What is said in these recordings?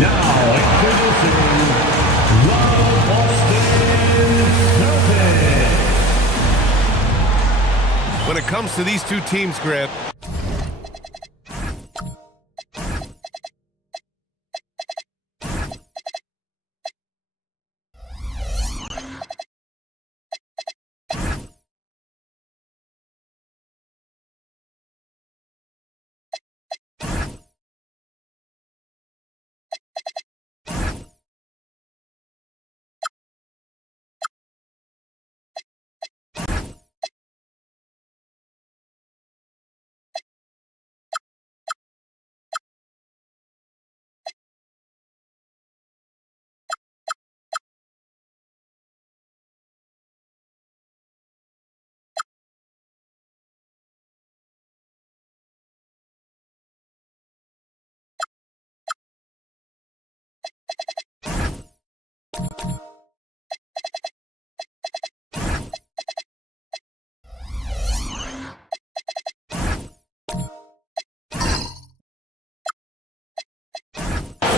Now introducing the Boston Celtics. When it comes to these two teams, Grant,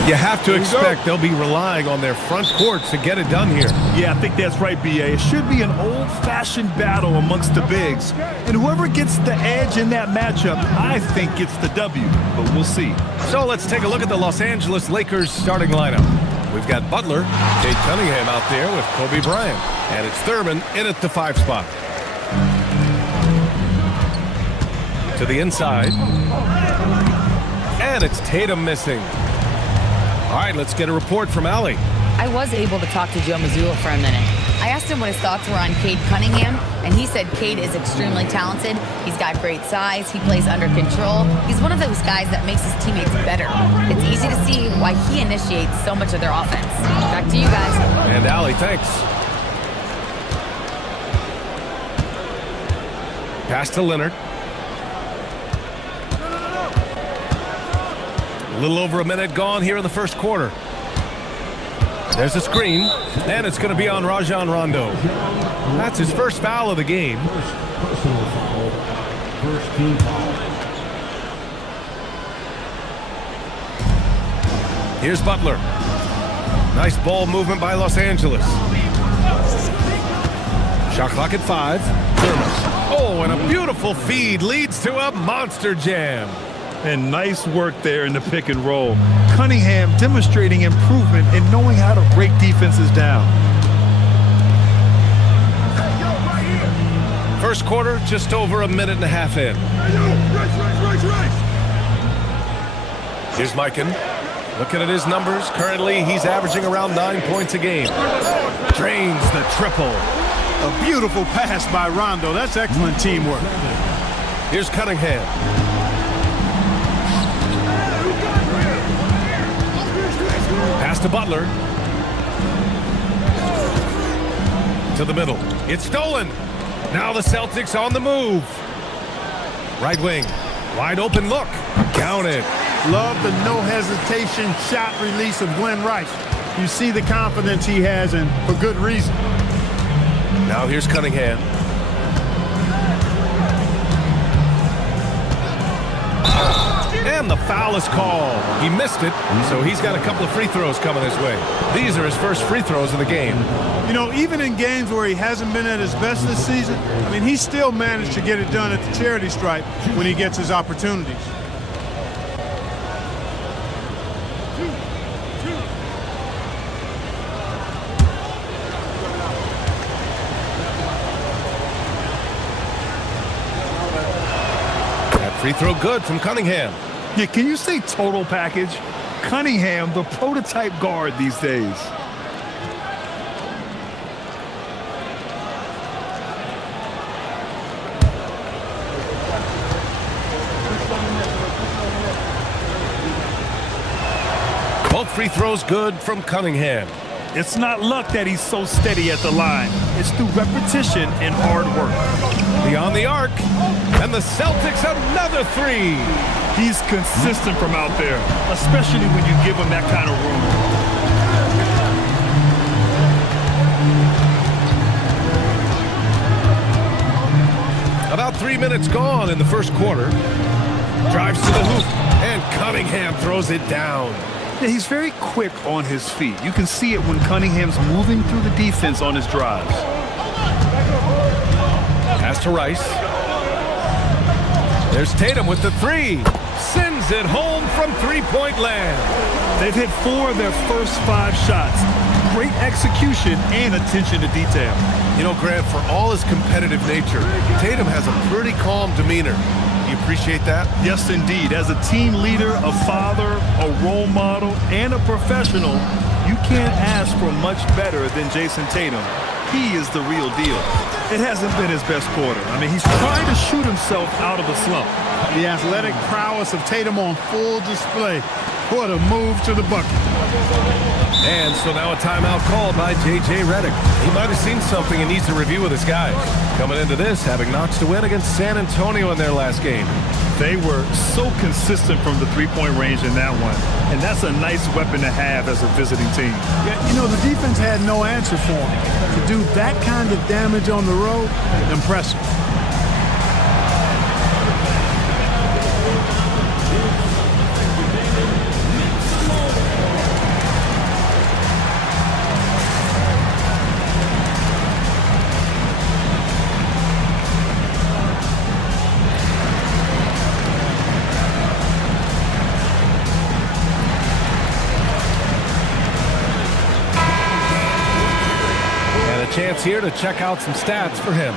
you have to expect they'll be relying on their front court to get it done here. Yeah, I think that's right, B.A. It should be an old-fashioned battle amongst the bigs. And whoever gets the edge in that matchup, I think gets the W. But we'll see. So let's take a look at the Los Angeles Lakers starting lineup. We've got Butler, Cade Cunningham out there with Kobe Bryant. And it's Thurman in at the 5 spot. To the inside. And it's Tatum missing. All right, let's get a report from Allie. I was able to talk to Joe Mazzulla for a minute. I asked him what his thoughts were on Cade Cunningham, and he said Cade is extremely talented. He's got great size. He plays under control. He's one of those guys that makes his teammates better. It's easy to see why he initiates so much of their offense. Back to you guys. And Allie, thanks. Pass to Leonard. A little over a minute gone here in the first quarter. There's a screen, and it's going to be on Rajon Rondo. That's his first foul of the game. Personal foul. First team foul. Here's Butler. Nice ball movement by Los Angeles. Shot clock at 5. Thurman. Oh, and a beautiful feed leads to a monster jam. And nice work there in the pick and roll. Cunningham demonstrating improvement in knowing how to break defenses down. First quarter, just over a minute and a half in. Here's Mikan. Looking at his numbers, currently he's averaging around 9 points a game. Drains the triple. A beautiful pass by Rondo. That's excellent teamwork. Here's Cunningham. Pass to Butler. To the middle. It's stolen. Now the Celtics on the move. Right wing. Wide open look. Counted. Love the no hesitation shot release of Glenn Rice. You see the confidence he has, and for good reason. Now here's Cunningham. And the foul is called. He missed it, so he's got a couple of free throws coming his way. These are his first free throws of the game. You know, even in games where he hasn't been at his best this season, I mean, he still managed to get it done at the charity stripe when he gets his opportunities. That free throw good from Cunningham. Yeah, can you say total package? Cunningham, the prototype guard these days. Both free throws good from Cunningham. It's not luck that he's so steady at the line. It's through repetition and hard work. Beyond the arc, and the Celtics another three. He's consistent from out there, especially when you give him that kind of room. About 3 minutes gone in the first quarter. Drives to the hoop, and Cunningham throws it down. Yeah, he's very quick on his feet. You can see it when Cunningham's moving through the defense on his drives. Pass to Rice. There's Tatum with the three. Sends it home from three-point land. They've hit 4 of their first 5 shots. Great execution and attention to detail. You know, Grant, for all his competitive nature, Tatum has a pretty calm demeanor. You appreciate that? Yes, indeed. As a team leader, a father, a role model, and a professional, you can't ask for much better than Jason Tatum. He is the real deal. It hasn't been his best quarter. I mean, he's trying to shoot himself out of the slump. The athletic prowess of Tatum on full display. What a move to the bucket. And so now a timeout called by J.J. Redick. He might have seen something and needs to review with his guys. Coming into this, having notched a win against San Antonio in their last game. They were so consistent from the three-point range in that one. And that's a nice weapon to have as a visiting team. Yeah, you know, the defense had no answer for him. To do that kind of damage on the road, impressive. Chance here to check out some stats for him.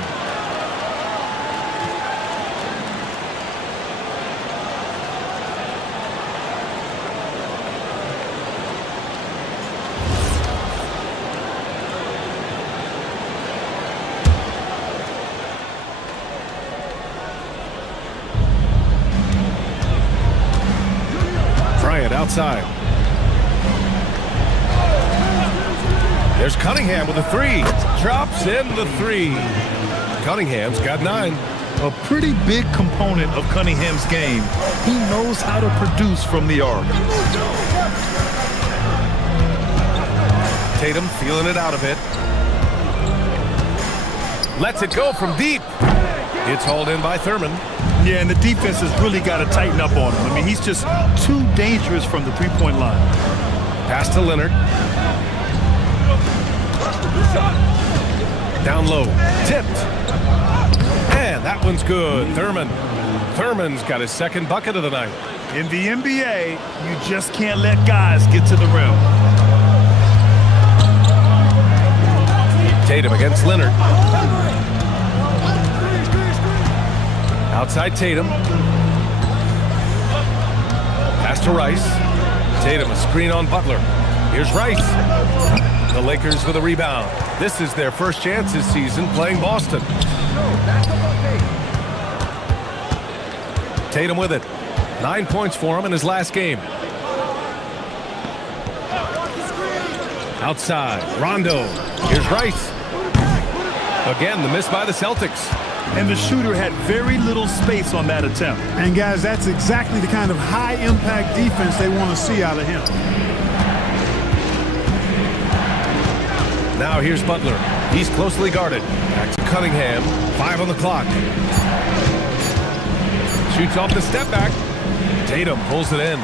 Bryant outside. There's Cunningham with a three. Drops in the three. Cunningham's got 9. A pretty big component of Cunningham's game. He knows how to produce from the arc. Tatum feeling it out a bit. Lets it go from deep. It's hauled in by Thurman. Yeah, and the defense has really got to tighten up on him. I mean, he's just too dangerous from the three-point line. Pass to Leonard. Down low, tipped, and that one's good. Thurman's got his second bucket of the night. In the NBA, you just can't let guys get to the rim. Tatum against Leonard. Outside Tatum. Pass to Rice. Tatum a screen on Butler. Here's Rice. The Lakers with a rebound. This is their first chance this season playing Boston. Tatum with it. 9 points for him in his last game. Outside, Rondo. Here's Rice. Again, the miss by the Celtics. And the shooter had very little space on that attempt. And guys, that's exactly the kind of high-impact defense they want to see out of him. Now here's Butler. He's closely guarded. Back to Cunningham. 5 on the clock. Shoots off the step back. Tatum pulls it in.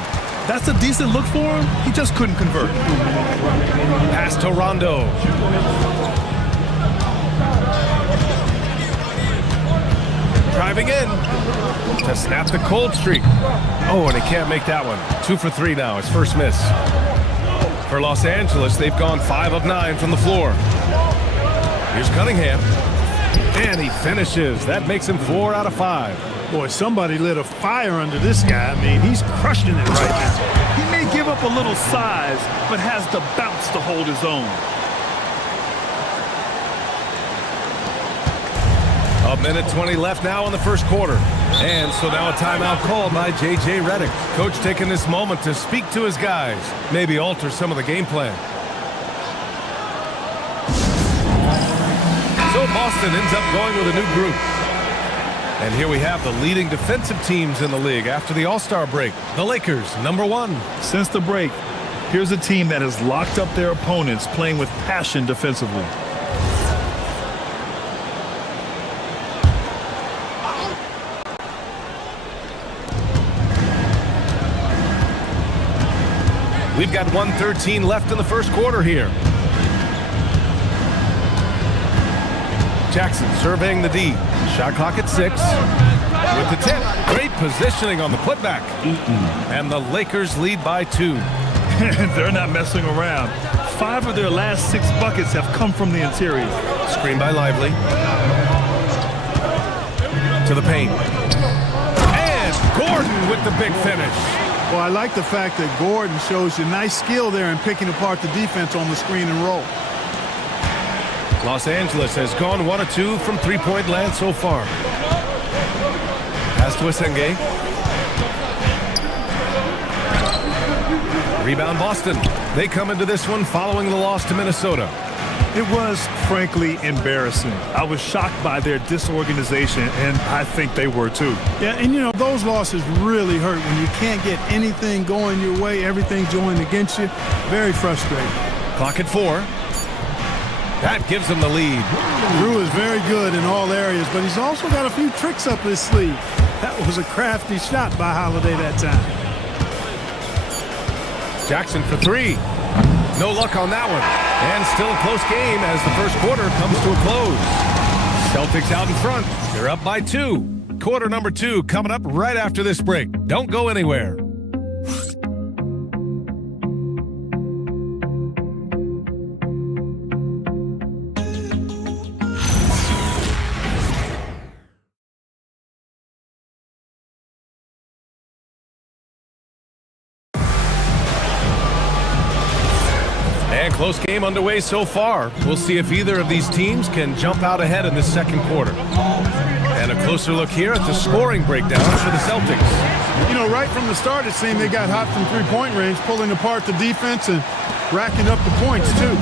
That's a decent look for him. He just couldn't convert. Pass to Rondo. Driving in to snap the cold streak. Oh, and he can't make that one. 2 for 3 now. His first miss. For Los Angeles, they've gone 5 of 9 from the floor. Here's Cunningham. And he finishes. That makes him 4 out of 5. Boy, somebody lit a fire under this guy. I mean, he's crushing it right now. He may give up a little size, but has the bounce to hold his own. A minute 20 left now in the first quarter. And so now a timeout called by J.J. Redick. Coach taking this moment to speak to his guys. Maybe alter some of the game plan. So Boston ends up going with a new group. And here we have the leading defensive teams in the league after the All-Star break. The Lakers, number 1. Since the break, here's a team that has locked up their opponents, playing with passion defensively. We've got 1:13 left in the first quarter here. Jackson surveying the D. Shot clock at 6. With the tip. Great positioning on the putback. And the Lakers lead by 2. They're not messing around. 5 of their last 6 buckets have come from the interior. Screen by Lively. To the paint. And Gordon with the big finish. Well, I like the fact that Gordon shows you nice skill there in picking apart the defense on the screen and roll. Los Angeles has gone 1 of 2 from three-point land so far. Pass to Asenge. Rebound Boston. They come into this one following the loss to Minnesota. It was, frankly, embarrassing. I was shocked by their disorganization, and I think they were too. Yeah, and you know, those losses really hurt when you can't get anything going your way, everything's going against you. Very frustrating. Clock at 4. That gives them the lead. Drew is very good in all areas, but he's also got a few tricks up his sleeve. That was a crafty shot by Holiday that time. Jackson for 3. No luck on that one. And still a close game as the first quarter comes to a close. Celtics out in front. They're up by 2. Quarter number 2 coming up right after this break. Don't go anywhere. And close game underway so far. We'll see if either of these teams can jump out ahead in the second quarter. And a closer look here at the scoring breakdown for the Celtics. You know, right from the start, it seemed they got hot from three-point range, pulling apart the defense and racking up the points, too.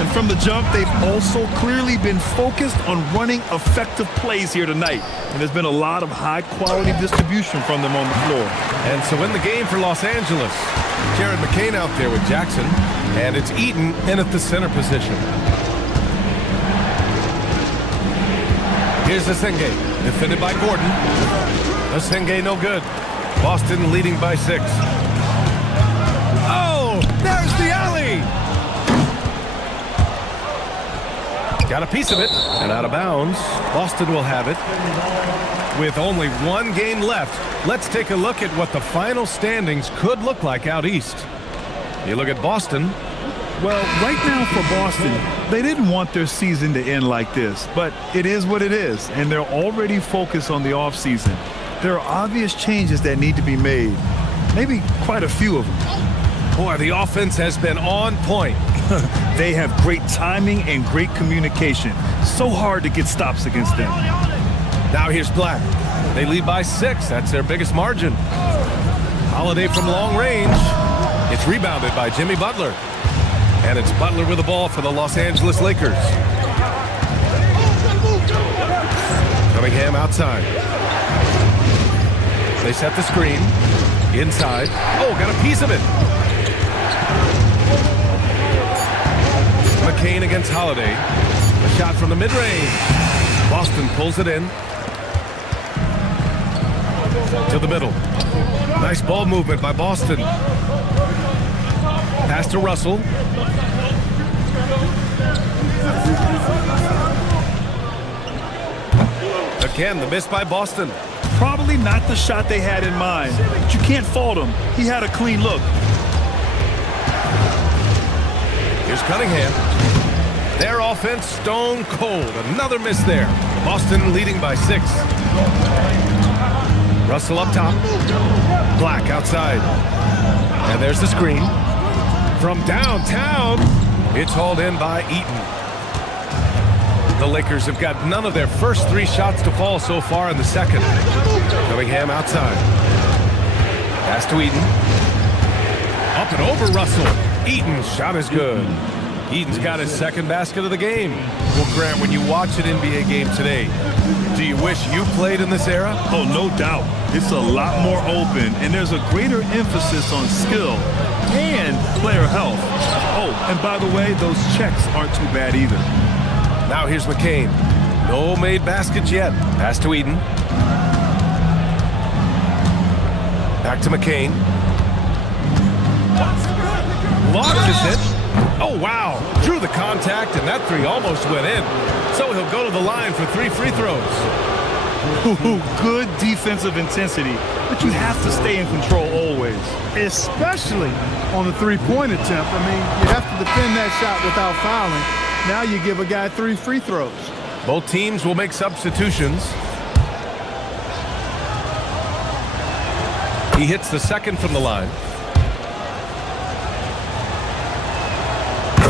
And from the jump, they've also clearly been focused on running effective plays here tonight. And there's been a lot of high-quality distribution from them on the floor. And so in the game for Los Angeles, Jared McCain out there with Jackson, and it's Eaton in at the center position. Here's Asenge, defended by Gordon. Asenge no good. Boston leading by 6. Oh, there's the alley! Got a piece of it, and out of bounds. Boston will have it. With only 1 game left, let's take a look at what the final standings could look like out east. You look at Boston. Well, right now for Boston, they didn't want their season to end like this, but it is what it is, and they're already focused on the offseason. There are obvious changes that need to be made, maybe quite a few of them. Boy, the offense has been on point. They have great timing and great communication. So hard to get stops against them. Now here's Black. They lead by 6. That's their biggest margin. Holiday from long range. It's rebounded by Jimmy Butler. And it's Butler with the ball for the Los Angeles Lakers. Cunningham outside. They set the screen. Inside. Oh, got a piece of it. McCain against Holiday. A shot from the mid-range. Boston pulls it in. To the middle. Nice ball movement by Boston. Pass to Russell. Again, the miss by Boston. Probably not the shot they had in mind, but you can't fault him. He had a clean look. Here's Cunningham. Their offense stone cold. Another miss there. Boston leading by 6. Russell up top. Black outside. And there's the screen. From downtown, it's hauled in by Eaton. The Lakers have got none of their first 3 shots to fall so far in the second. Cunningham outside. Pass to Eaton. Up and over Russell. Eaton's shot is good. Eaton's got his second basket of the game. Well, Grant, when you watch an NBA game today, do you wish you played in this era? Oh, no doubt. It's a lot more open, and there's a greater emphasis on skill and player health. Oh, and by the way, those checks aren't too bad either. Now here's McCain. No made baskets yet. Pass to Eaton. Back to McCain. it. Oh, wow. Drew the contact, and that three almost went in. So he'll go to the line for 3 free throws. Ooh, good defensive intensity, but you have to stay in control always. Especially on the three-point attempt. I mean, you have to defend that shot without fouling. Now you give a guy 3 free throws. Both teams will make substitutions. He hits the second from the line.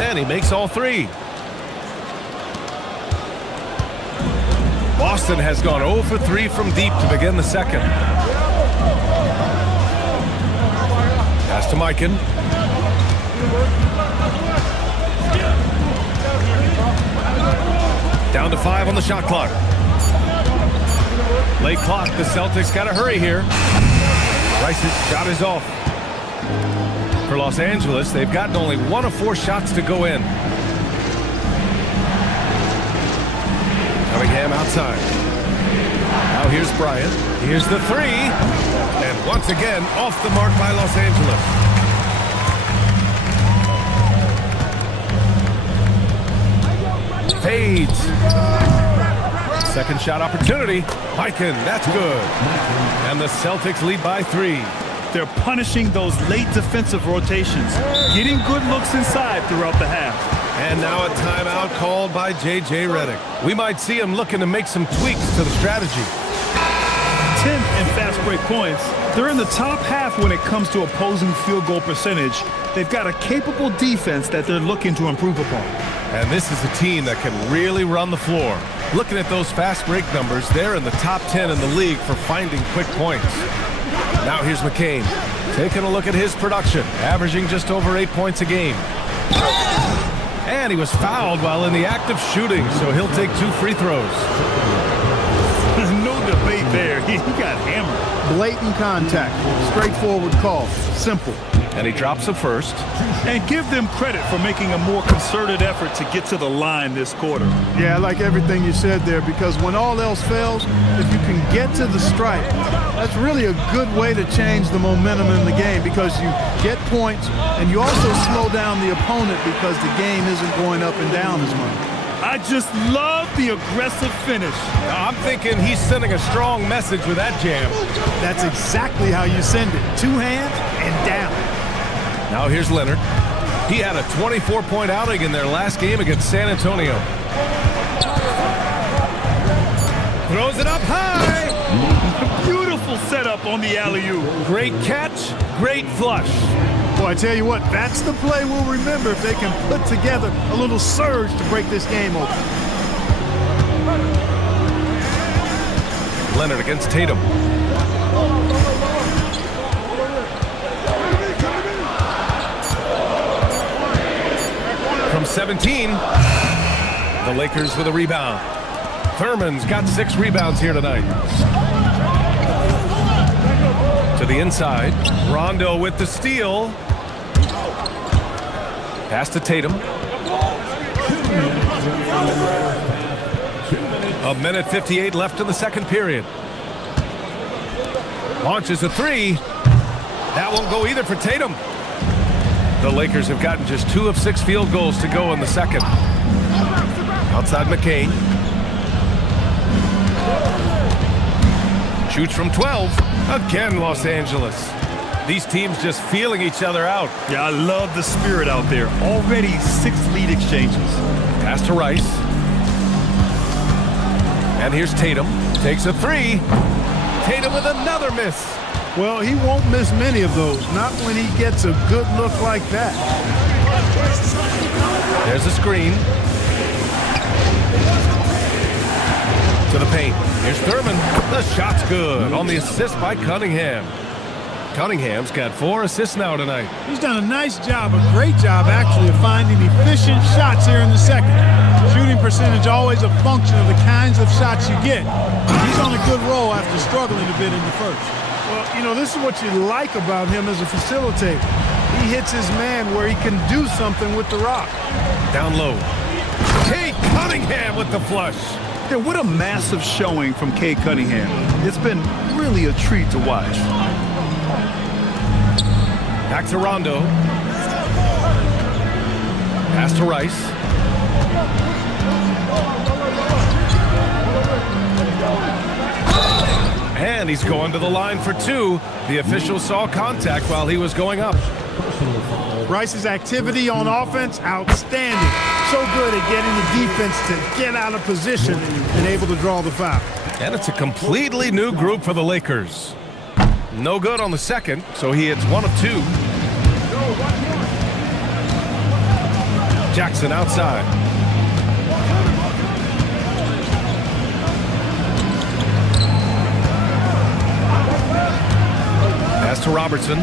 And he makes all 3. Boston has gone 0 for 3 from deep to begin the second. Pass to Mikan. Down to 5 on the shot clock. Late clock. The Celtics got to hurry here. Rice's shot is off. For Los Angeles, they've gotten only 1 of 4 shots to go in. Cunningham outside. Now here's Bryant. Here's the 3. And once again, off the mark by Los Angeles. Fades. Second shot opportunity. Mikan, that's good. And the Celtics lead by 3. They're punishing those late defensive rotations, getting good looks inside throughout the half. And now a timeout called by J.J. Redick. We might see him looking to make some tweaks to the strategy. 10th in fast break points. They're in the top half when it comes to opposing field goal percentage. They've got a capable defense that they're looking to improve upon. And this is a team that can really run the floor. Looking at those fast break numbers, they're in the top 10 in the league for finding quick points. Now here's McCain, taking a look at his production, averaging just over 8 points a game. And he was fouled while in the act of shooting, so he'll take 2 free throws. No debate there. He got hammered. Blatant contact. Straightforward call. Simple. And he drops the first. And give them credit for making a more concerted effort to get to the line this quarter. Yeah, I like everything you said there, because when all else fails, if you can get to the stripe, that's really a good way to change the momentum in the game, because you get points and you also slow down the opponent because the game isn't going up and down as much. I just love the aggressive finish. I'm thinking he's sending a strong message with that jam. That's exactly how you send it. 2 hands and down. Now here's Leonard. He had a 24-point outing in their last game against San Antonio. Throws it up high. Beautiful setup on the alley-oop. Great catch, great flush. Boy, I tell you what, that's the play we'll remember if they can put together a little surge to break this game open. Leonard against Tatum. From 17, the Lakers with a rebound. Thurman's got 6 rebounds here tonight. To the inside, Rondo with the steal. Pass to Tatum. A minute 58 left in the second period. Launches a 3. That won't go either for Tatum. The Lakers have gotten just 2 of 6 field goals to go in the second. Outside McCain. Shoots from 12. Again, Los Angeles. These teams just feeling each other out. Yeah, I love the spirit out there. Already 6 lead exchanges. Pass to Rice. And here's Tatum. Takes a 3. Tatum with another miss. Well, he won't miss many of those, not when he gets a good look like that. There's a screen. To the paint. Here's Thurman. The shot's good on the assist by Cunningham. Cunningham's got 4 assists now tonight. He's done a nice job, a great job actually, of finding efficient shots here in the second. Shooting percentage always a function of the kinds of shots you get. He's on a good roll after struggling a bit in the first. Well, you know, this is what you like about him as a facilitator. He hits his man where he can do something with the rock. Down low. Cade Cunningham with the flush. Yeah, what a massive showing from Cade Cunningham. It's been really a treat to watch. Back to Rondo. to Rice. And he's going to the line for two. The official saw contact while he was going up. Personal foul. Rice's activity on offense, outstanding. So good at getting the defense to get out of position and able to draw the foul. And it's a completely new group for the Lakers. No good on the second, so he hits 1 of 2. Jackson outside. Pass to Robertson.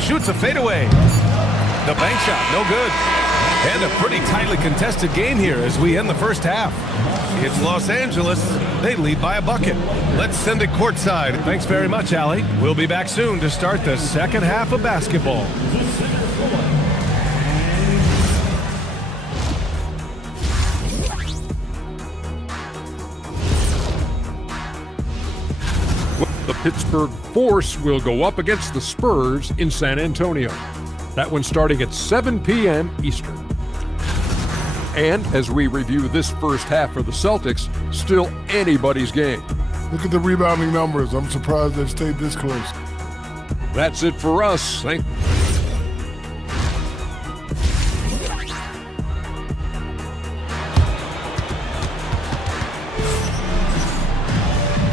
Shoots a fadeaway. The bank shot, no good. And a pretty tightly contested game here as we end the first half. It's Los Angeles. They lead by a bucket. Let's send it courtside. Thanks very much, Allie. We'll be back soon to start the second half of basketball. The Pittsburgh Force will go up against the Spurs in San Antonio. That one starting at 7 p.m. Eastern. And as we review this first half for the Celtics, still anybody's game. Look at the rebounding numbers. I'm surprised they've stayed this close. That's it for us.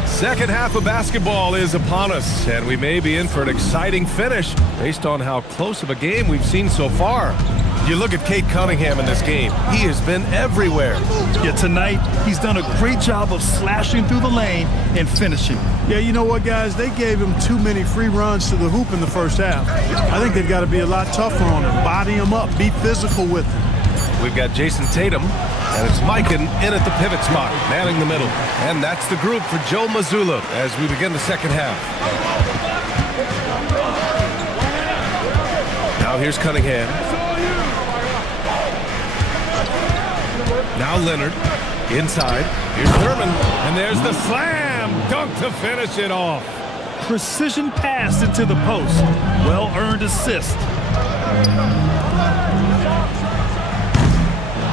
Second half of basketball is upon us, and we may be in for an exciting finish based on how close of a game we've seen so far. You look at Cade Cunningham in this game. He has been everywhere. Yeah, tonight, he's done a great job of slashing through the lane and finishing. Yeah, you know what, guys? They gave him too many free runs to the hoop in the first half. I think they've got to be a lot tougher on him. Body him up. Be physical with him. We've got Jason Tatum, and it's Mikan in at the pivot spot, manning the middle. And that's the group for Joe Mazzulla as we begin the second half. Now here's Cunningham. Now Leonard, inside. Here's Thurman, and there's the slam dunk to finish it off. Precision pass into the post. Well-earned assist.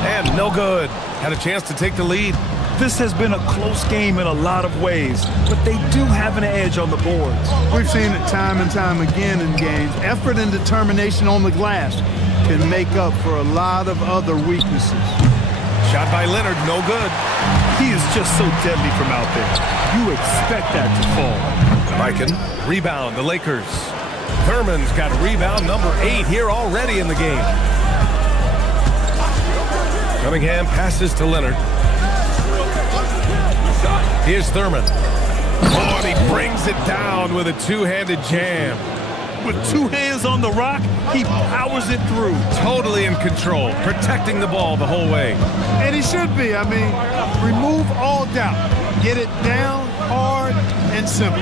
And no good. Had a chance to take the lead. This has been a close game in a lot of ways, but they do have an edge on the boards. We've seen it time and time again in games. Effort and determination on the glass can make up for a lot of other weaknesses. Shot by Leonard, no good. He is just so deadly from out there. You expect that to fall. Mikan, rebound, the Lakers. Thurman's got rebound number 8 here already in the game. Cunningham passes to Leonard. Here's Thurman. Oh, and he brings it down with a two-handed jam. With 2 hands on the rock, he powers it through. Totally in control, protecting the ball the whole way. And he should be. I mean, remove all doubt. Get it down, hard, and simple.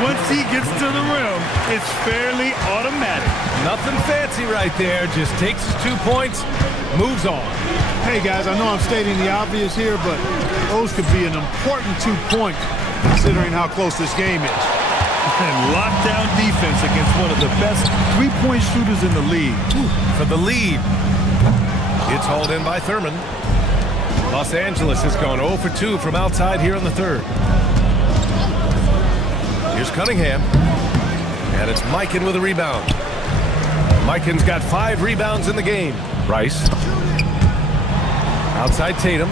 Once he gets to the rim, it's fairly automatic. Nothing fancy right there. Just takes his 2 points, moves on. Hey, guys, I know I'm stating the obvious here, but those could be an important 2 points considering how close this game is. And lockdown defense against one of the best three-point shooters in the league. For the lead. It's hauled in by Thurman. Los Angeles has gone 0 for 2 from outside here in the third. Here's Cunningham. And it's Mikan with a rebound. Mikan's got 5 rebounds in the game. Rice. Outside Tatum.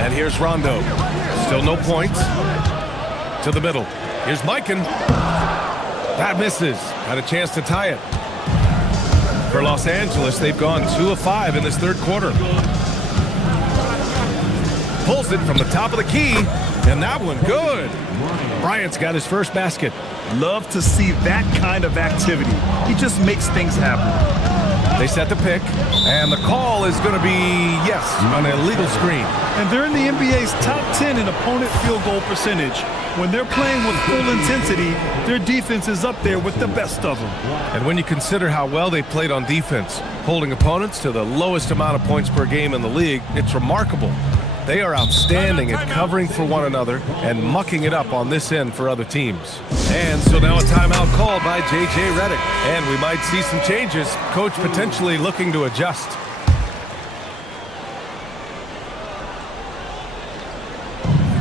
And here's Rondo. Still no points. To the middle. Here's Mikan. That misses. Had a chance to tie it. For Los Angeles, they've gone 2 of 5 in this third quarter. Pulls it from the top of the key. And that one good. Bryant's got his first basket. Love to see that kind of activity. He just makes things happen. They set the pick, and the call is going to be, yes, an illegal screen. And they're in the NBA's top 10 in opponent field goal percentage. When they're playing with full intensity, their defense is up there with the best of them. And when you consider how well they played on defense, holding opponents to the lowest amount of points per game in the league, it's remarkable. They are outstanding at covering for one another and mucking it up on this end for other teams. And so now a timeout called by J.J. Redick. And we might see some changes. Coach potentially looking to adjust.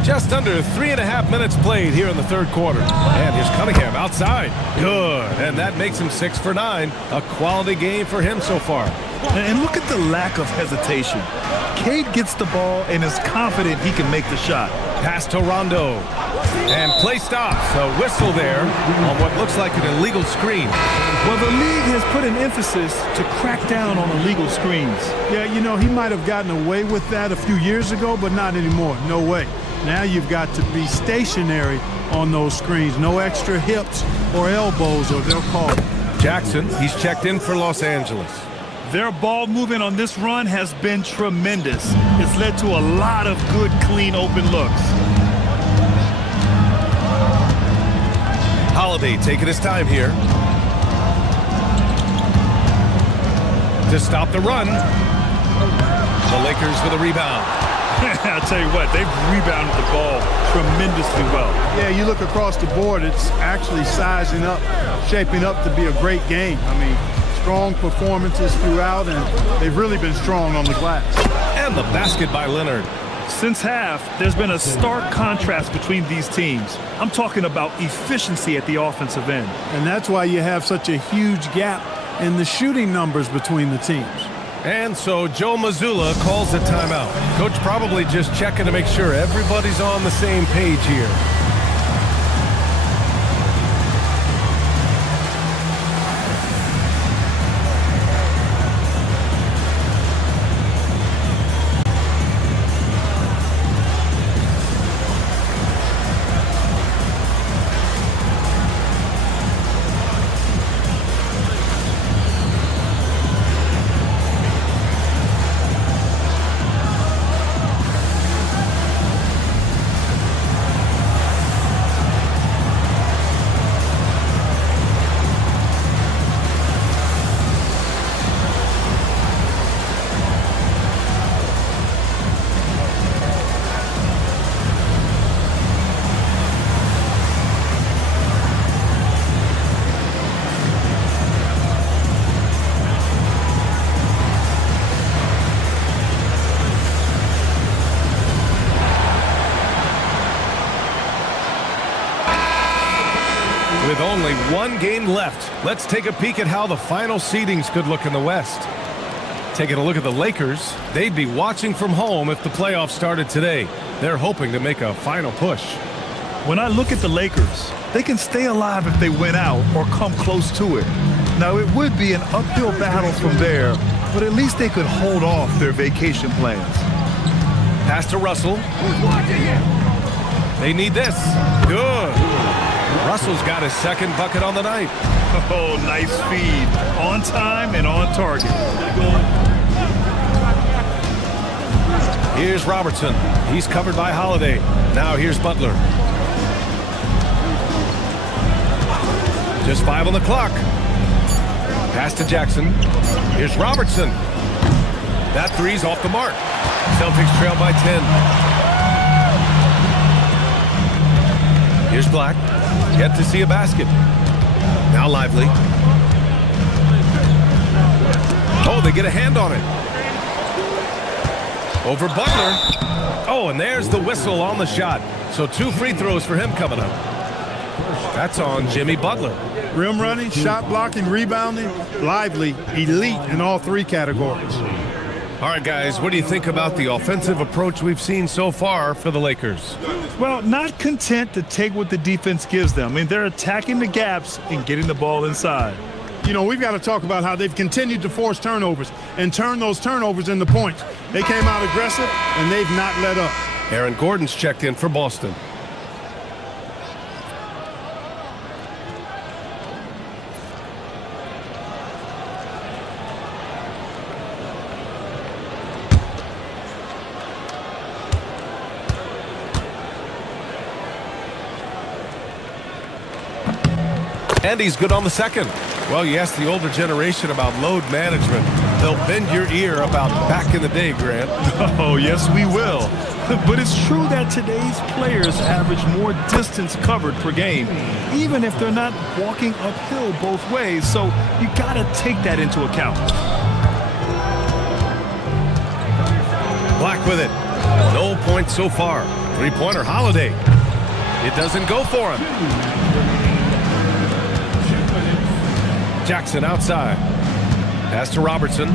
Just under 3.5 minutes played here in the third quarter. And here's Cunningham outside. Good. And that makes him 6 for 9. A quality game for him so far. And look at the lack of hesitation. Cade gets the ball and is confident he can make the shot. Pass to Rondo. And play stops. A whistle there on what looks like an illegal screen. Well, the league has put an emphasis to crack down on illegal screens. Yeah, you know, he might have gotten away with that a few years ago, but not anymore. No way. Now you've got to be stationary on those screens. No extra hips or elbows, or they'll call it. Jackson, he's checked in for Los Angeles. Their ball movement on this run has been tremendous. It's led to a lot of good, clean, open looks. Holiday taking his time here to stop the run. The Lakers with a rebound. I'll tell you what, they've rebounded the ball tremendously well. Yeah, you look across the board, it's actually sizing up, shaping up to be a great game. I mean, strong performances throughout, and they've really been strong on the glass. And the basket by Leonard. Since half, there's been a stark contrast between these teams. I'm talking about efficiency at the offensive end. And that's why you have such a huge gap in the shooting numbers between the teams. And so Joe Mazzulla calls a timeout. Coach probably just checking to make sure everybody's on the same page here. With only one game left, let's take a peek at how the final seedings could look in the West. Taking a look at the Lakers, they'd be watching from home if the playoffs started today. They're hoping to make a final push. When I look at the Lakers, they can stay alive if they win out or come close to it. Now, it would be an uphill battle from there, but at least they could hold off their vacation plans. Pass to Russell. They need this. Good. Russell's got his second bucket on the night. Oh, nice feed. On time and on target. Here's Robertson. He's covered by Holiday. Now here's Butler. Just 5 on the clock. Pass to Jackson. Here's Robertson. That three's off the mark. Celtics trail by 10. Here's Black. Yet to see a basket. Now Lively. Oh, they get a hand on it. Over Butler. Oh, and there's the whistle on the shot. So 2 free throws for him coming up. That's on Jimmy Butler. Rim running, shot blocking, rebounding, Lively, elite in all 3 categories. All right, guys, what do you think about the offensive approach we've seen so far for the Lakers? Well, not content to take what the defense gives them. I mean, they're attacking the gaps and getting the ball inside. You know, we've got to talk about how they've continued to force turnovers and turn those turnovers into points. They came out aggressive, and they've not let up. Aaron Gordon's checked in for Boston. And he's good on the second. Well, you ask the older generation about load management. They'll bend your ear about back in the day, Grant. Oh, yes, we will. But it's true that today's players average more distance covered per game, even if they're not walking uphill both ways. So you got to take that into account. Black with it. No points so far. Three-pointer, Holiday. It doesn't go for him. Jackson outside. Pass to Robertson.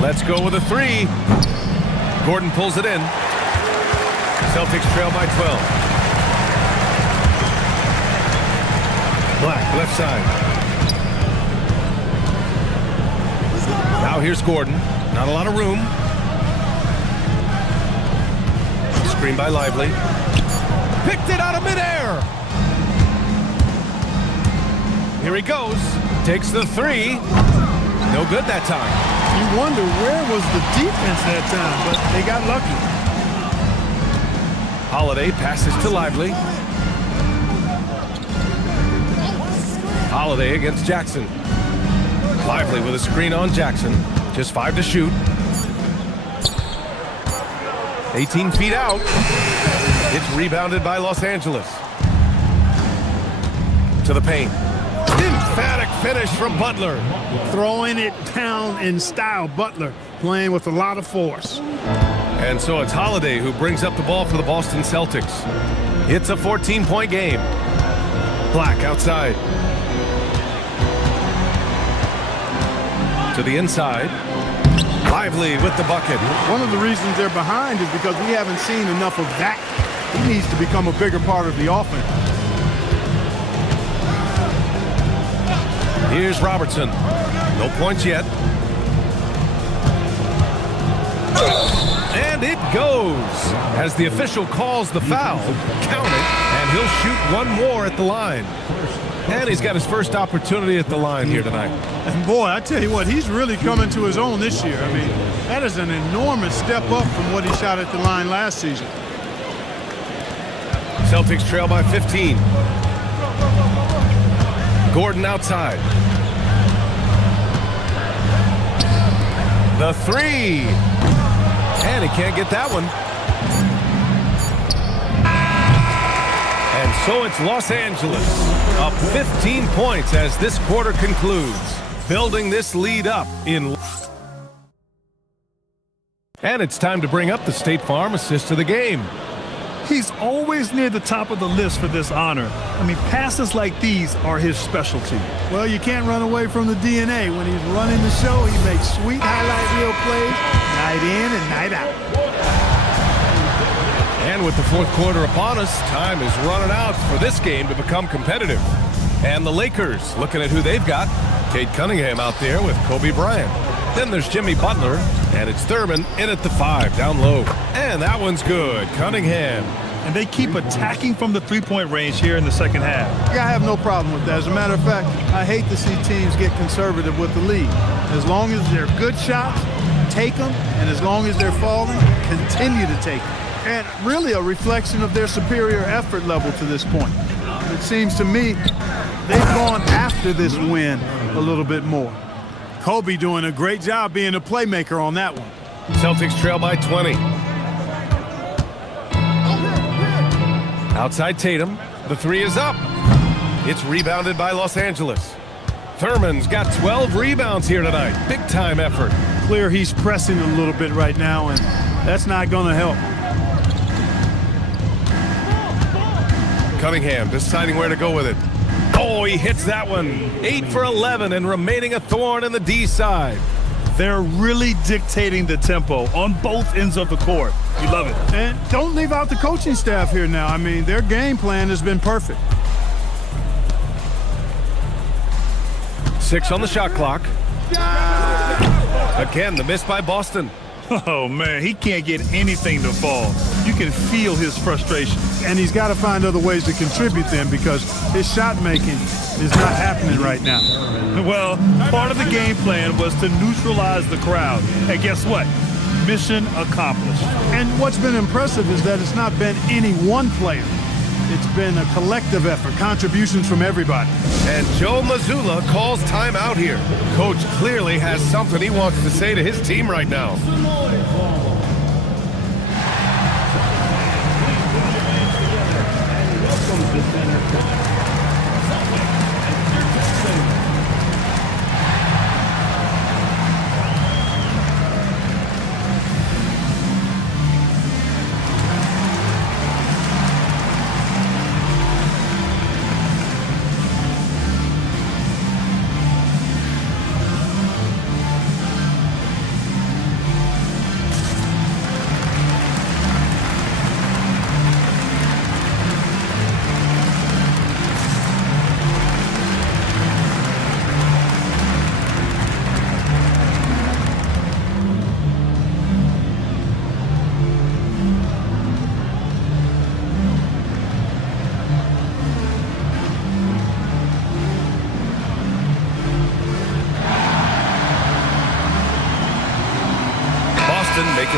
Let's go with a three. Gordon pulls it in. Celtics trail by 12. Black, left side. Now here's Gordon. Not a lot of room. Screen by Lively. Picked it out of midair. Here he goes. Takes the three. No good that time. You wonder where was the defense that time, but they got lucky. Holiday passes to Lively. Holiday against Jackson. Lively with a screen on Jackson. Just 5 to shoot. 18 feet out. It's rebounded by Los Angeles. To the paint. Emphatic finish from Butler. Throwing it down in style. Butler playing with a lot of force. And so it's Holiday who brings up the ball for the Boston Celtics. It's a 14-point game. Black outside. To the inside. Lively with the bucket. One of the reasons they're behind is because we haven't seen enough of that. He needs to become a bigger part of the offense. Here's Robertson. No points yet. And it goes. As the official calls the foul, count it, and he'll shoot one more at the line. And he's got his first opportunity at the line here tonight. And boy, I tell you what, he's really coming to his own this year. I mean, that is an enormous step up from what he shot at the line last season. Celtics trail by 15. Gordon outside. The three. And he can't get that one. And so it's Los Angeles up 15 points as this quarter concludes, building this lead up in. And it's time to bring up the State Farm assist of the game. He's always near the top of the list for this honor. I mean, passes like these are his specialty. Well, you can't run away from the DNA. When he's running the show, he makes sweet highlight reel plays night in and night out. And with the fourth quarter upon us, time is running out for this game to become competitive. And the Lakers looking at who they've got. Cade Cunningham out there with Kobe Bryant. Then there's Jimmy Butler, and it's Thurman in at the 5, down low. And that one's good. Cunningham. And they keep attacking from the three-point range here in the second half. Yeah, I have no problem with that. As a matter of fact, I hate to see teams get conservative with the lead. As long as they're good shots, take them. And as long as they're falling, continue to take them. And really a reflection of their superior effort level to this point. It seems to me they've gone after this win a little bit more. Kobe doing a great job being a playmaker on that one. Celtics trail by 20. Outside Tatum. The three is up. It's rebounded by Los Angeles. Thurman's got 12 rebounds here tonight. Big time effort. Clear he's pressing a little bit right now, and that's not going to help. Cunningham deciding where to go with it. Oh, he hits that one. 8 for 11 and remaining a thorn in the D side. They're really dictating the tempo on both ends of the court. You love it. And don't leave out the coaching staff here now. I mean, their game plan has been perfect. 6 on the shot clock. Again, the miss by Boston. Oh, man, he can't get anything to fall. You can feel his frustration. And he's got to find other ways to contribute then because his shot making is not happening right now. Well, part of the game plan was to neutralize the crowd. And guess what? Mission accomplished. And what's been impressive is that it's not been any one player. It's been a collective effort, contributions from everybody. And Joe Mazzulla calls timeout here. Coach clearly has something he wants to say to his team right now.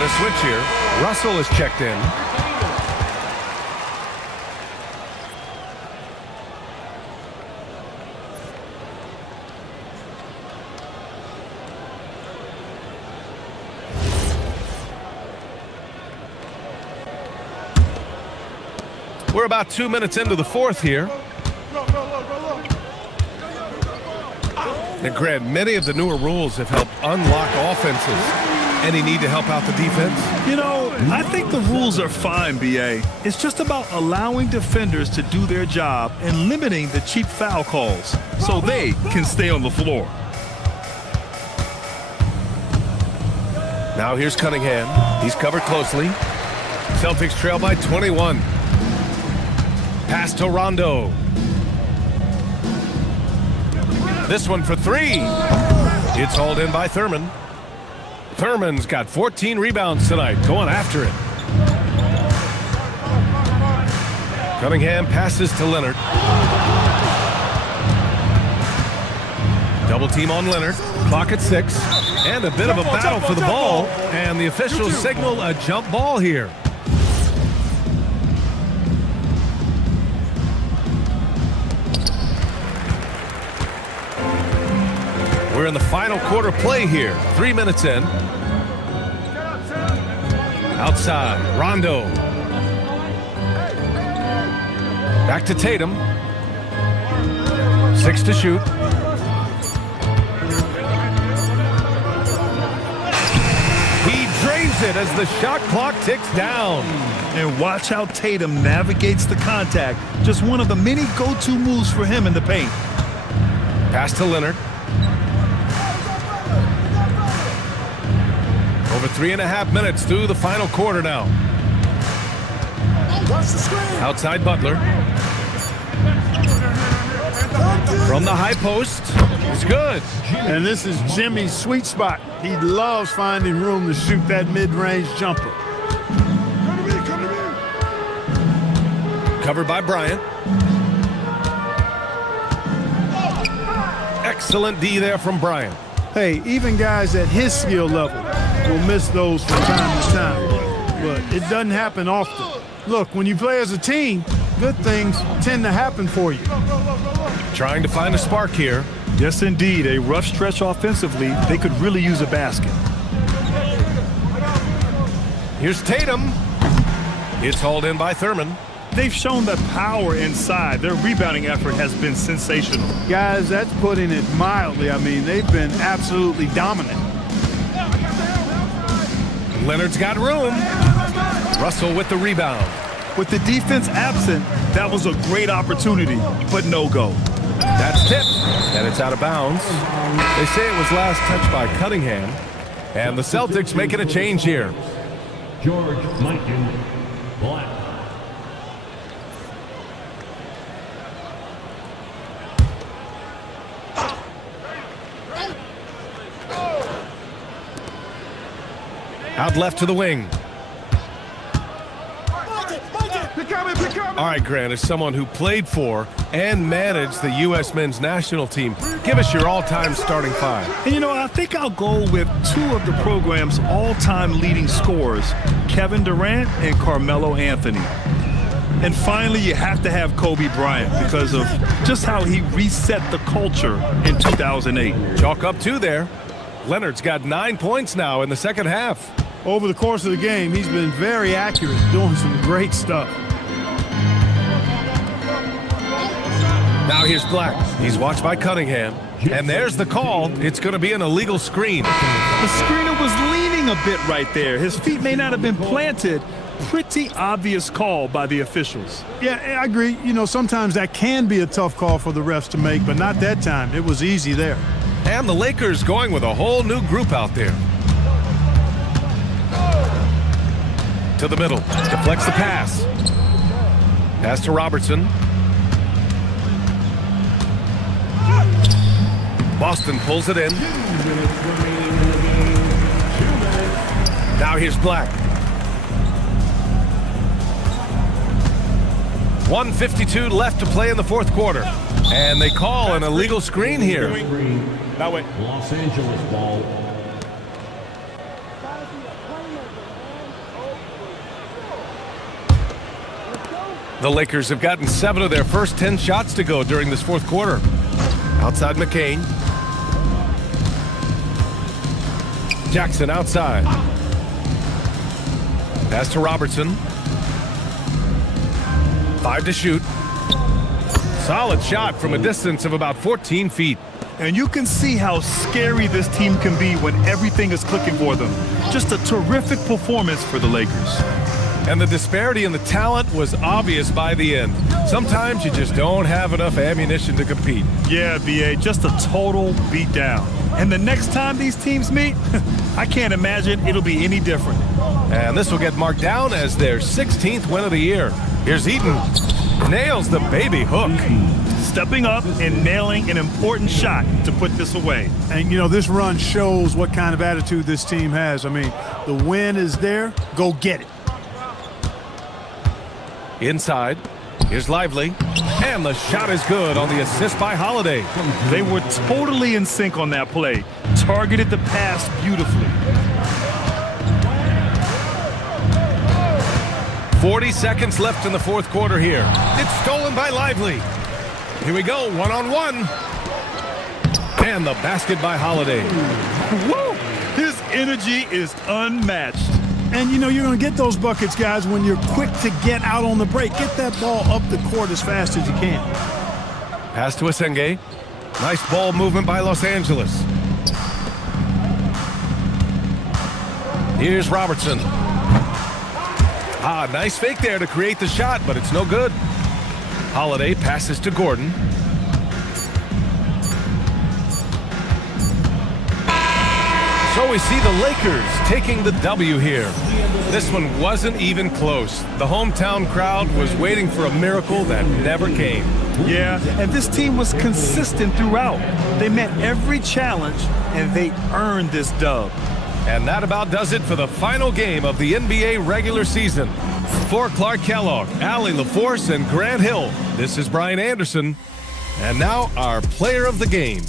a switch here. Russell is checked in. We're about 2 minutes into the fourth here. And Grant, many of the newer rules have helped unlock offenses. Any need to help out the defense? You know, I think the rules are fine, B.A. It's just about allowing defenders to do their job and limiting the cheap foul calls so they can stay on the floor. Now here's Cunningham. He's covered closely. Celtics trail by 21. Pass to Rondo. This one for three. It's hauled in by Thurman. Thurman's got 14 rebounds tonight, going after it. Cunningham passes to Leonard. Double team on Leonard. Clock at 6. And a bit of a battle for the ball. And the officials signal a jump ball here. We're in the final quarter play here. 3 minutes in. Outside, Rondo. Back to Tatum. 6 to shoot. He drains it as the shot clock ticks down. And watch how Tatum navigates the contact. Just one of the many go-to moves for him in the paint. Pass to Leonard. Over 3.5 minutes through the final quarter now. Outside Butler. From the high post. It's good. And this is Jimmy's sweet spot. He loves finding room to shoot that mid-range jumper. Covered by Bryant. Excellent D there from Bryant. Hey, even guys at his skill level will miss those from time to time. But it doesn't happen often. Look, when you play as a team, good things tend to happen for you. Trying to find a spark here. Yes, indeed. A rough stretch offensively. They could really use a basket. Here's Tatum. It's hauled in by Thurman. They've shown the power inside. Their rebounding effort has been sensational. Guys, that's putting it mildly. I mean, they've been absolutely dominant. Leonard's got room. Russell with the rebound. With the defense absent, that was a great opportunity, but no go. That's tipped, and it's out of bounds. They say it was last touched by Cunningham, and the Celtics making a change here. George Mikan Black. Out left to the wing. All right, Grant, as someone who played for and managed the U.S. men's national team, give us your all-time starting five. And you know, I think I'll go with two of the program's all-time leading scorers, Kevin Durant and Carmelo Anthony. And finally, you have to have Kobe Bryant because of just how he reset the culture in 2008. Chalk up 2 there. Leonard's got 9 points now in the second half. Over the course of the game, he's been very accurate, doing some great stuff. Now here's Black. He's watched by Cunningham. And there's the call. It's going to be an illegal screen. The screener was leaning a bit right there. His feet may not have been planted. Pretty obvious call by the officials. Yeah, I agree. You know, sometimes that can be a tough call for the refs to make, but not that time. It was easy there. And the Lakers going with a whole new group out there. To the middle. Deflects the pass. Pass to Robertson. Boston pulls it in. Now here's Black. 1:52 left to play in the fourth quarter. And they call an illegal screen here. That way. Los Angeles ball. The Lakers have gotten 7 of their first 10 shots to go during this fourth quarter. Outside McCain. Jackson outside. Pass to Robertson. 5 to shoot. Solid shot from a distance of about 14 feet. And you can see how scary this team can be when everything is clicking for them. Just a terrific performance for the Lakers. And the disparity in the talent was obvious by the end. Sometimes you just don't have enough ammunition to compete. Yeah, BA, just a total beatdown. And the next time these teams meet, I can't imagine it'll be any different. And this will get marked down as their 16th win of the year. Here's Eaton. Nails the baby hook. Stepping up and nailing an important shot to put this away. And, you know, this run shows what kind of attitude this team has. I mean, the win is there. Go get it. Inside. Here's Lively. And the shot is good on the assist by Holiday. They were totally in sync on that play. Targeted the pass beautifully. 40 seconds left in the fourth quarter here. It's stolen by Lively. Here we go, one-on-one. And the basket by Holiday. Woo! His energy is unmatched. And, you know, you're going to get those buckets, guys, when you're quick to get out on the break. Get that ball up the court as fast as you can. Pass to Asenge. Nice ball movement by Los Angeles. Here's Robertson. Nice fake there to create the shot, but it's no good. Holiday passes to Gordon. So we see the Lakers taking the W here. This one wasn't even close. The hometown crowd was waiting for a miracle that never came. Yeah, and this team was consistent throughout. They met every challenge, and they earned this dub. And that about does it for the final game of the NBA regular season. For Clark Kellogg, Allie LaForce, and Grant Hill, this is Brian Anderson. And now our player of the game.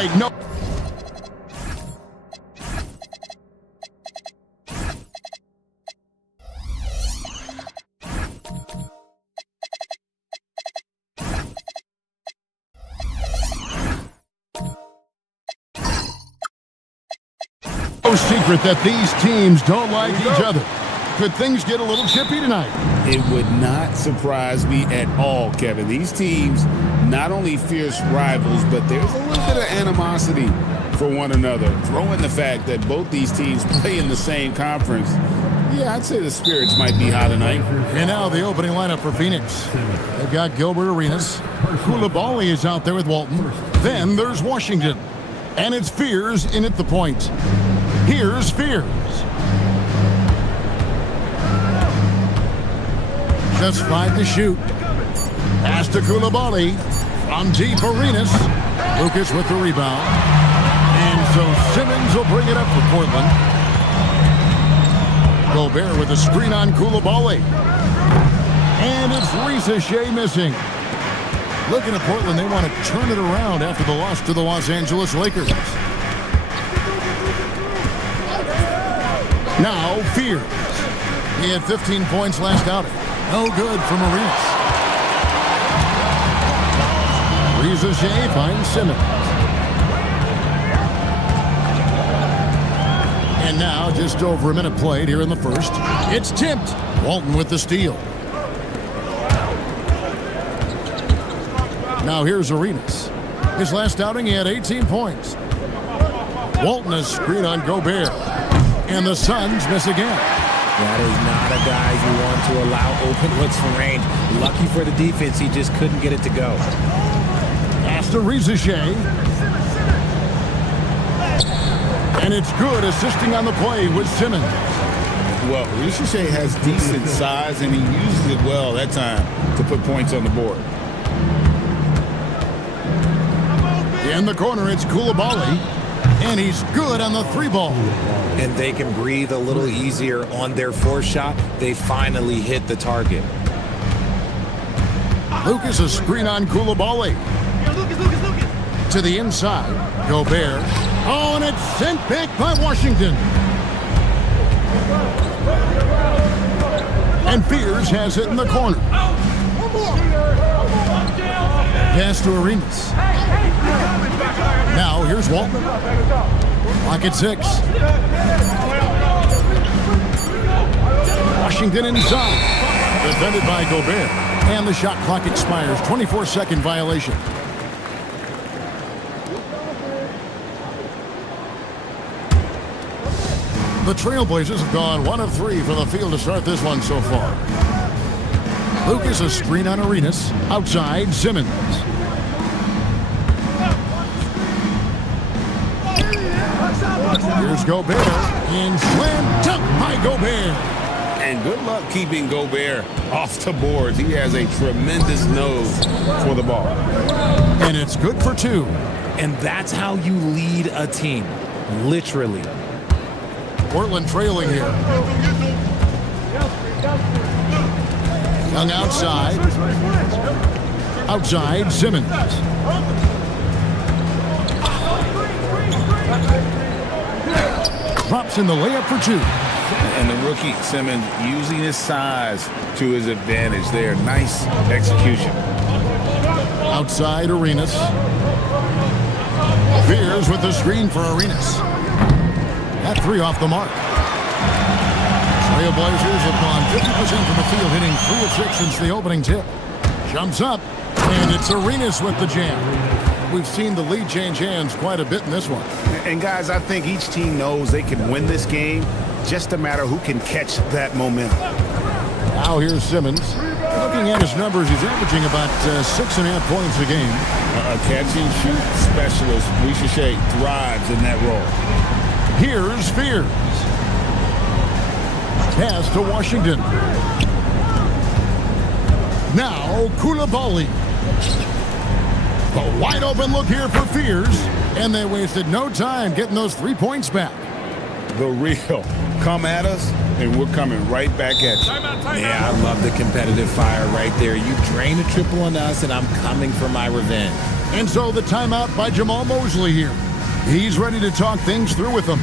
break. No. No secret that these teams don't like each other. Could things get a little chippy tonight? It would not surprise me at all, Kevin. These teams, not only fierce rivals, but there's a little bit of animosity for one another. Throw in the fact that both these teams play in the same conference. Yeah, I'd say the spirits might be high tonight. And now the opening lineup for Phoenix. They've got Gilbert Arenas. Koulibaly is out there with Walton. Then there's Washington. And it's Fears in at the point. Here's Fears. Just 5 to shoot. Pass to Koulibaly. From deep, Arenas. Lucas with the rebound. And so Simmons will bring it up for Portland. Gobert with a screen on Koulibaly. And it's Shai missing. Looking at Portland, they want to turn it around after the loss to the Los Angeles Lakers. Now, Fears. He had 15 points last outing. No good from Arenas. Shai finds Simmons. And now, just over a minute played here in the first. It's tipped. Walton with the steal. Now here's Arenas. His last outing, he had 18 points. Walton is screen on Gobert. And the Suns miss again. That is not a guy you want to allow open looks from range. Lucky for the defense, he just couldn't get it to go. Pass to Shai. And it's good, assisting on the play with Simmons. Well, Shai has decent size, and he uses it well that time to put points on the board. In the corner, it's Koulibaly. And he's good on the 3-ball. And they can breathe a little easier on their 4th shot. They finally hit the target. Lucas, a screen on Koulibaly. To the inside, Gobert. Oh, and it's sent back by Washington. And Fears has it in the corner. Pass to Arenas. Now, here's Walton. Clock at 6. Washington inside. Defended by Gobert. And the shot clock expires. 24-second violation. The Trailblazers have gone 1 of 3 from the field to start this one so far. Lucas, a screen on Arenas. Outside, Simmons. Here's Gobert. And slam dunk by Gobert. And good luck keeping Gobert off the boards. He has a tremendous nose for the ball. And it's good for 2. And that's how you lead a team. Literally. Portland trailing here. Young outside. Outside, Simmons. Drops in the layup for 2. And the rookie, Simmons, using his size to his advantage there. Nice execution. Outside, Arenas. Fears with the screen for Arenas. That 3 off the mark. Trailblazers have gone 50% from the field, hitting 3 of 6 since the opening tip. Jumps up, and it's Arenas with the jam. We've seen the lead change hands quite a bit in this one. And guys, I think each team knows they can win this game. Just a matter who can catch that momentum. Now here's Simmons. Looking at his numbers, he's averaging about 6.5 points a game. A catch-and-shoot specialist, Shai thrives in that role. Here's Fears. Pass to Washington. Now Koulibaly. A wide open look here for Fears. And they wasted no time getting those 3 points back. The real. Come at us, and we're coming right back at you. Yeah, I love the competitive fire right there. You drain a triple on us, and I'm coming for my revenge. And so the timeout by Jamal Mosley here. He's ready to talk things through with them.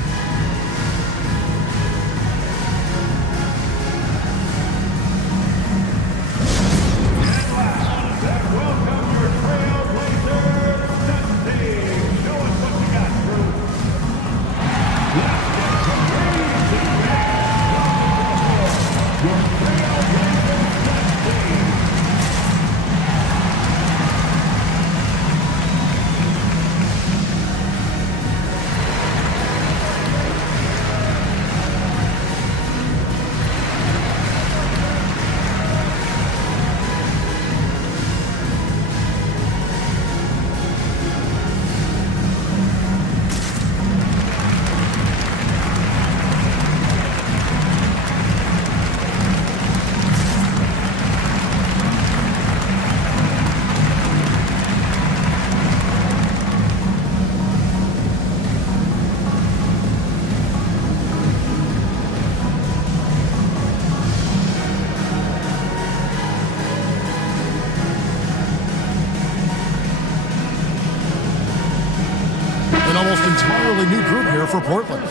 Almost entirely new group here for Portland.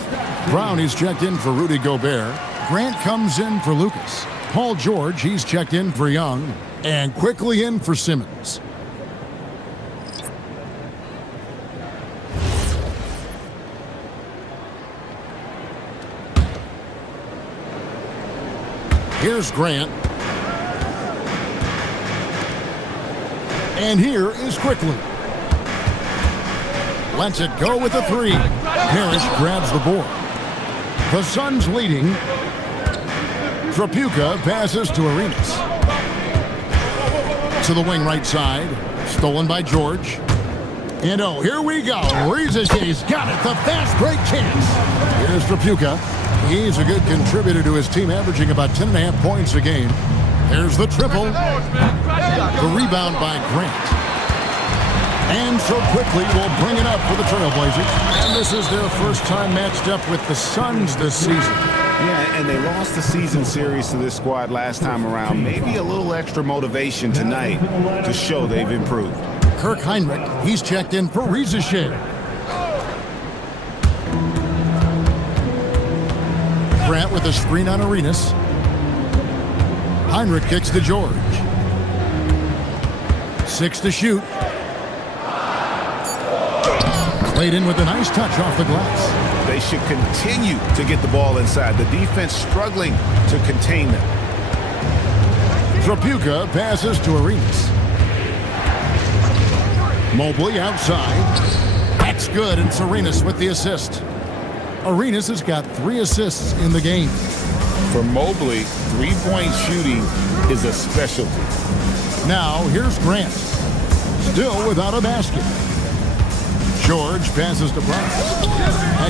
Brown, he's checked in for Rudy Gobert. Grant comes in for Lucas. Paul George, he's checked in for Young. And quickly in for Simmons. Here's Grant. And here is Quickly. Lets it go with a three. Parrish grabs the board. The Suns leading. Trapuka passes to Arenas. To the wing right side. Stolen by George. And oh, here we go. He's got it. The fast break chance. Here's Trapuka. He's a good contributor to his team, averaging about 10.5 points a game. There's the triple. The rebound by Grant. And so Quickly will bring it up for the Trailblazers. And this is their first time matched up with the Suns this season. Yeah, and they lost the season series to this squad last time around. Maybe a little extra motivation tonight to show they've improved. Kirk Heinrich, he's checked in for Riesesheim. Grant with a screen on Arenas. Heinrich kicks to George. 6 to shoot. Played in with a nice touch off the glass. They should continue to get the ball inside. The defense struggling to contain them. Trapuka passes to Arenas. Mobley outside. That's good, and Arenas with the assist. Arenas has got 3 assists in the game. For Mobley, three-point shooting is a specialty. Now, here's Grant. Still without a basket. George passes to Brown.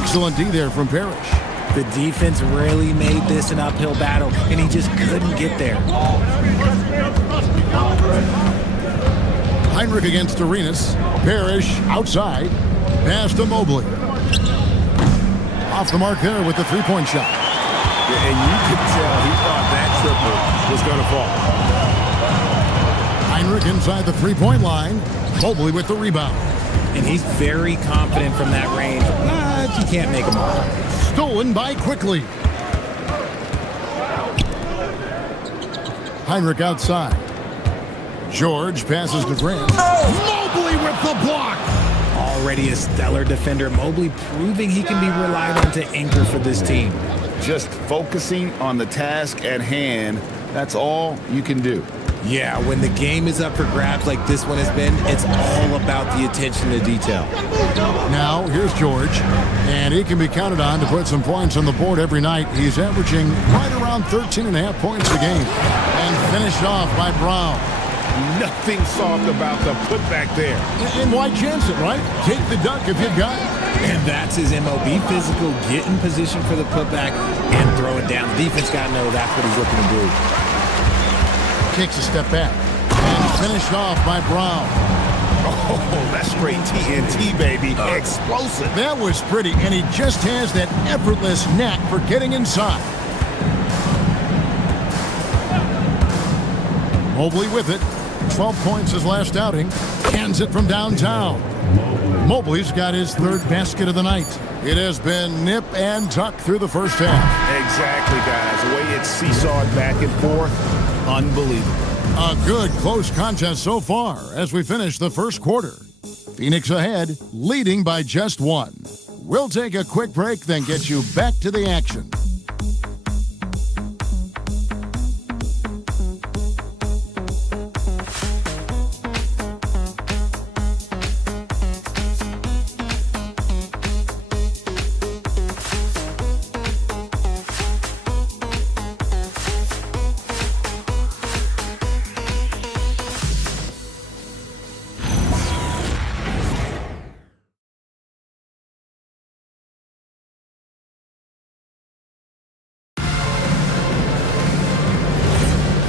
Excellent D there from Parrish. The defense really made this an uphill battle, and he just couldn't get there. Heinrich against Arenas. Parrish outside. Pass to Mobley. Off the mark there with the three-point shot. Yeah, and you could tell he thought that triple was going to fall. Heinrich inside the three-point line. Mobley with the rebound. And he's very confident from that range, but you can't make him all. Stolen by Quickly. Heinrich outside. George passes to Grant. Mobley with the block. Already a stellar defender, Mobley proving he can be relied on to anchor for this team. Just focusing on the task at hand, that's all you can do. Yeah, when the game is up for grabs like this one has been, it's all about the attention to detail. Now, here's George, and he can be counted on to put some points on the board every night. He's averaging right around 13.5 points a game. And finished off by Brown. Nothing soft about the putback there. And why chance it, right? Take the dunk if you've got it. And that's his MO. Be physical, get in position for the putback, and throw it down. The defense got to know that's what he's looking to do. Takes a step back. And finished off by Brown. Oh, that's straight TNT, baby. Explosive. That was pretty, and he just has that effortless knack for getting inside. Mobley with it. 12 points his last outing. Hands it from downtown. Mobley's got his third basket of the night. It has been nip and tuck through the first half. Exactly, guys. The way it's seesawed back and forth, unbelievable. A good close contest so far as we finish the first quarter. Phoenix ahead, leading by just one. We'll take a quick break, then get you back to the action.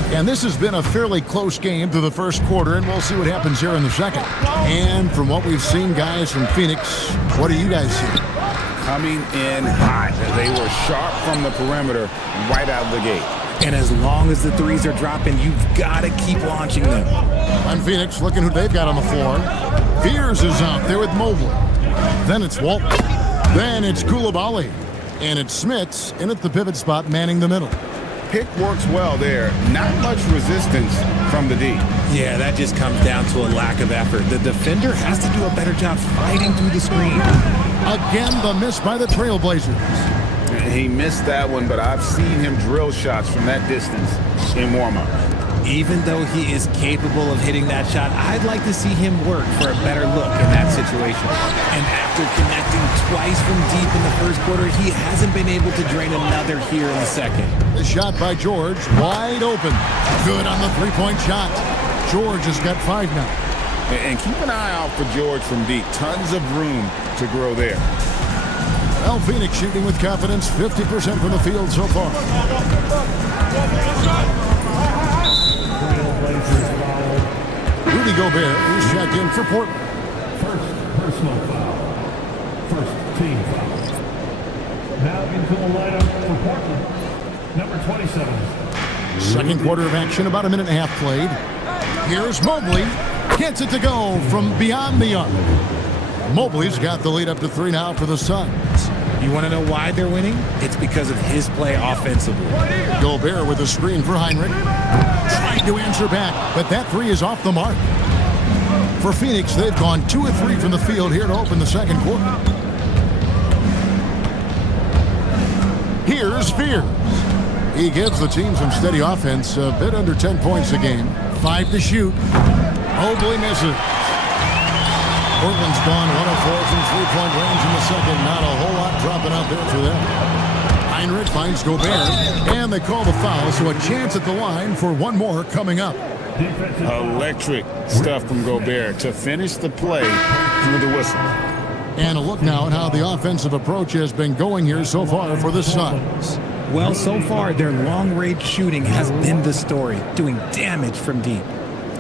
And this has been a fairly close game through the first quarter, and we'll see what happens here in the second. And from what we've seen, guys, from Phoenix, what do you guys see? Coming in hot. They were sharp from the perimeter right out of the gate. And as long as the threes are dropping, you've got to keep launching them. On Phoenix, looking who they've got on the floor. Fears is out there with Mobley. Then it's Walton. Then it's Koulibaly. And it's Smits in at the pivot spot, manning the middle. Pick works well there. Not much resistance from the D. Yeah, that just comes down to a lack of effort. The defender has to do a better job fighting through the screen. Again, the miss by the Trailblazers. He missed that one, but I've seen him drill shots from that distance in warm-up. Even though he is capable of hitting that shot, I'd like to see him work for a better look in that situation. And after connecting twice from deep in the first quarter, he hasn't been able to drain another here in the second. The shot by George, wide open. Good on the three-point shot. George has got 5 now. And keep an eye out for George from deep. Tons of room to grow there. Well, Phoenix shooting with confidence, 50% from the field so far. Rudy Gobert is checked in for Portland. First personal foul. First team foul. Now into the lineup for Portland. Number 27. Second quarter of action, about a minute and a half played. Here's Mobley. Gets it to go from beyond the arc. Mobley's got the lead up to 3 now for the Suns. You want to know why they're winning? It's because of his play offensively. Gobert with a screen for Heinrich. Trying to answer back, but that 3 is off the mark. For Phoenix, they've gone 2 of 3 from the field here to open the second quarter. Here's Fears. He gives the team some steady offense, a bit under 10 points a game. 5 to shoot. Mobley misses. Portland's gone 1 of 4 from three-point range in the second. Not a whole lot dropping out there for them. Heinrich finds Gobert, and they call the foul, so a chance at the line for one more coming up. Electric stuff from Gobert to finish the play through the whistle. And a look now at how the offensive approach has been going here so far for the Suns. Well, so far, their long-range shooting has been the story, doing damage from deep.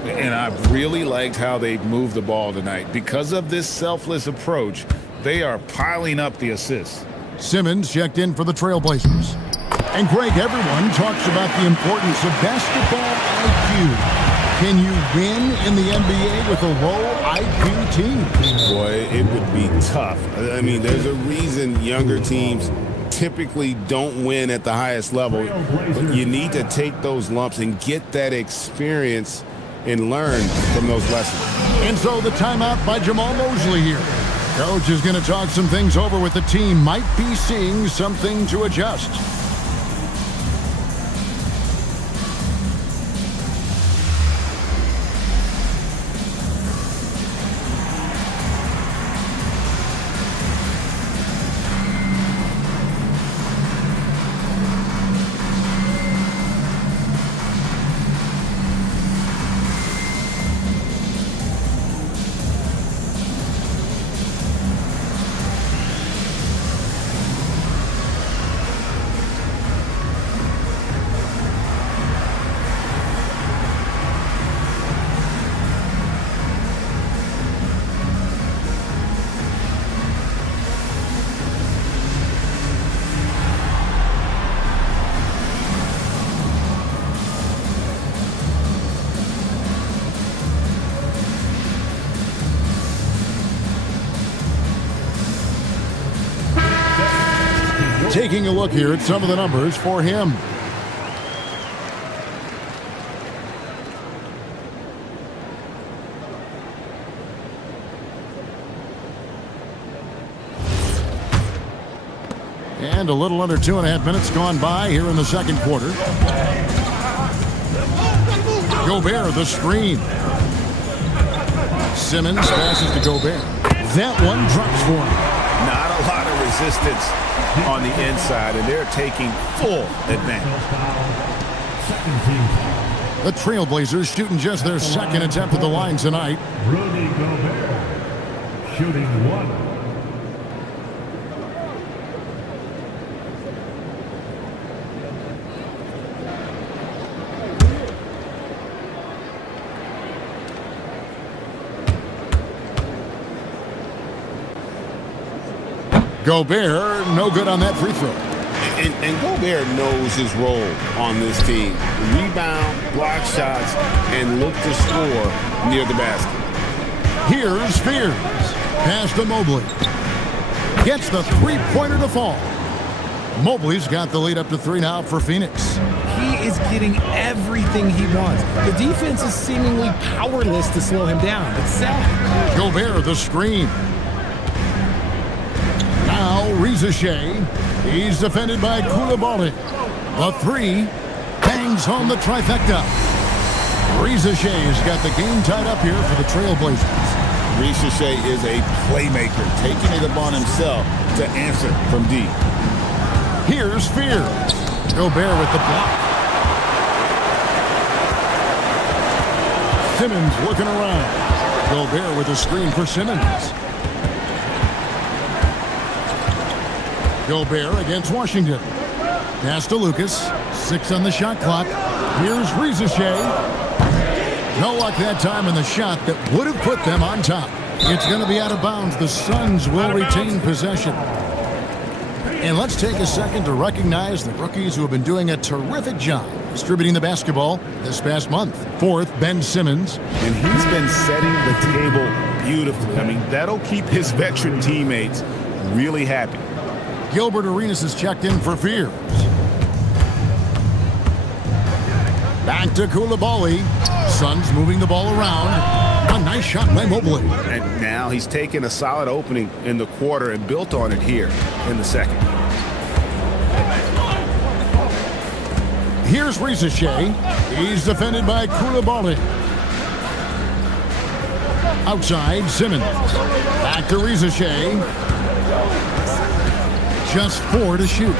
And I've really liked how they've moved the ball tonight. Because of this selfless approach, they are piling up the assists. Simmons checked in for the Trailblazers. And Greg, everyone talks about the importance of basketball IQ. Can you win in the NBA with a low IQ team? Boy, it would be tough. I mean, there's a reason younger teams typically don't win at the highest level. But you need to take those lumps and get that experience and learn from those lessons. And so the timeout by Jamal Mosley here. Coach is going to talk some things over with the team. Might be seeing something to adjust. Taking a look here at some of the numbers for him. And a little under 2.5 minutes gone by here in the second quarter. Gobert, the screen. Simmons passes to Gobert. That one drops for him. Not a lot of resistance on the inside, and they're taking full advantage. Second team foul. The Trailblazers shooting just their second attempt at the line tonight. Rudy Gobert shooting one. Gobert, no good on that free throw. And Gobert knows his role on this team. Rebound, block shots, and look to score near the basket. Here's Spears. Pass to Mobley. Gets the three-pointer to fall. Mobley's got the lead up to 3 now for Phoenix. He is getting everything he wants. The defense is seemingly powerless to slow him down. It's sad. Gobert, the screen. Now, Shea. He's defended by Koulibaly. A 3. Bangs home the trifecta. Shea's got the game tied up here for the Trailblazers. Shea is a playmaker, taking it upon himself to answer from deep. Here's Spears. Gobert with the block. Simmons looking around. Gobert with a screen for Simmons. Gobert against Washington. Pass to Lucas. 6 on the shot clock. Here's Shea. No luck that time in the shot that would have put them on top. It's going to be out of bounds. The Suns will retain possession. And let's take a second to recognize the rookies who have been doing a terrific job distributing the basketball this past month. 4th, Ben Simmons. And he's been setting the table beautifully. I mean, that'll keep his veteran teammates really happy. Gilbert Arenas is checked in for Fears. Back to Koulibaly. Suns moving the ball around. A nice shot by Mobley. And now he's taken a solid opening in the quarter and built on it here in the second. Here's Shea. He's defended by Koulibaly. Outside, Simmons. Back to Shea. Just 4 to shoot.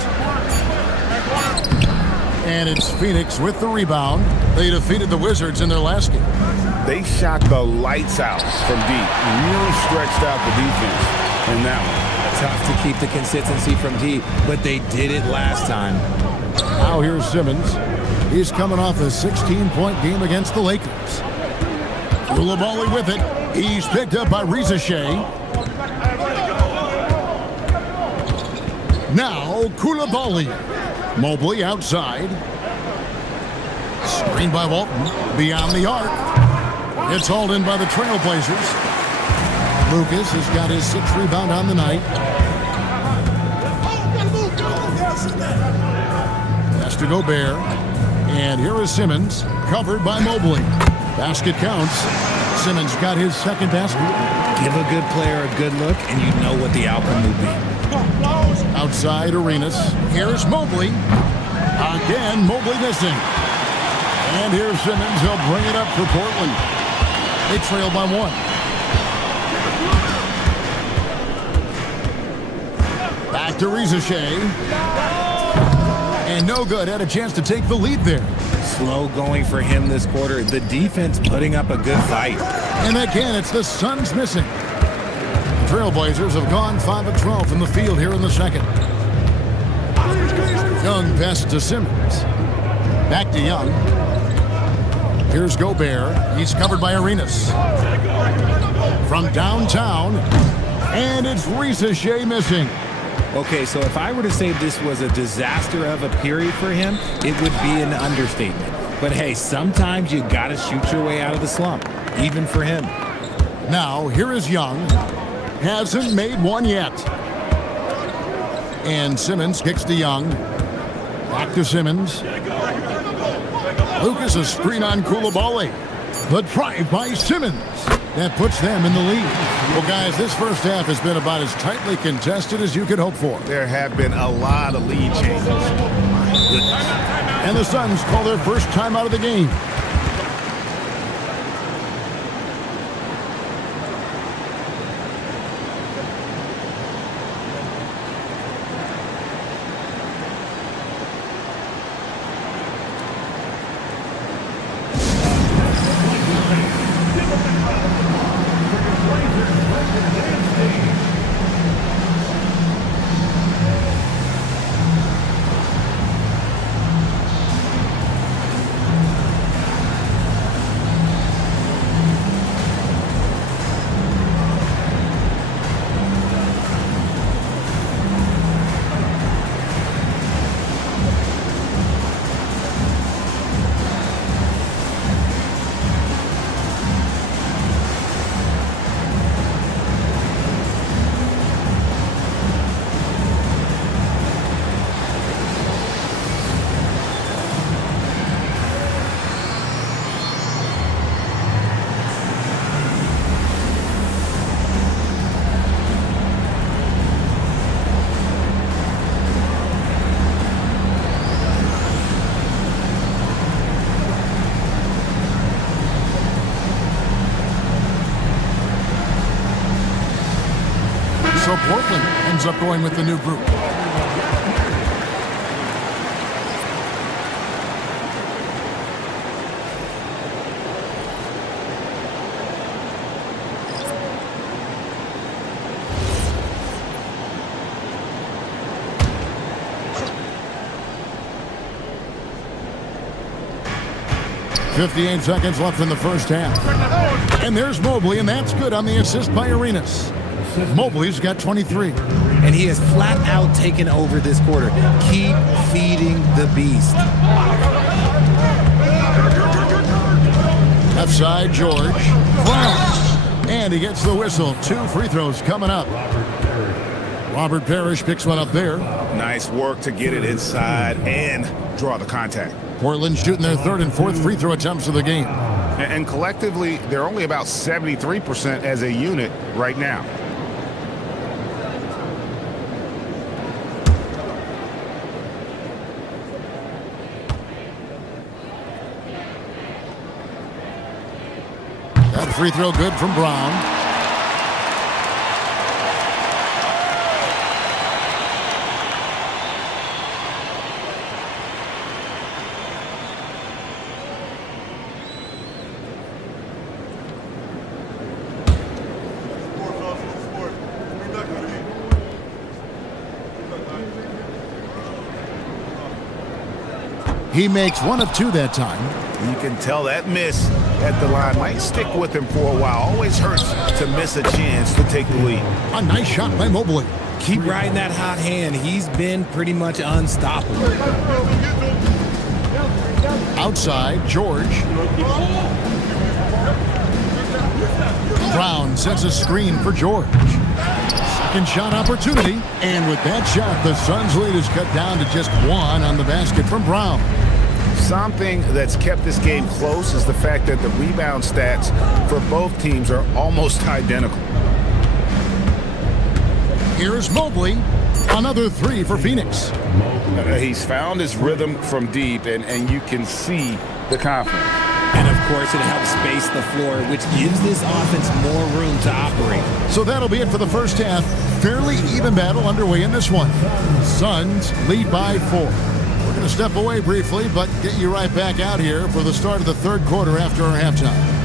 And it's Phoenix with the rebound. They defeated the Wizards in their last game. They shot the lights out from deep. Really stretched out the defense in that one. Tough to keep the consistency from deep, but they did it last time. Now here's Simmons. He's coming off a 16-point game against the Lakers. Koulibaly with it. He's picked up by Shea. Now, Koulibaly. Mobley outside. Screen by Walton. Beyond the arc. It's hauled in by the Trailblazers. Lucas has got his 6th rebound on the night. Pass to Gobert. And here is Simmons, covered by Mobley. Basket counts. Simmons got his 2nd basket. Give a good player a good look, and you know what the outcome will be. Outside Arenas. Here's Mobley. Again, Mobley missing. And here's Simmons. He'll bring it up for Portland. They trail by 1. Back to Shea. And no good. Had a chance to take the lead there. Slow going for him this quarter. The defense putting up a good fight. And again, it's the Suns missing. The Trailblazers have gone 5 of 12 from the field here in the second. Young pass to Simmons. Back to Young. Here's Gobert. He's covered by Arenas. From downtown. And it's Shea missing. Okay, so if I were to say this was a disaster of a period for him, it would be an understatement. But hey, sometimes you got to shoot your way out of the slump, even for him. Now, here is Young. Hasn't made one yet. And Simmons kicks to Young. Back to Simmons. Lucas, a screen on Koulibaly. The drive by Simmons. That puts them in the lead. Well, guys, this first half has been about as tightly contested as you could hope for. There have been a lot of lead changes. My goodness. And the Suns call their first time out of the game. So Portland ends up going with the new group. .58 seconds left in the first half. And there's Mobley, and that's good on the assist by Arenas. Mobley's got 23. And he has flat out taken over this quarter. Keep feeding the beast. Left side, George. Brown. And he gets the whistle. 2 free throws coming up. Robert Parrish picks one up there. Nice work to get it inside and draw the contact. Portland shooting their 3rd and 4th free throw attempts of the game. And collectively, they're only about 73% as a unit right now. That free throw good from Brown. He makes 1 of 2 that time. You can tell that miss at the line might stick with him for a while. Always hurts to miss a chance to take the lead. A nice shot by Mobley. Keep riding that hot hand. He's been pretty much unstoppable. Outside, George. Brown sets a screen for George. Second shot opportunity. And with that shot, the Suns' lead is cut down to just 1 on the basket from Brown. Something that's kept this game close is the fact that the rebound stats for both teams are almost identical. Here's Mobley. Another 3 for Phoenix. He's found his rhythm from deep, and you can see the confidence. And, of course, it helps space the floor, which gives this offense more room to operate. So that'll be it for the first half. Fairly even battle underway in this one. Suns lead by 4. We're going to step away briefly, but get you right back out here for the start of the 3rd quarter after our halftime.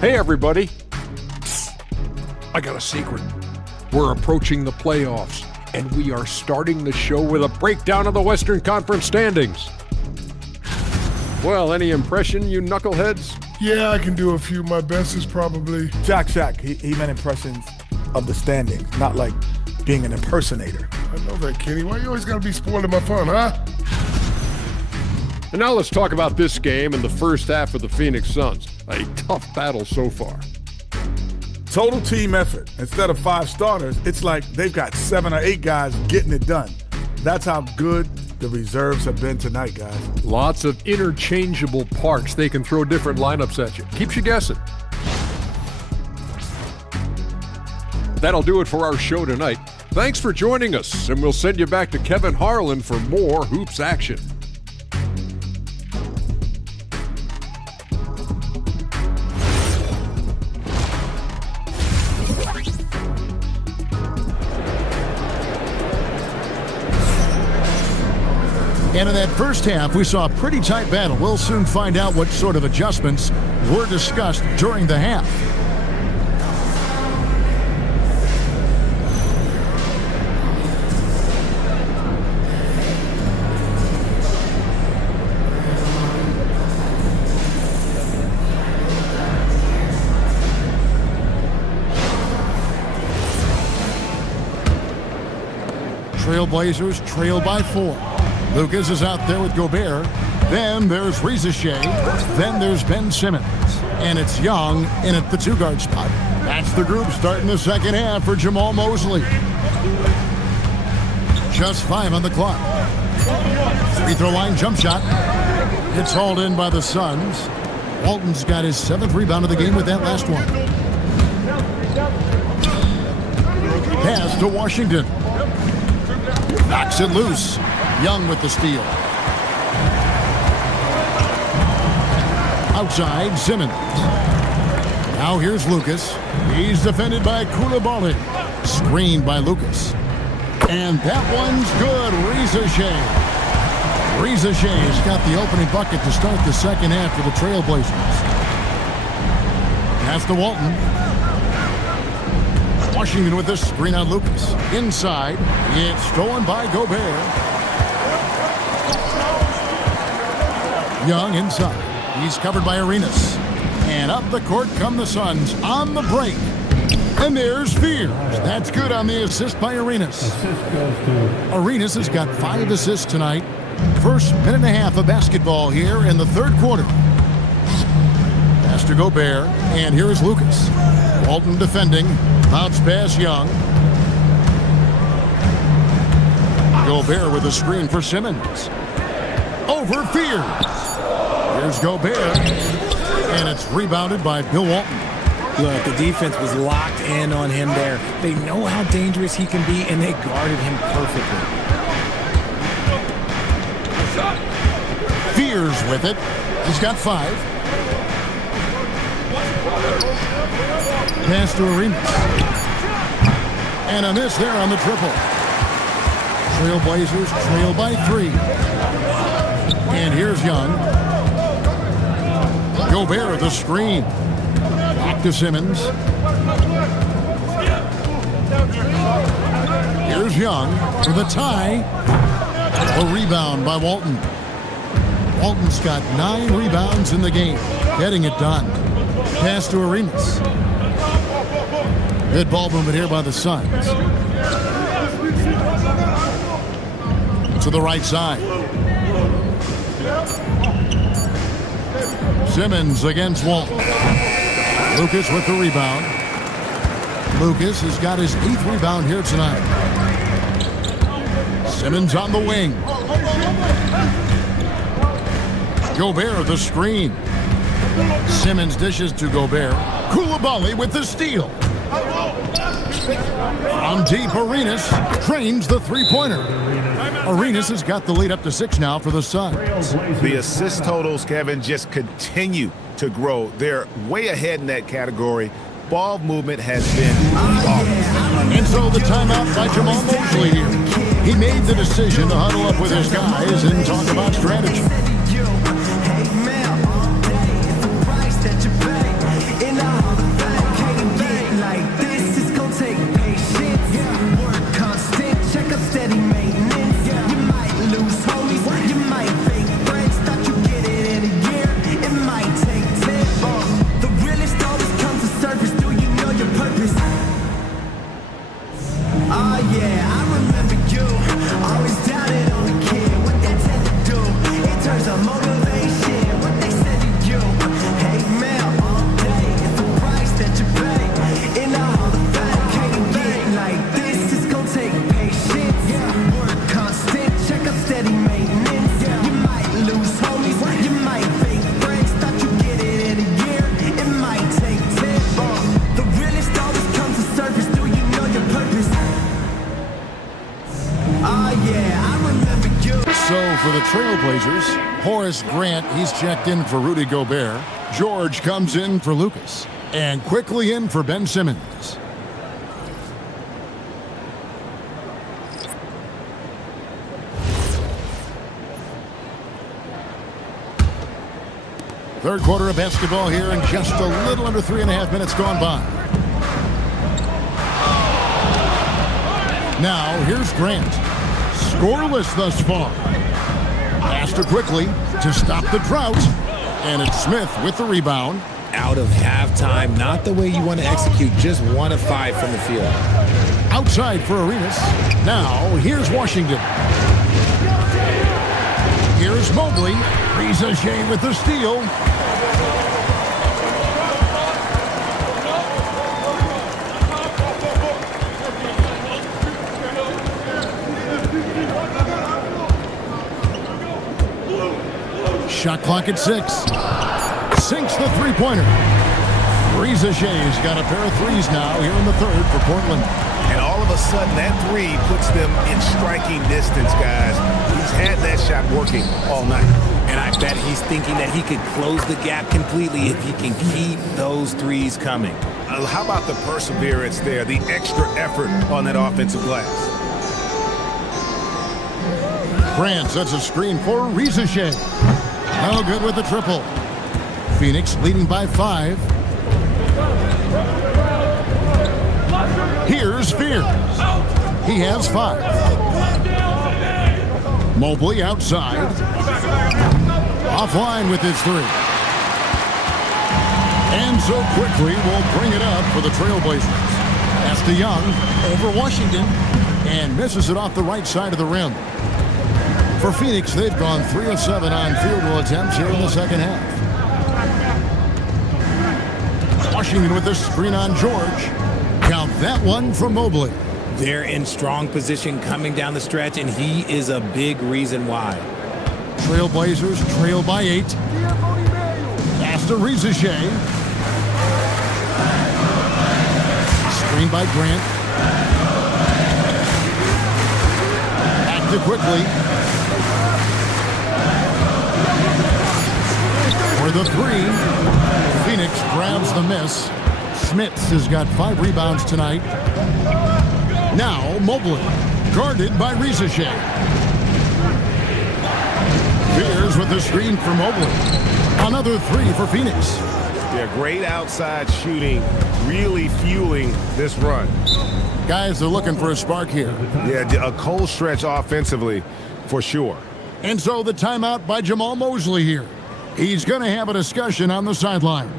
Hey, everybody. I got a secret. We're approaching the playoffs, and we are starting the show with a breakdown of the Western Conference standings. Well, any impression, you knuckleheads? Yeah, I can do a few. My best is probably... Jack, he meant impressions of the standings, not like being an impersonator. I know that, Kenny. Why you always gotta be spoiling my fun, huh? And now let's talk about this game and the first half of the Phoenix Suns. A tough battle so far. Total team effort. Instead of 5 starters, it's like they've got 7 or 8 guys getting it done. That's how good the reserves have been tonight, guys. Lots of interchangeable parts. They can throw different lineups at you. Keeps you guessing. That'll do it for our show tonight. Thanks for joining us, and we'll send you back to Kevin Harlan for more hoops action. And in that first half, we saw a pretty tight battle. We'll soon find out what sort of adjustments were discussed during the half. Trailblazers trail by 4. Lucas is out there with Gobert. Then there's Shea. Then there's Ben Simmons. And it's Young in at the 2-guard spot. That's the group starting the second half for Jamal Mosley. Just 5 on the clock. Free throw line jump shot. It's hauled in by the Suns. Walton's got his 7th rebound of the game with that last one. Pass to Washington. Knocks it loose. Young with the steal. Outside, Simmons. Now here's Lucas. He's defended by Koulibaly. Screened by Lucas. And that one's good. Shea's got the opening bucket to start the second half for the Trailblazers. Pass to Walton. Washington with the screen on Lucas. Inside. It's stolen by Gobert. Young inside. He's covered by Arenas. And up the court come the Suns on the break. And there's Fears. That's good on the assist by Arenas. Arenas has got 5 assists tonight. First minute and a half of basketball here in the third quarter. Pass to Gobert. And here is Lucas. Walton defending. Bounce pass Young. Gobert with a screen for Simmons. Over Fears. Here's Gobert, and it's rebounded by Bill Walton. Look, the defense was locked in on him there. They know how dangerous he can be, and they guarded him perfectly. Fears with it. He's got 5. Pass to Arenas. And a miss there on the triple. Trailblazers trail by 3. And here's Young. Gobert, the screen. Back to Simmons. Here's Young for the tie. A rebound by Walton. Walton's got 9 rebounds in the game. Getting it done. Pass to Arenas. Good ball movement here by the Suns. To the right side. Simmons against Walton. Lucas with the rebound. Lucas has got his 8th rebound here tonight. Simmons on the wing. Gobert the screen. Simmons dishes to Gobert. Koulibaly with the steal. From deep, Arenas trains the 3-pointer. Arenas has got the lead up to 6 now for the Suns. The assist totals, Kevin, just continue to grow. They're way ahead in that category. Ball movement has been flawless. And so the timeout by Jamal Mosley here. He made the decision to huddle up with his guys and talk about strategy. Steady maintenance. You might Trailblazers, Horace Grant, he's checked in for Rudy Gobert. George comes in for Lucas. And quickly in for Ben Simmons. Third quarter of basketball here, and just a little under 3.5 minutes gone by. Now, here's Grant. Scoreless thus far. Faster quickly to stop the drought. And it's Smith with the rebound. Out of halftime, not the way you want to execute, just 1 of 5 from the field. Outside for Arenas. Now, here's Washington. Here's Mobley. Reza Shea with the steal. Shot clock at 6. Sinks the three-pointer. Reza Shea's got a pair of threes now here in the third for Portland. And all of a sudden, that three puts them in striking distance, guys. He's had that shot working all night. And I bet he's thinking that he could close the gap completely if he can keep those threes coming. How about the perseverance there, the extra effort on that offensive glass? Grant sets a screen for Reza Shea. No good with the triple. Phoenix leading by 5. Here's Fears. He has 5. Mobley outside. Offline with his 3. And so quickly we'll bring it up for the Trailblazers. Pass to Young over Washington. And misses it off the right side of the rim. For Phoenix, they've gone 3 of 7 on field goal attempts here in the second half. Washington with the screen on George. Count that one from Mobley. They're in strong position coming down the stretch, and he is a big reason why. Trailblazers trail by 8. Pass to Reza Shea. Screen by Grant. Back to quickly. For the 3, Phoenix grabs the miss. Smits has got 5 rebounds tonight. Now Mobley, guarded by Reza Shea. Fears with the screen for Mobley. Another 3 for Phoenix. Yeah, great outside shooting, really fueling this run. Guys are looking for a spark here. Yeah, a cold stretch offensively, for sure. And so the timeout by Jamal Mosley here. He's going to have a discussion on the sideline.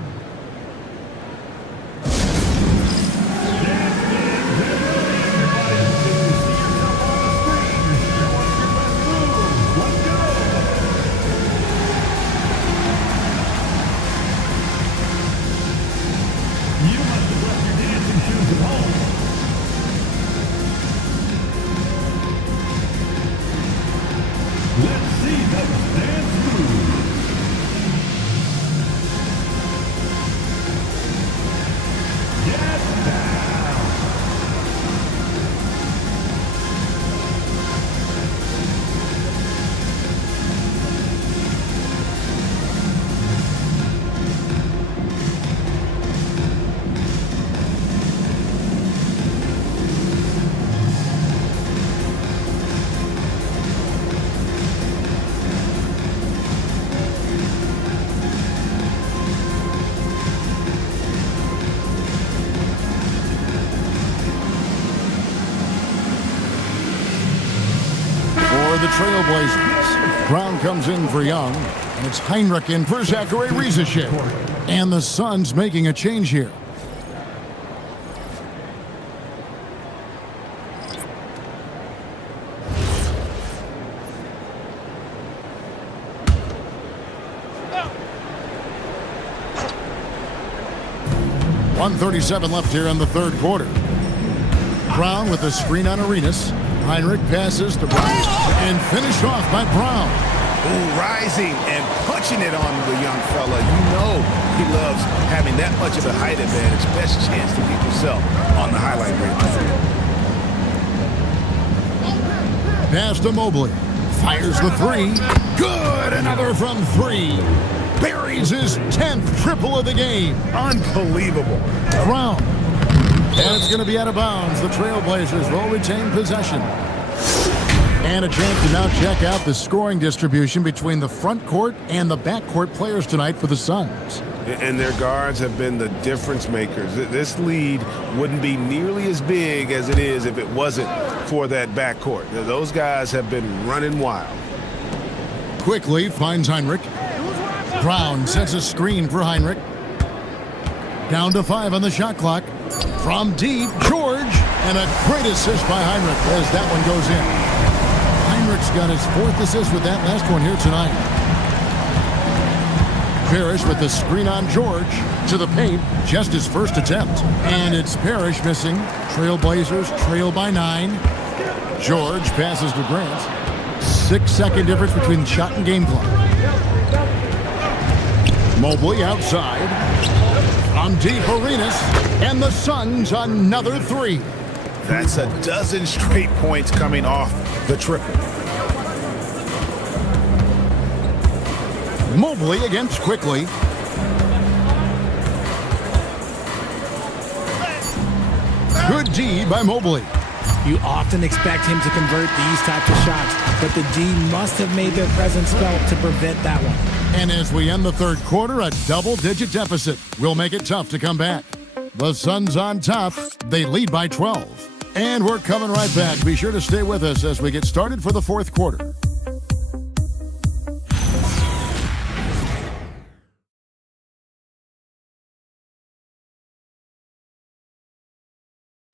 The Trailblazers. Brown comes in for Young, and it's Heinrich in for Zachary Reza Shea. And the Suns making a change here. .137 left here in the third quarter. Brown with the screen on Arenas. Heinrich passes to Brown and finished off by Brown. Ooh, rising and punching it on the young fella. You know he loves having that much of a height advantage. Best chance to get yourself on the highlight reel. Pass to Mobley. Fires the three. Good. Another from three. Buries his 10th triple of the game. Unbelievable. Brown. And it's going to be out of bounds. The Trailblazers will retain possession. And a chance to now check out the scoring distribution between the front court and the back court players tonight for the Suns. And their guards have been the difference makers. This lead wouldn't be nearly as big as it is if it wasn't for that backcourt. Those guys have been running wild. Quickly finds Heinrich. Brown sets a screen for Heinrich. Down to 5 on the shot clock. From deep, George. And a great assist by Heinrich as that one goes in. Heinrich's got his 4th assist with that last one here tonight. Parrish with the screen on George to the paint, just his first attempt. And it's Parrish missing. Trailblazers trail by 9. George passes to Grant. 6-second difference between shot and game clock. Mobley outside. From deep, Arenas. And the Suns another 3. That's a dozen straight points coming off the triple. Mobley against Quickly. Good D by Mobley. You often expect him to convert these types of shots, but the D must have made their presence felt to prevent that one. And as we end the third quarter, a double-digit deficit will make it tough to come back. The Suns on top. They lead by 12. And we're coming right back. Be sure to stay with us as we get started for the fourth quarter.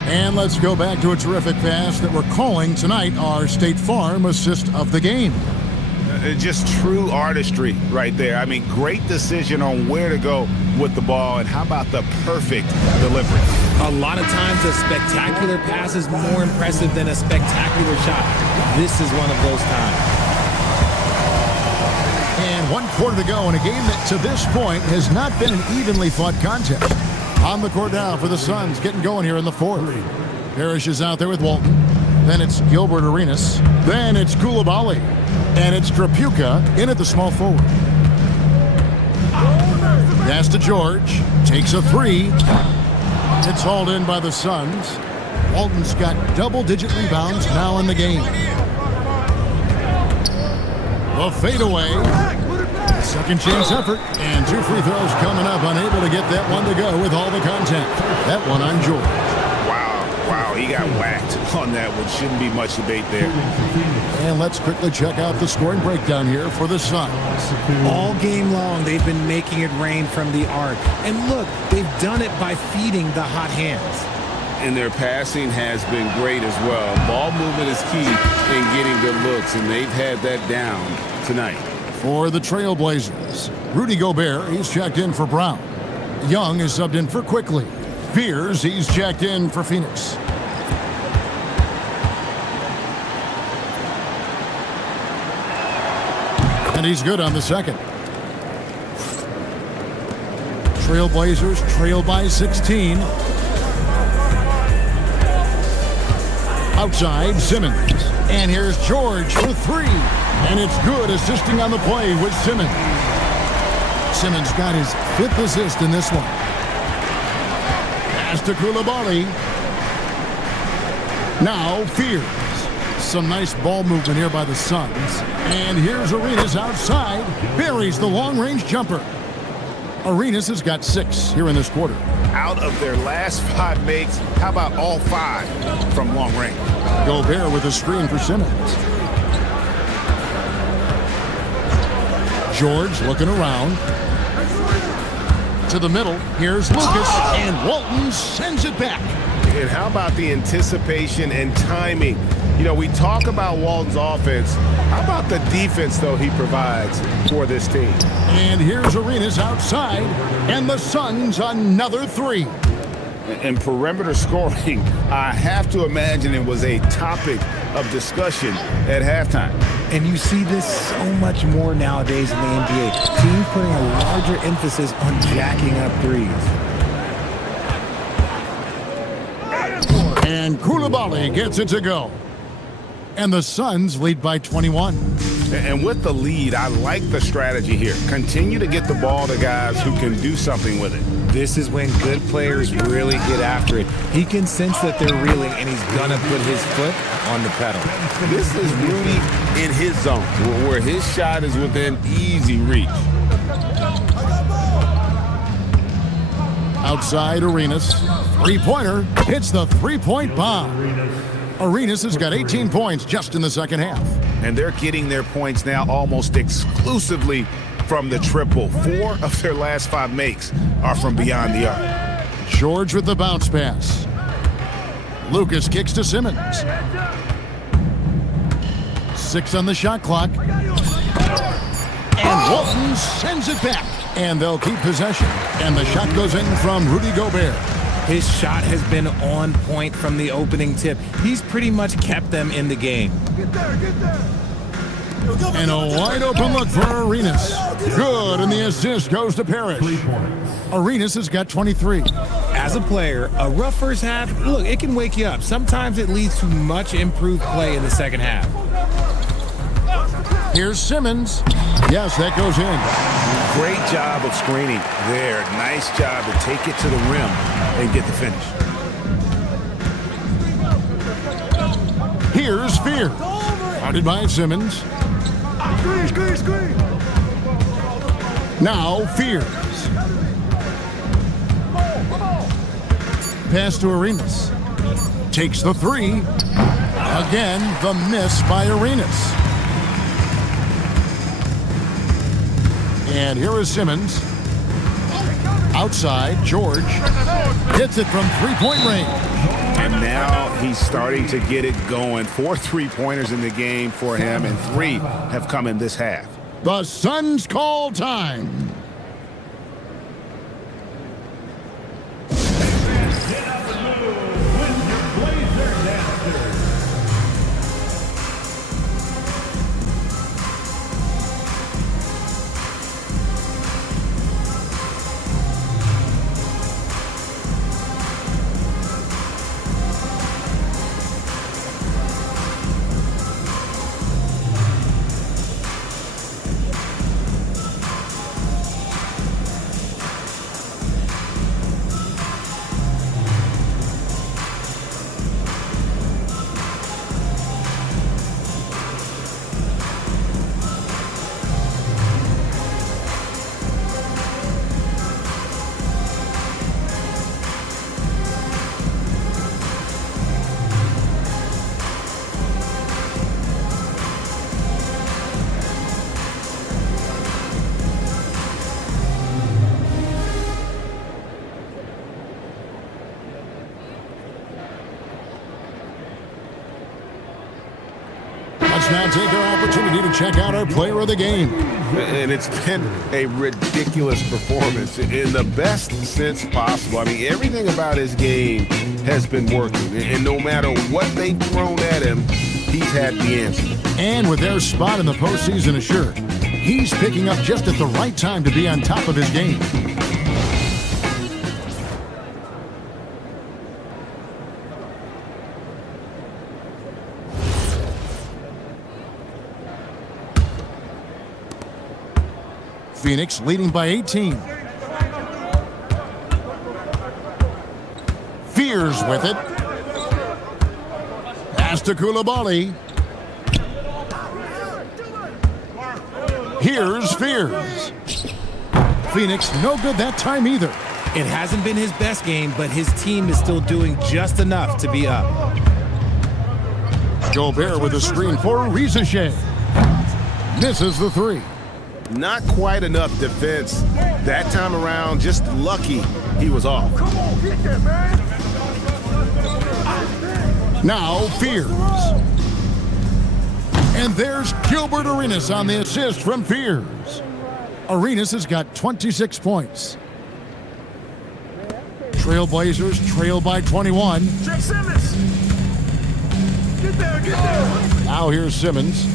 And let's go back to a terrific pass that we're calling tonight our State Farm assist of the game. Just true artistry right there. I mean, great decision on where to go with the ball, and how about the perfect delivery? A lot of times a spectacular pass is more impressive than a spectacular shot. This is one of those times. And 1 quarter to go in a game that to this point has not been an evenly fought contest. On the court now for the Suns, getting going here in the fourth. Parrish is out there with Walton. Then it's Gilbert Arenas. Then it's Koulibaly. And it's Drapuka in at the small forward. Pass to George. Takes a 3. It's hauled in by the Suns. Walton's got double-digit rebounds now in the game. The fadeaway. Second chance effort. And 2 free throws coming up. Unable to get that one to go with all the contact. That one on George. Wow, he got whacked on that one. Shouldn't be much debate there. And let's quickly check out the scoring breakdown here for the Suns. All game long, they've been making it rain from the arc. And look, they've done it by feeding the hot hands. And their passing has been great as well. Ball movement is key in getting good looks, and they've had that down tonight. For the Trailblazers, Rudy Gobert, he's checked in for Brown. Young is subbed in for Quickly. Fears, he's checked in for Phoenix. And he's good on the second. Trailblazers trail by 16. Outside, Simmons. And here's George for 3. And it's good, assisting on the play with Simmons. Simmons got his 5th assist in this one. Pass to Koulibaly. Now Fears. Some nice ball movement here by the Suns. And here's Arenas outside. Buries the long-range jumper. Arenas has got 6 here in this quarter. Out of their last 5 makes, how about all 5 from long range? Gobert with a screen for Simmons. George looking around. To the middle. Here's Lucas. And Walton sends it back. And how about the anticipation and timing? You know, we talk about Walton's offense. How about the defense, though, he provides for this team? And here's Arenas outside. And the Suns another 3. And perimeter scoring, I have to imagine it was a topic of discussion at halftime. And you see this so much more nowadays in the NBA. Teams putting a larger emphasis on jacking up threes. And Koulibaly gets it to go. And the Suns lead by 21. And with the lead, I like the strategy here. Continue to get the ball to guys who can do something with it. This is when good players really get after it. He can sense that they're reeling, and he's gonna put his foot on the pedal. This is Rudy in his zone, where his shot is within easy reach. Outside Arenas, three-pointer hits the three-point bomb. Arenas has got 18 points just in the second half. And they're getting their points now almost exclusively from the triple. 4 of their last 5 makes are from beyond the arc. George with the bounce pass. Lucas kicks to Simmons. 6 on the shot clock. And Walton sends it back. And they'll keep possession. And the shot goes in from Rudy Gobert. His shot has been on point from the opening tip. He's pretty much kept them in the game. And a wide open look for Arenas. Good, and the assist goes to Parrish. Arenas has got 23. As a player, a rough first half, look, it can wake you up. Sometimes it leads to much improved play in the second half. Here's Simmons. Yes, that goes in. Great job of screening there. Nice job to take it to the rim and get the finish. Here's Fear. Guarded by Simmons. Screen. Now Fears. Pass to Arenas. Takes the three. Again, the miss by Arenas. And here is Simmons. Outside, George hits it from three-point range. And now he's starting to get it going. 4 3-pointers in the game for him, and 3 have come in this half. The Suns call time. Let's now take our opportunity to check out our player of the game. And it's been a ridiculous performance in the best sense possible. I mean, everything about his game has been working. And no matter what they've thrown at him, he's had the answer. And with their spot in the postseason assured, he's picking up just at the right time to be on top of his game. Phoenix leading by 18. Fears with it. Pass to Koulibaly. Here's Fears. Phoenix no good that time either. It hasn't been his best game, but his team is still doing just enough to be up. Gobert with a screen for Rizachet. Misses the three. Not quite enough defense that time around. Just lucky he was off. Come on, get there, man. Now Fears. And there's Gilbert Arenas on the assist from Fears. Arenas has got 26 points. Trailblazers trail by 21. Jay Simmons. Get there, get there. Now here's Simmons.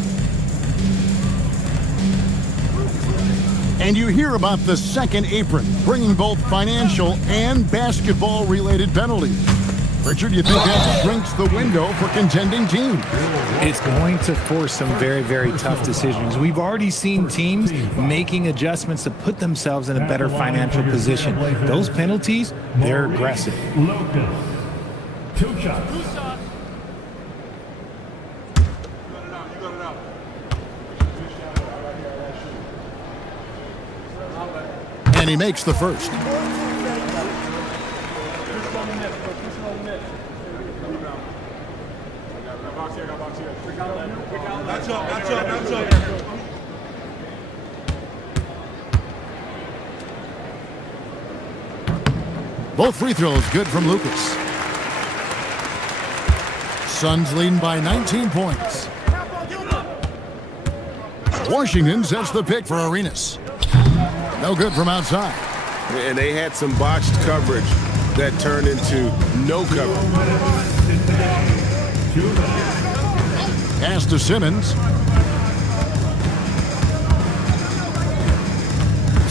And you hear about the second apron, bringing both financial and basketball-related penalties. Richard, you think that shrinks the window for contending teams? It's going to force some very, very tough decisions. We've already seen teams making adjustments to put themselves in a better financial position. Those penalties, they're aggressive. Lucas. 2 shots. And he makes the first. Both free throws good from Lucas. Suns leading by 19 points. Washington sets the pick for Arenas. No good from outside. And they had some botched coverage that turned into no coverage. Pass to Simmons.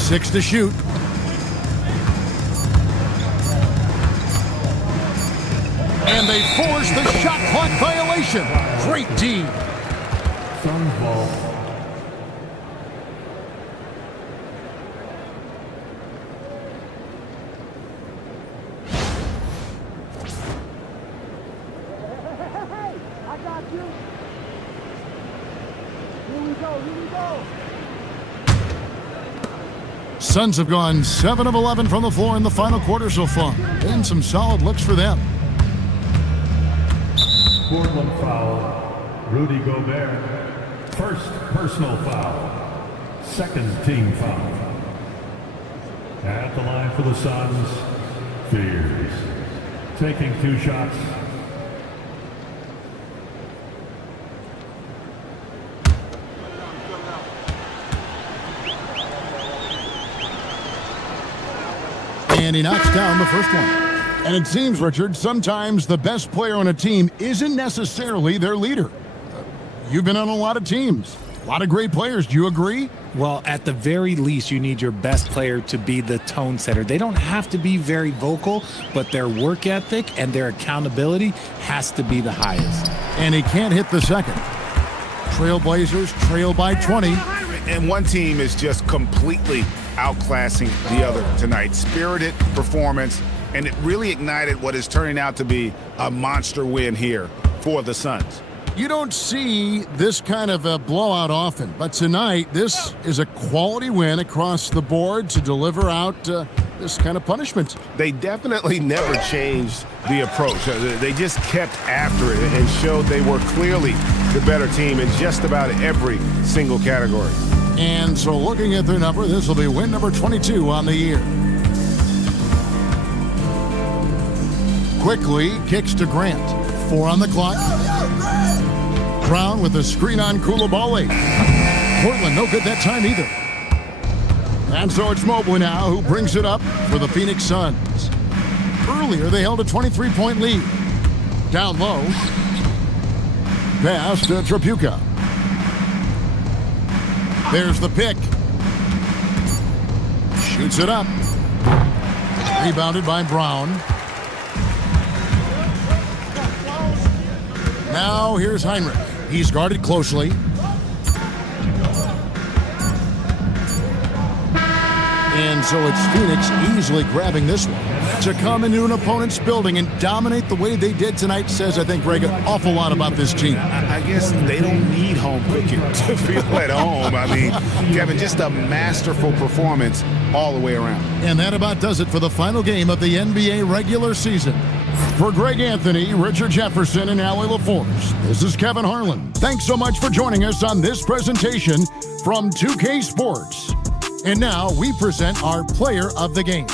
6 to shoot. And they force the shot clock violation. Great D. Suns ball. Suns have gone 7 of 11 from the floor in the final quarter so far. And some solid looks for them. Portland foul. Rudy Gobert. First personal foul. Second team foul. At the line for the Suns. Fears. Taking 2 shots. And he knocks down the first one. And it seems, Richard, sometimes the best player on a team isn't necessarily their leader. You've been on a lot of teams. A lot of great players. Do you agree? Well, at the very least, you need your best player to be the tone setter. They don't have to be very vocal, but their work ethic and their accountability has to be the highest. And he can't hit the second. Trailblazers trail by 20. And one team is just completely outclassing the other tonight. Spirited performance, and it really ignited what is turning out to be a monster win here for the Suns. You don't see this kind of a blowout often, but tonight this is a quality win across the board to deliver out this kind of punishment. They definitely never changed the approach. They just kept after it and showed they were clearly the better team in just about every single category. And so looking at their number, this will be win number 22 on the year. Quickly kicks to Grant. 4 on the clock. Brown with a screen on Koulibaly. Portland no good that time either. And so it's Mobley now who brings it up for the Phoenix Suns. Earlier they held a 23-point lead. Down low. Pass to Tripucka. There's the pick. Shoots it up. Rebounded by Brown. Now here's Heinrich. He's guarded closely. And so it's Phoenix easily grabbing this one. To come into an opponent's building and dominate the way they did tonight says, I think, Greg, an awful lot about this team. I guess they don't need home cooking to feel at home. I mean, Kevin, just a masterful performance all the way around. And that about does it for the final game of the NBA regular season. For Greg Anthony, Richard Jefferson, and LaLVsBos, this is Kevin Harlan. Thanks so much for joining us on this presentation from 2K Sports. And now we present our player of the game.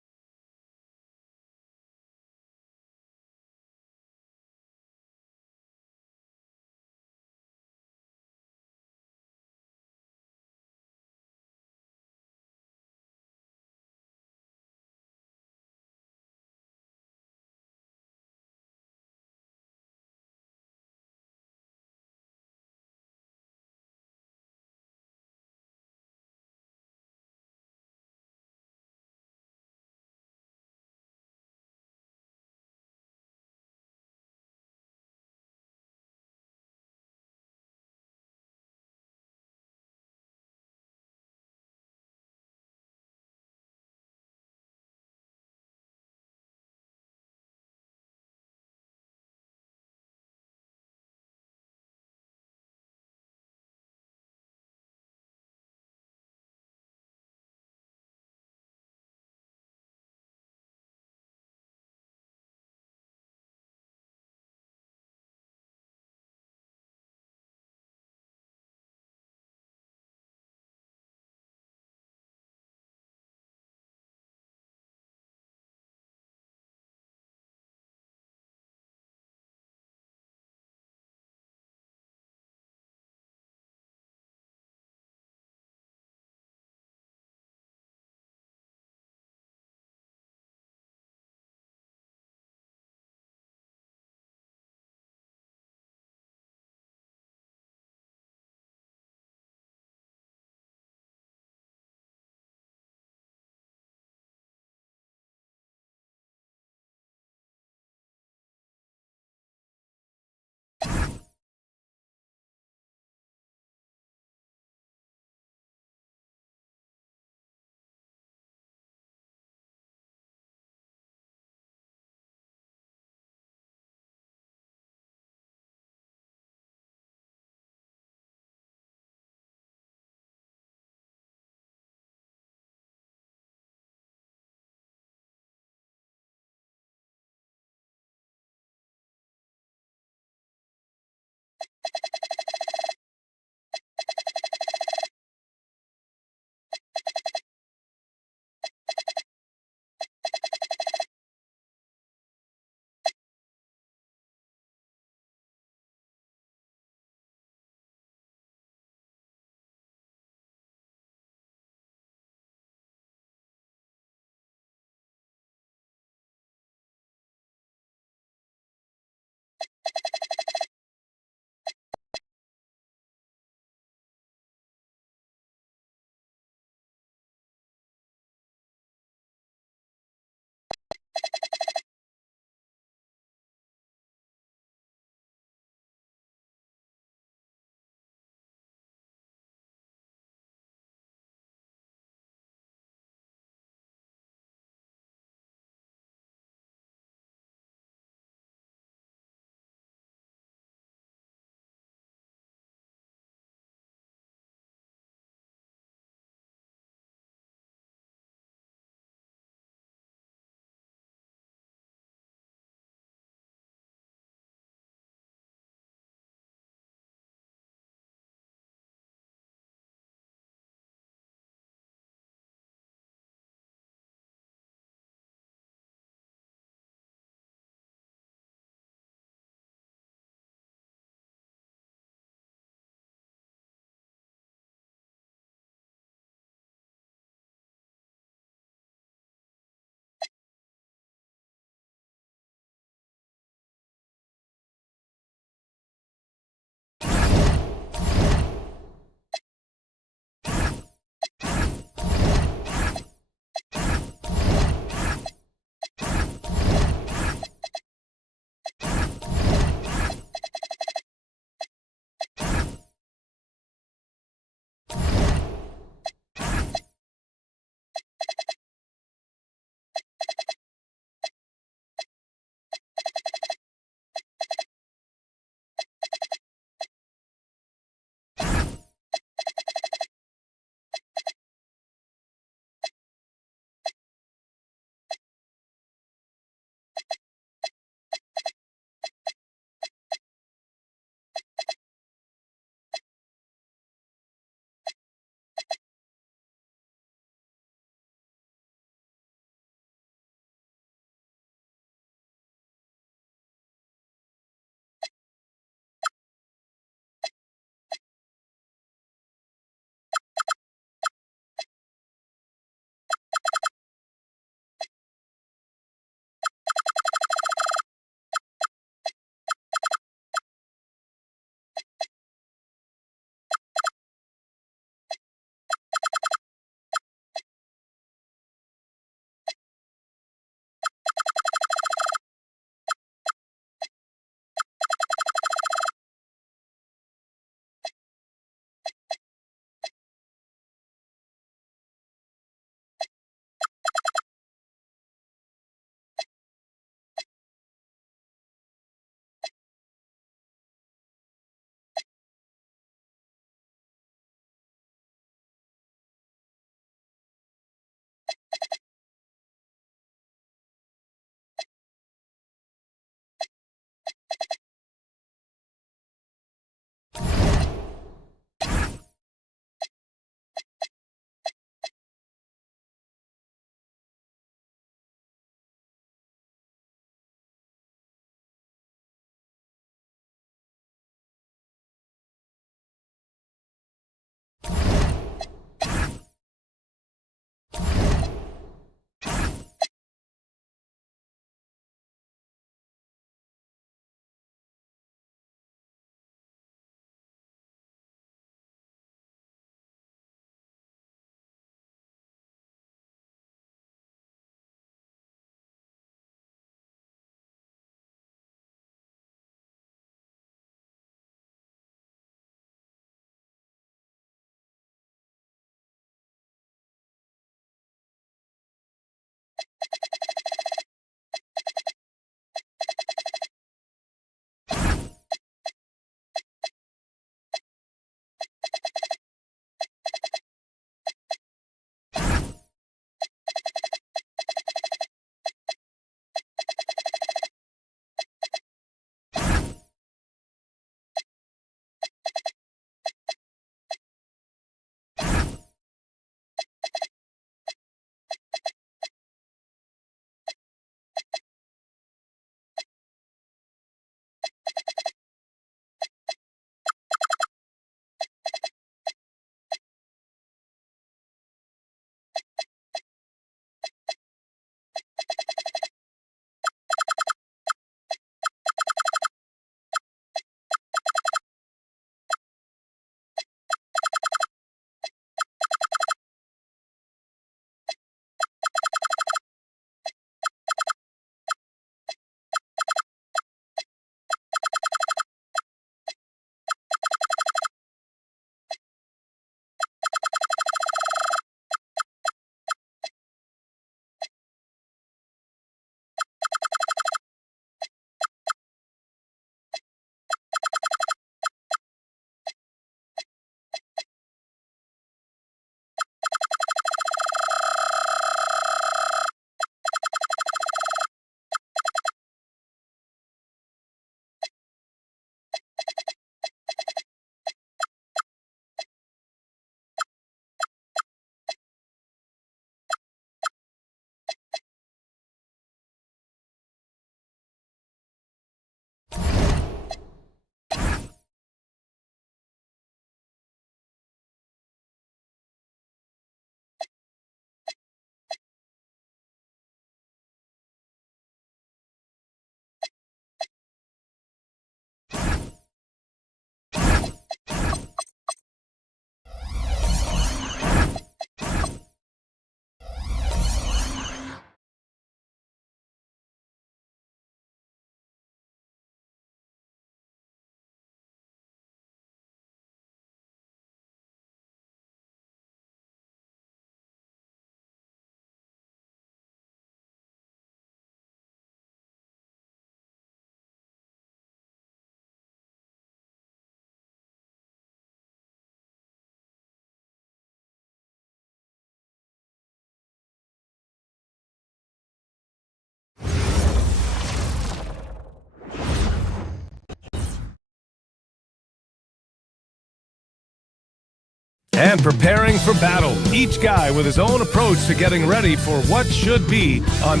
and preparing for battle. Each guy with his own approach to getting ready for what should be an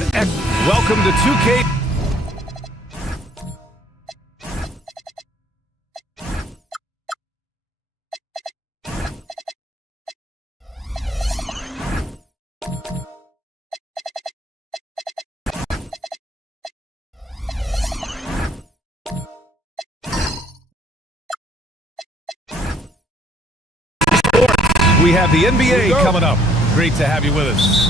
welcome to 2K. We have the NBA coming up. Great to have you with us.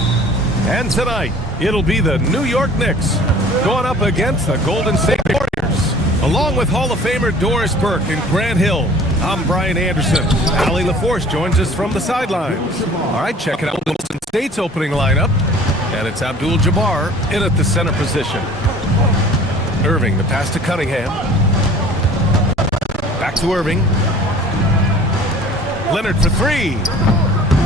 And tonight, it'll be the New York Knicks going up against the Golden State Warriors. Along with Hall of Famer Doris Burke and Grant Hill, I'm Brian Anderson. Allie LaForce joins us from the sidelines. All right, checking out Golden State's opening lineup. And it's Abdul-Jabbar in at the center position. Irving, the pass to Cunningham. Back to Irving. Leonard for three.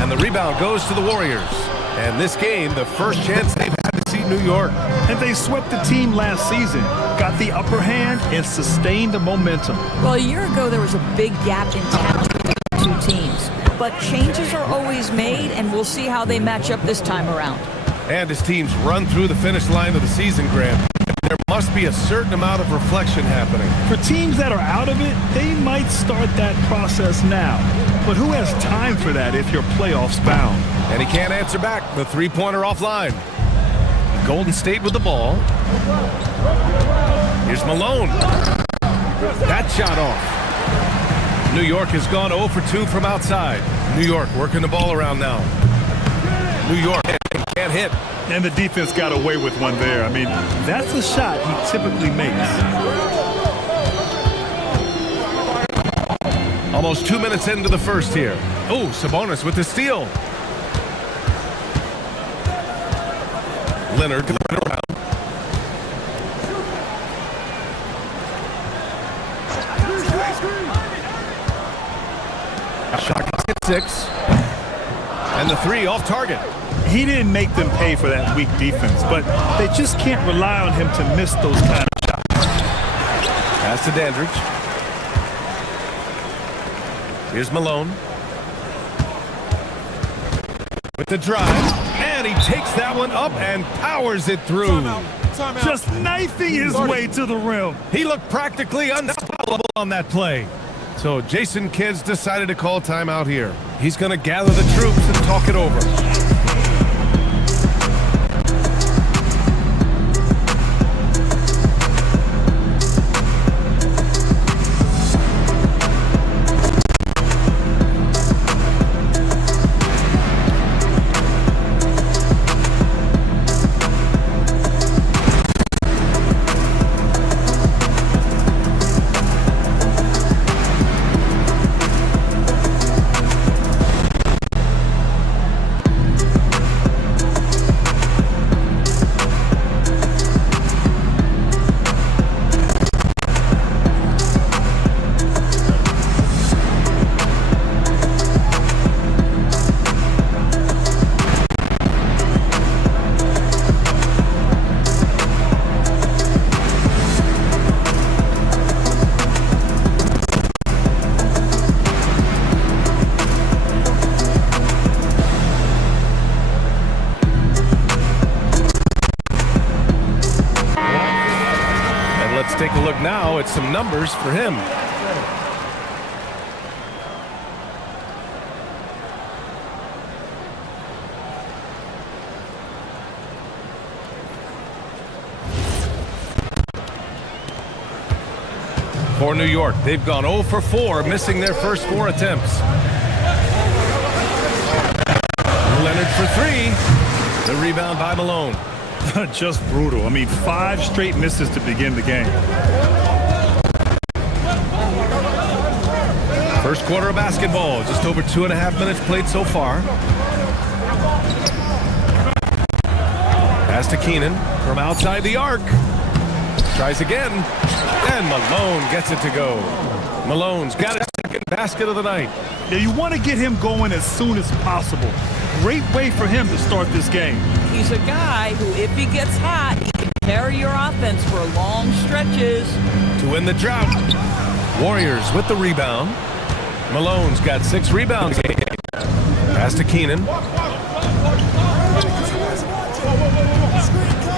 And the rebound goes to the Warriors. And this game, the first chance they've had to see New York. And they swept the team last season, got the upper hand, and sustained the momentum. Well, a year ago, there was a big gap in talent between the two teams. But changes are always made, and we'll see how they match up this time around. And as teams run through the finish line of the season, Grant, there must be a certain amount of reflection happening. For teams that are out of it, they might start that process now. But who has time for that if you're playoffs bound? And he can't answer back. The three-pointer offline. Golden State with the ball. Here's Malone. That shot off. New York has gone 0 for 2 from outside. New York working the ball around now. New York can't hit. And the defense got away with one there. I mean, that's a shot he typically makes. Almost 2 minutes into the first here. Oh, Sabonis with the steal. Leonard going around. A shot at 6. And the three off target. He didn't make them pay for that weak defense, but they just can't rely on him to miss those kind of shots. Pass to Dandridge. Here's Malone. With the drive, and he takes that one up and powers it through. Timeout. Just knifing his way to the rim. He looked practically unstoppable on that play. So Jason Kidd's decided to call timeout here. He's going to gather the troops and talk it over. Take a look now at some numbers for him. For New York, they've gone 0 for 4, missing their first 4 attempts. Leonard for 3. The rebound by Malone. Just brutal. I mean, 5 straight misses to begin the game. First quarter of basketball, just over 2.5 minutes played so far. Pass to Keenan from outside the arc. Tries again, and Malone gets it to go. Malone's got his second basket of the night. Yeah, you want to get him going as soon as possible. Great way for him to start this game. He's a guy who, if he gets hot, he can carry your offense for long stretches. To win the drought. Warriors with the rebound. Malone's got 6 rebounds. Pass to Keenan.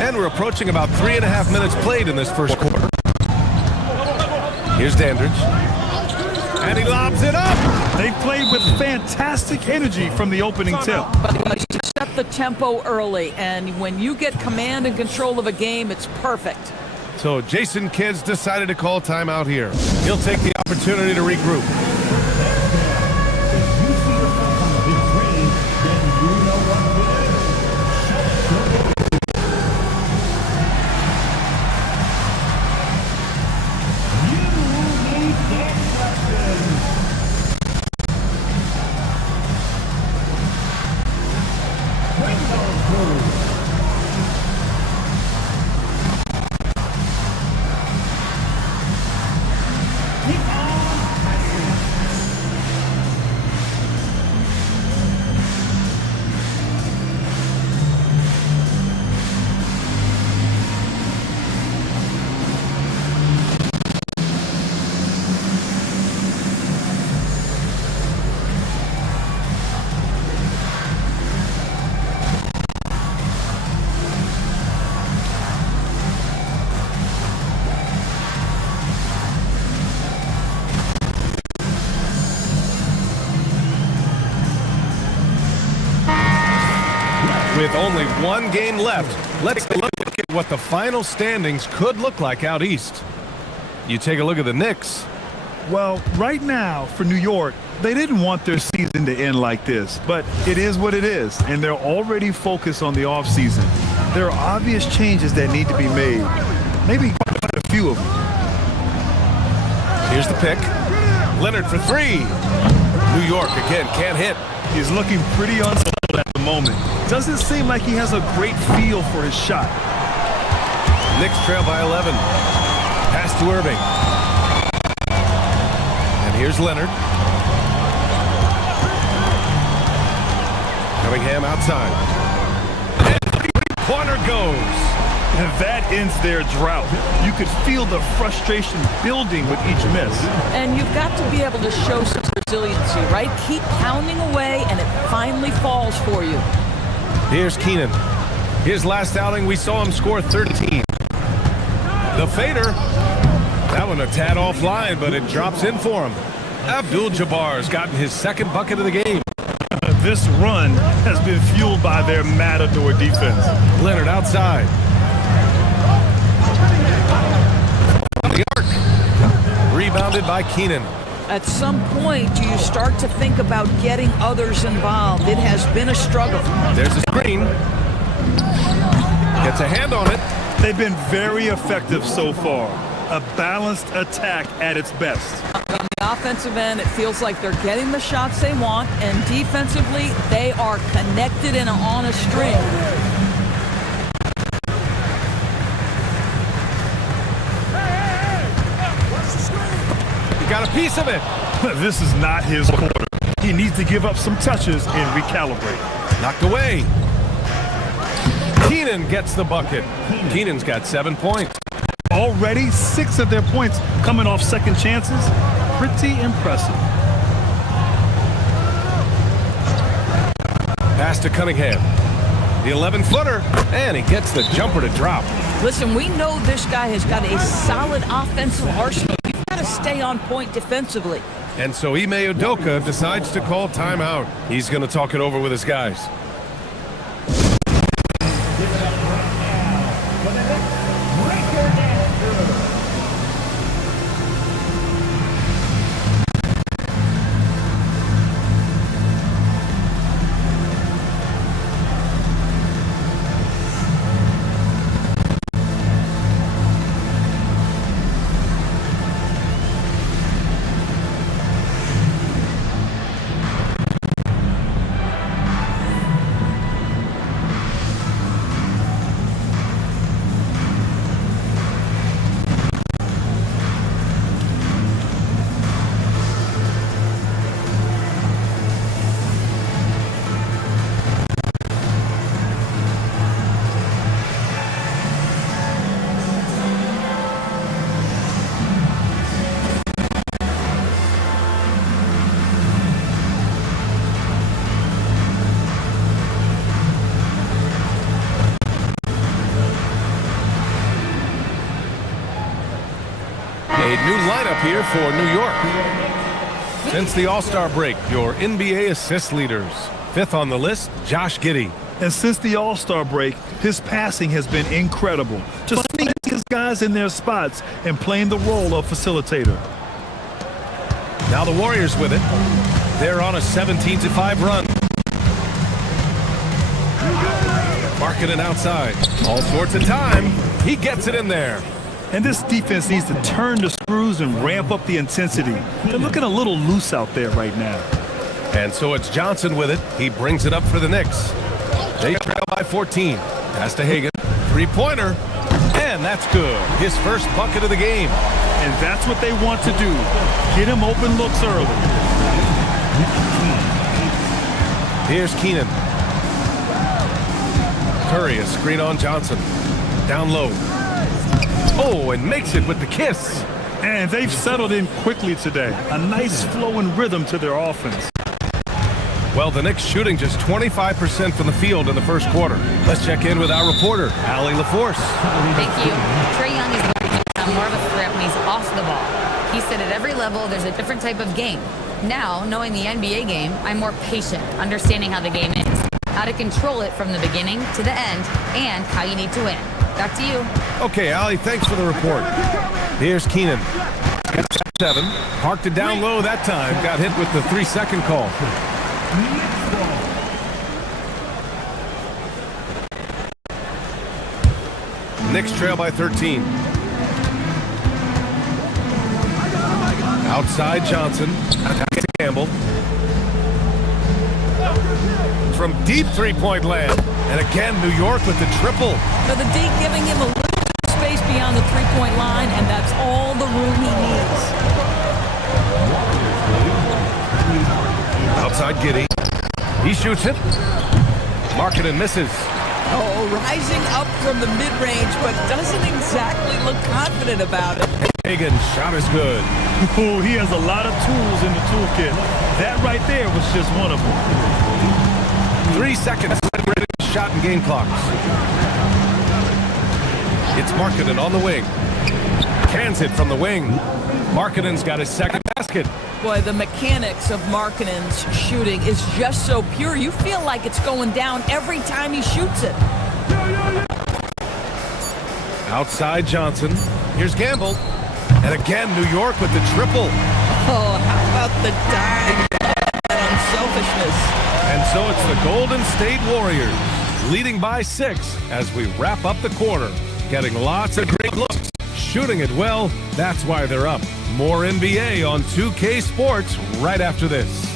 And we're approaching about 3.5 minutes played in this first quarter. Here's Dandridge. And he lobs it up. They played with fantastic energy from the opening tip. But you set the tempo early, and when you get command and control of a game, it's perfect. So Jason Kidd's decided to call timeout here. He'll take the opportunity to regroup. With only one game left, let's look at what the final standings could look like out east. You take a look at the Knicks. Well, right now for New York, they didn't want their season to end like this, but it is what it is, and they're already focused on the offseason. There are obvious changes that need to be made, maybe quite a few of them. Here's the pick. Leonard for three. New York again, can't hit. He's looking pretty unsettled at the moment. Doesn't seem like he has a great feel for his shot. Knicks trail by 11. Pass to Irving. And here's Leonard. Cunningham outside. And three-pointer goes. And that ends their drought. You could feel the frustration building with each miss. And you've got to be able to show some resiliency, right? Keep pounding away, and it finally falls for you. Here's Keenan. His last outing, we saw him score 13. The fader. That one a tad offline, but it drops in for him. Abdul-Jabbar's gotten his second bucket of the game. This run has been fueled by their matador defense. Leonard outside. The arc. Rebounded by Keenan. At some point, do you start to think about getting others involved? It has been a struggle. There's a screen. Gets a hand on it. They've been very effective so far. A balanced attack at its best. On the offensive end, it feels like they're getting the shots they want, and defensively, they are connected and on a string. He got a piece of it. This is not his quarter. He needs to give up some touches and recalibrate. Knocked away. Keenan gets the bucket. Keenan's got 7 points. Already 6 of their points coming off second chances. Pretty impressive. Pass to Cunningham. The 11-footer, and he gets the jumper to drop. Listen, we know this guy has got a solid offensive arsenal. You've got to stay on point defensively. And so Ime Udoka decides to call timeout. He's going to talk it over with his guys. here for New York. Since the All-Star break, your NBA assist leaders. 5th on the list, Josh Giddey. And since the All-Star break, his passing has been incredible. Just putting his guys in their spots and playing the role of facilitator. Now the Warriors with it. They're on a 17-5 run. Markkanen outside. All sorts of time. He gets it in there. And this defense needs to turn the screws and ramp up the intensity. They're looking a little loose out there right now. And so it's Johnson with it. He brings it up for the Knicks. They trail by 14. Pass to Hagan. Three-pointer. And that's good. His first bucket of the game. And that's what they want to do. Get him open looks early. Here's Keenan. Curry, a screen on Johnson. Down low. Oh, and makes it with the kiss. And they've settled in quickly today. A nice flowing rhythm to their offense. Well, the Knicks shooting just 25% from the field in the first quarter. Let's check in with our reporter, LaLVsBos. Thank you. Trae Young is going to become more of a threat when he's off the ball. He said at every level there's a different type of game. Now, knowing the NBA game, I'm more patient, understanding how the game is, how to control it from the beginning to the end, and how you need to win. Back to you. Okay, Allie, thanks for the report. Here's Keenan. 7. Parked it down low that time. Got hit with the 3-second call. Knicks trail by 13. Outside Johnson. Back to Campbell. From deep three-point land. And again, New York with the triple. So the D giving him a little bit of space beyond the three-point line, and that's all the room he needs. Outside Giddey. He shoots it. Markkanen misses. Oh, rising up from the mid-range, but doesn't exactly look confident about it. Hagan's shot is good. Oh, he has a lot of tools in the toolkit. That right there was just one of them. 3 seconds. Shot and game clocks. It's Markkanen on the wing. Cans it from the wing. Markkanen's got his second basket. Boy, the mechanics of Markkanen's shooting is just so pure. You feel like it's going down every time he shoots it. Outside Johnson. Here's Gamble. And again, New York with the triple. Oh, how about the dive and unselfishness? And so it's the Golden State Warriors leading by 6 as we wrap up the quarter. Getting lots of great looks. Shooting it well. That's why they're up. More NBA on 2K Sports right after this.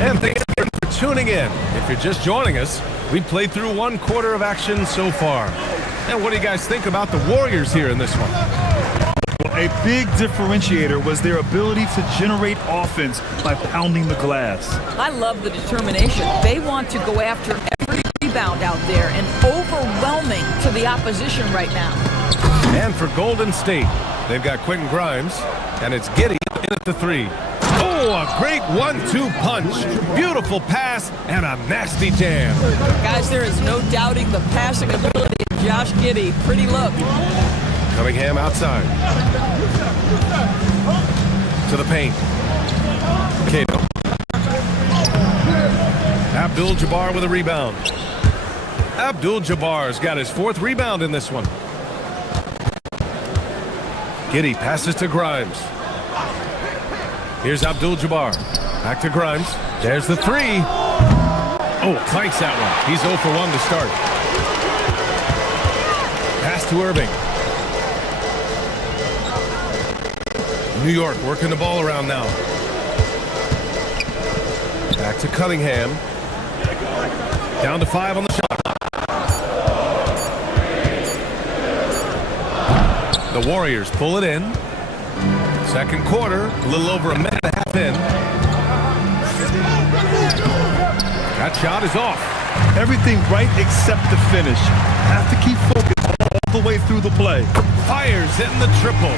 And thanks again for tuning in. If you're just joining us, we played through 1 quarter of action so far. And what do you guys think about the Warriors here in this one? Well, a big differentiator was their ability to generate offense by pounding the glass. I love the determination. They want to go after every rebound out there and overwhelming to the opposition right now. And for Golden State, they've got Quentin Grimes, and it's Giddey in at the 3. Oh, a great 1-2 punch. Beautiful pass and a nasty jam. Guys, there is no doubting the passing ability of Josh Giddey. Pretty look. Cunningham outside. To the paint. Cato. Abdul-Jabbar with a rebound. Abdul-Jabbar's got his 4th rebound in this one. Giddey passes to Grimes. Here's Abdul-Jabbar. Back to Grimes. There's the 3. Oh, clanks that one. He's 0 for 1 to start. Pass to Irving. New York working the ball around now. Back to Cunningham. Down to 5 on the shot clock. The Warriors pull it in. Second quarter, a little over a minute and a half in. That shot is off. Everything right except the finish. Have to keep focused all the way through the play. Fires hitting the triple.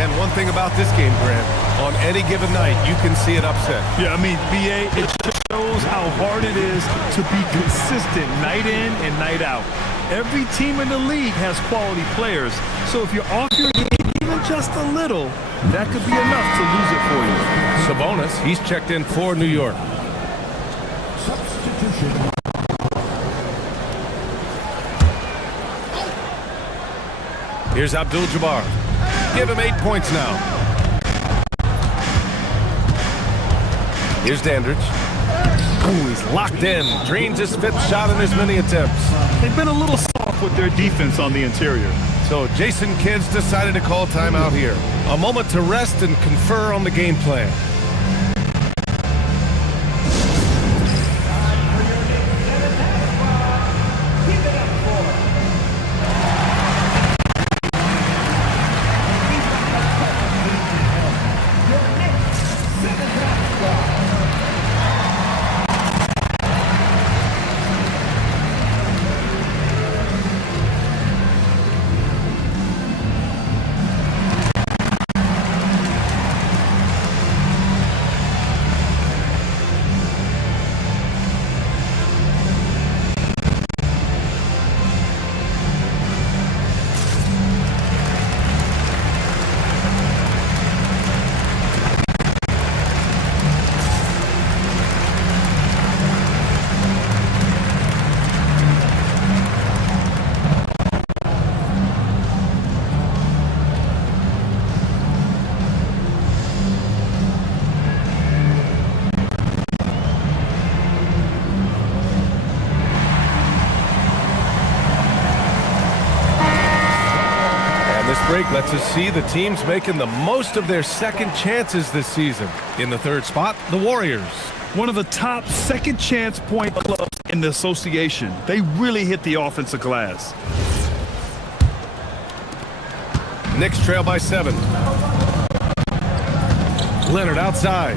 And one thing about this game, Grant, on any given night, you can see an upset. Yeah, I mean, BA, it shows how hard it is to be consistent night in and night out. Every team in the league has quality players, so if you're off your game even just a little, that could be enough to lose it for you. Sabonis, he's checked in for New York. Substitution. Here's Abdul-Jabbar. Give him 8 points now. Here's Dandridge. Ooh, he's locked in. Drains his 5th shot in as many attempts. They've been a little soft with their defense on the interior. So Jason Kidd's decided to call timeout here. A moment to rest and confer on the game plan. Break lets us see the teams making the most of their second chances this season. In the 3rd spot, the Warriors. One of the top second chance point clubs in the association. They really hit the offensive glass. Knicks trail by 7. Leonard outside.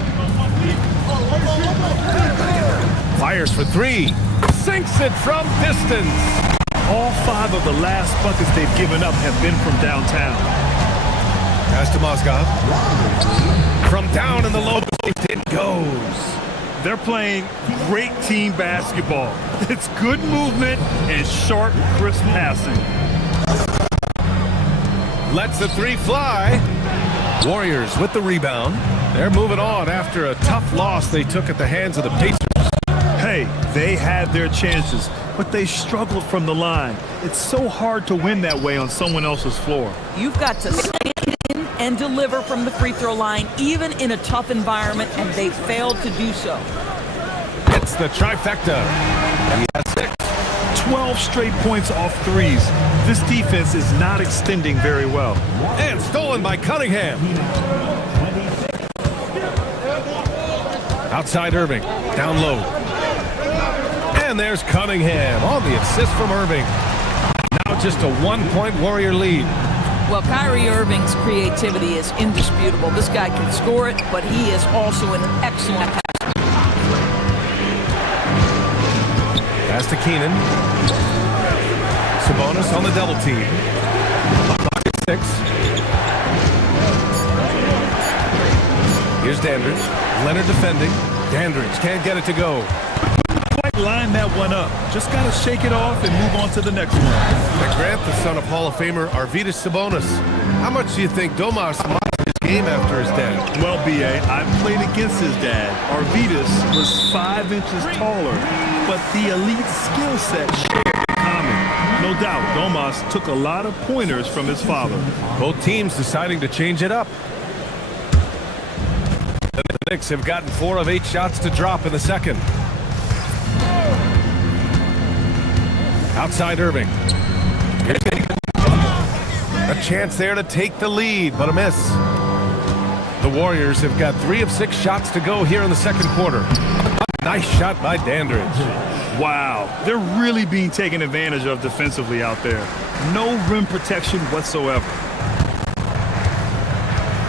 Fires for 3. Sinks it from distance. All 5 of the last buckets they've given up have been from downtown. Pass to Mozgov. From down in the low post, it goes. They're playing great team basketball. It's good movement and sharp, crisp passing. Lets the 3 fly. Warriors with the rebound. They're moving on after a tough loss they took at the hands of the Pacers. Hey, they had their chances, but they struggled from the line. It's so hard to win that way on someone else's floor. You've got to stand in and deliver from the free throw line, even in a tough environment, and they failed to do so. It's the trifecta. And he has 6. 12 straight points off threes. This defense is not extending very well. And stolen by Cunningham. Outside Irving. Down low. And there's Cunningham on the assist from Irving. Now just a 1-point Warrior lead. Well, Kyrie Irving's creativity is indisputable. This guy can score it, but he is also an excellent passer. Pass to Keenan. Sabonis on the double team. Pocket 6. Here's Dandridge. Leonard defending. Dandridge can't get it to go. Quite line that one up. Just got to shake it off and move on to the next one. And Grant, the son of Hall of Famer Sabonis. How much do you think Domas lost his game after his dad? Well, B.A., I played against his dad. Arvydas was 5 inches taller, but the elite skill set shared in common. No doubt, Domas took a lot of pointers from his father. Both teams deciding to change it up. The Knicks have gotten 4 of 8 shots to drop in the second. Outside Irving. A chance there to take the lead, but a miss. The Warriors have got 3 of 6 shots to go here in the second quarter. Nice shot by Dandridge. Wow, they're really being taken advantage of defensively out there. No rim protection whatsoever.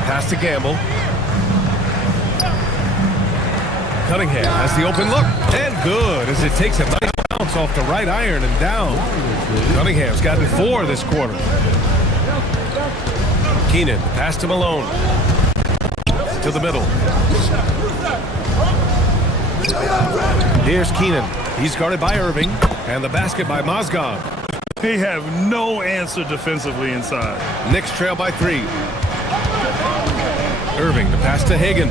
Pass to Gamble. Cunningham has the open look, and good as it takes a nice bounce off the right iron and down. Cunningham's gotten 4 this quarter. Keenan, pass to Malone. To the middle. Here's Keenan. He's guarded by Irving. And the basket by Mozgov. They have no answer defensively inside. Knicks trail by 3. Irving, the pass to Hagan.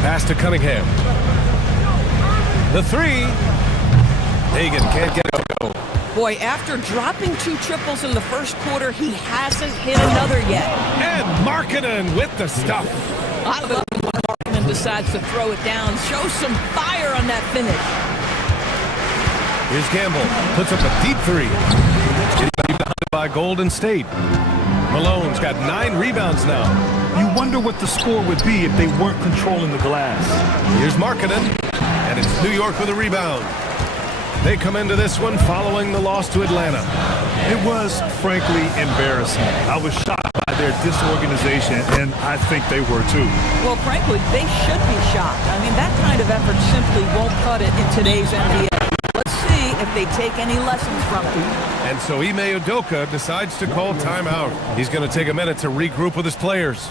Pass to Cunningham. The 3. Hagan can't get it to go. Boy, after dropping 2 triples in the first quarter, he hasn't hit another yet. And Markkanen with the stuff. I love it when Markkanen decides to throw it down. Show some fire on that finish. Here's Gamble. Puts up a deep 3. Getting rebounded by Golden State. Malone's got 9 rebounds now. You wonder what the score would be if they weren't controlling the glass. Here's Markkanen. And it's New York with a rebound. They come into this one following the loss to Atlanta. It was, frankly, embarrassing. I was shocked by their disorganization, and I think they were too. Well, frankly, they should be shocked. I mean, that kind of effort simply won't cut it in today's NBA. Let's see if they take any lessons from it. And so Ime Udoka decides to call timeout. He's going to take a minute to regroup with his players.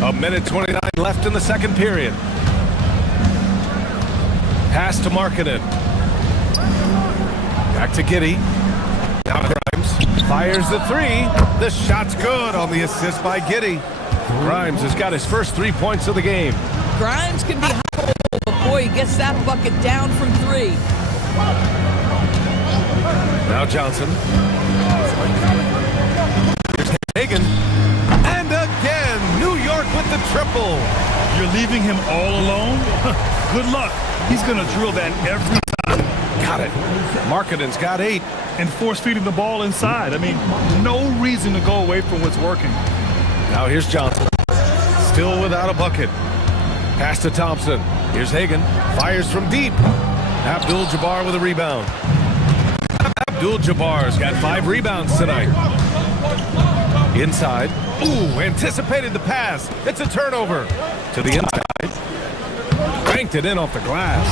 A minute 29 left in the second period. Pass to Markkanen. Back to Giddey. Now Grimes fires the 3. The shot's good on the assist by Giddey. Grimes has got his first 3 points of the game. Grimes can be hot, but boy, he gets that bucket down from 3. Now Johnson. Here's Hagan. And again, New York with the triple. You're leaving him all alone? Good luck. He's going to drill that every time. Got it. Markkanen's got 8. And force feeding the ball inside. I mean, no reason to go away from what's working. Now here's Johnson. Still without a bucket. Pass to Thompson. Here's Hagan. Fires from deep. Abdul-Jabbar with a rebound. Abdul-Jabbar's got 5 rebounds tonight. Inside. Ooh, anticipated the pass. It's a turnover. To the inside. Banked it in off the glass.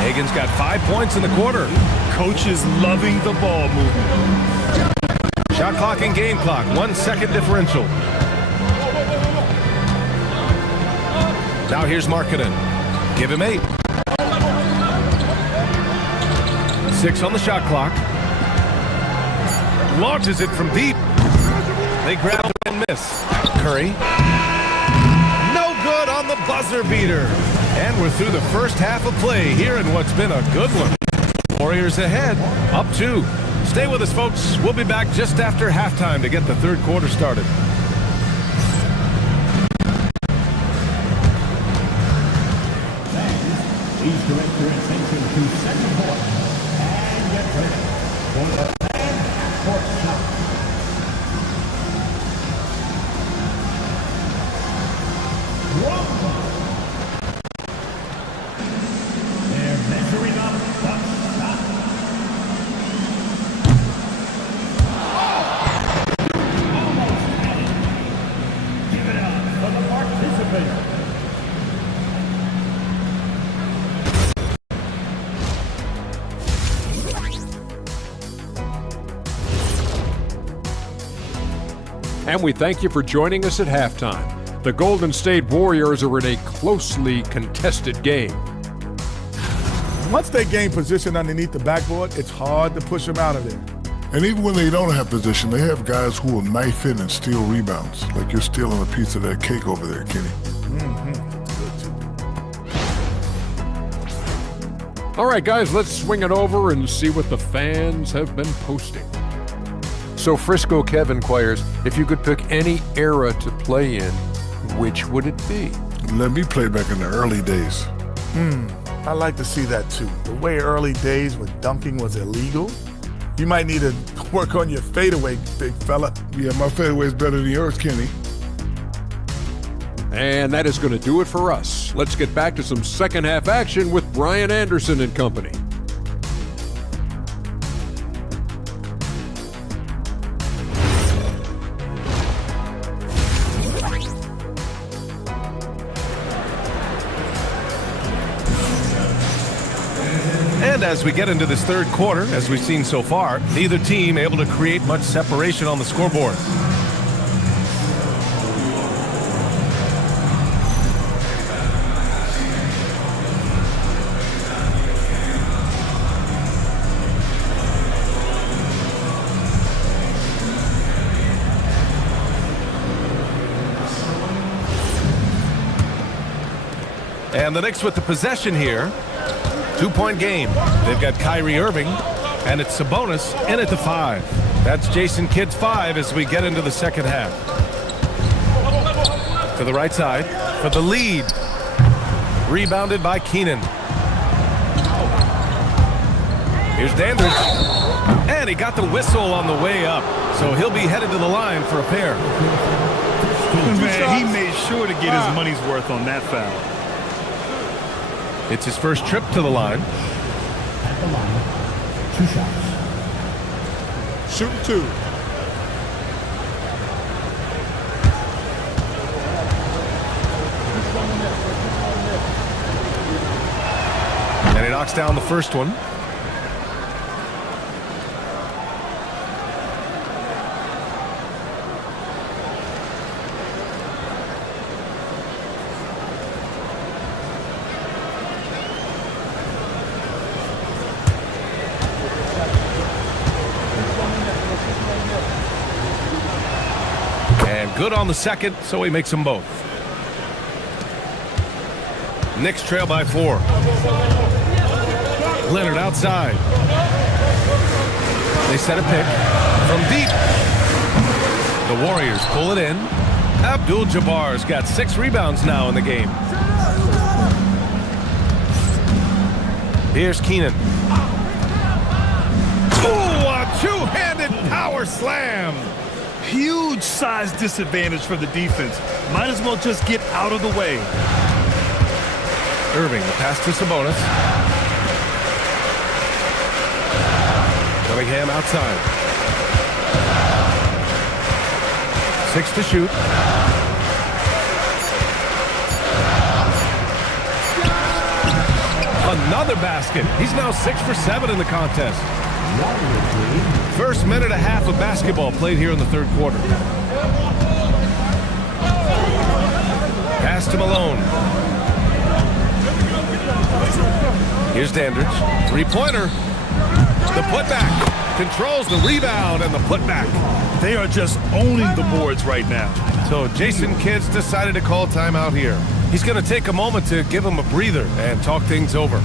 Hagan's got 5 points in the quarter. Coach is loving the ball movement. Shot clock and game clock. 1 second differential. Now here's Markkanen. Give him 8. 6 on the shot clock. Launches it from deep. They grab it and miss. Curry. No good on the buzzer beater. And we're through the first half of play here in what's been a good one. Warriors ahead, up 2. Stay with us, folks. We'll be back just after halftime to get the third quarter started. Please direct your attention to second quarter and get ready for the fan half-court shot. And we thank you for joining us at halftime. The Golden State Warriors are in a closely contested game. Once they gain position underneath the backboard, it's hard to push them out of there. And even when they don't have position, they have guys who will knife in and steal rebounds. Like you're stealing a piece of that cake over there, Kenny. All right, guys, let's swing it over and see what the fans have been posting. So Frisco Kev inquires, if you could pick any era to play in, which would it be? Let me play back in the early days. I like to see that too. The way early days when dunking was illegal. You might need to work on your fadeaway, big fella. Yeah, my fadeaway is better than yours, Kenny. And that is going to do it for us. Let's get back to some second half action with Brian Anderson and company. And as we get into this third quarter, as we've seen so far, neither team able to create much separation on the scoreboard. And the Knicks with the possession here. 2-point game. They've got Kyrie Irving, and it's Sabonis in at the 5. That's Jason Kidd's 5 as we get into the second half. To the right side for the lead. Rebounded by Keenan. Here's Dandridge. And he got the whistle on the way up, so he'll be headed to the line for a pair. Man, he made sure to get his money's worth on that foul. It's his first trip to the line. At the line, 2 shots. Shoot 2. And he knocks down the first one. Good on the second, so he makes them both. Knicks trail by 4. Leonard outside. They set a pick from deep. The Warriors pull it in. Abdul-Jabbar's got 6 rebounds now in the game. Here's Keenan. Ooh, a two-handed power slam. Huge size disadvantage for the defense. Might as well just get out of the way. Irving, the pass to Sabonis. Cunningham outside. 6 to shoot. Another basket. He's now 6 for 7 in the contest. First minute and a half of basketball played here in the third quarter. Pass to Malone. Here's Dandridge. 3-pointer. The putback. Controls the rebound and the putback. They are just owning the boards right now. So Jason Kidd's decided to call timeout here. He's going to take a moment to give him a breather and talk things over.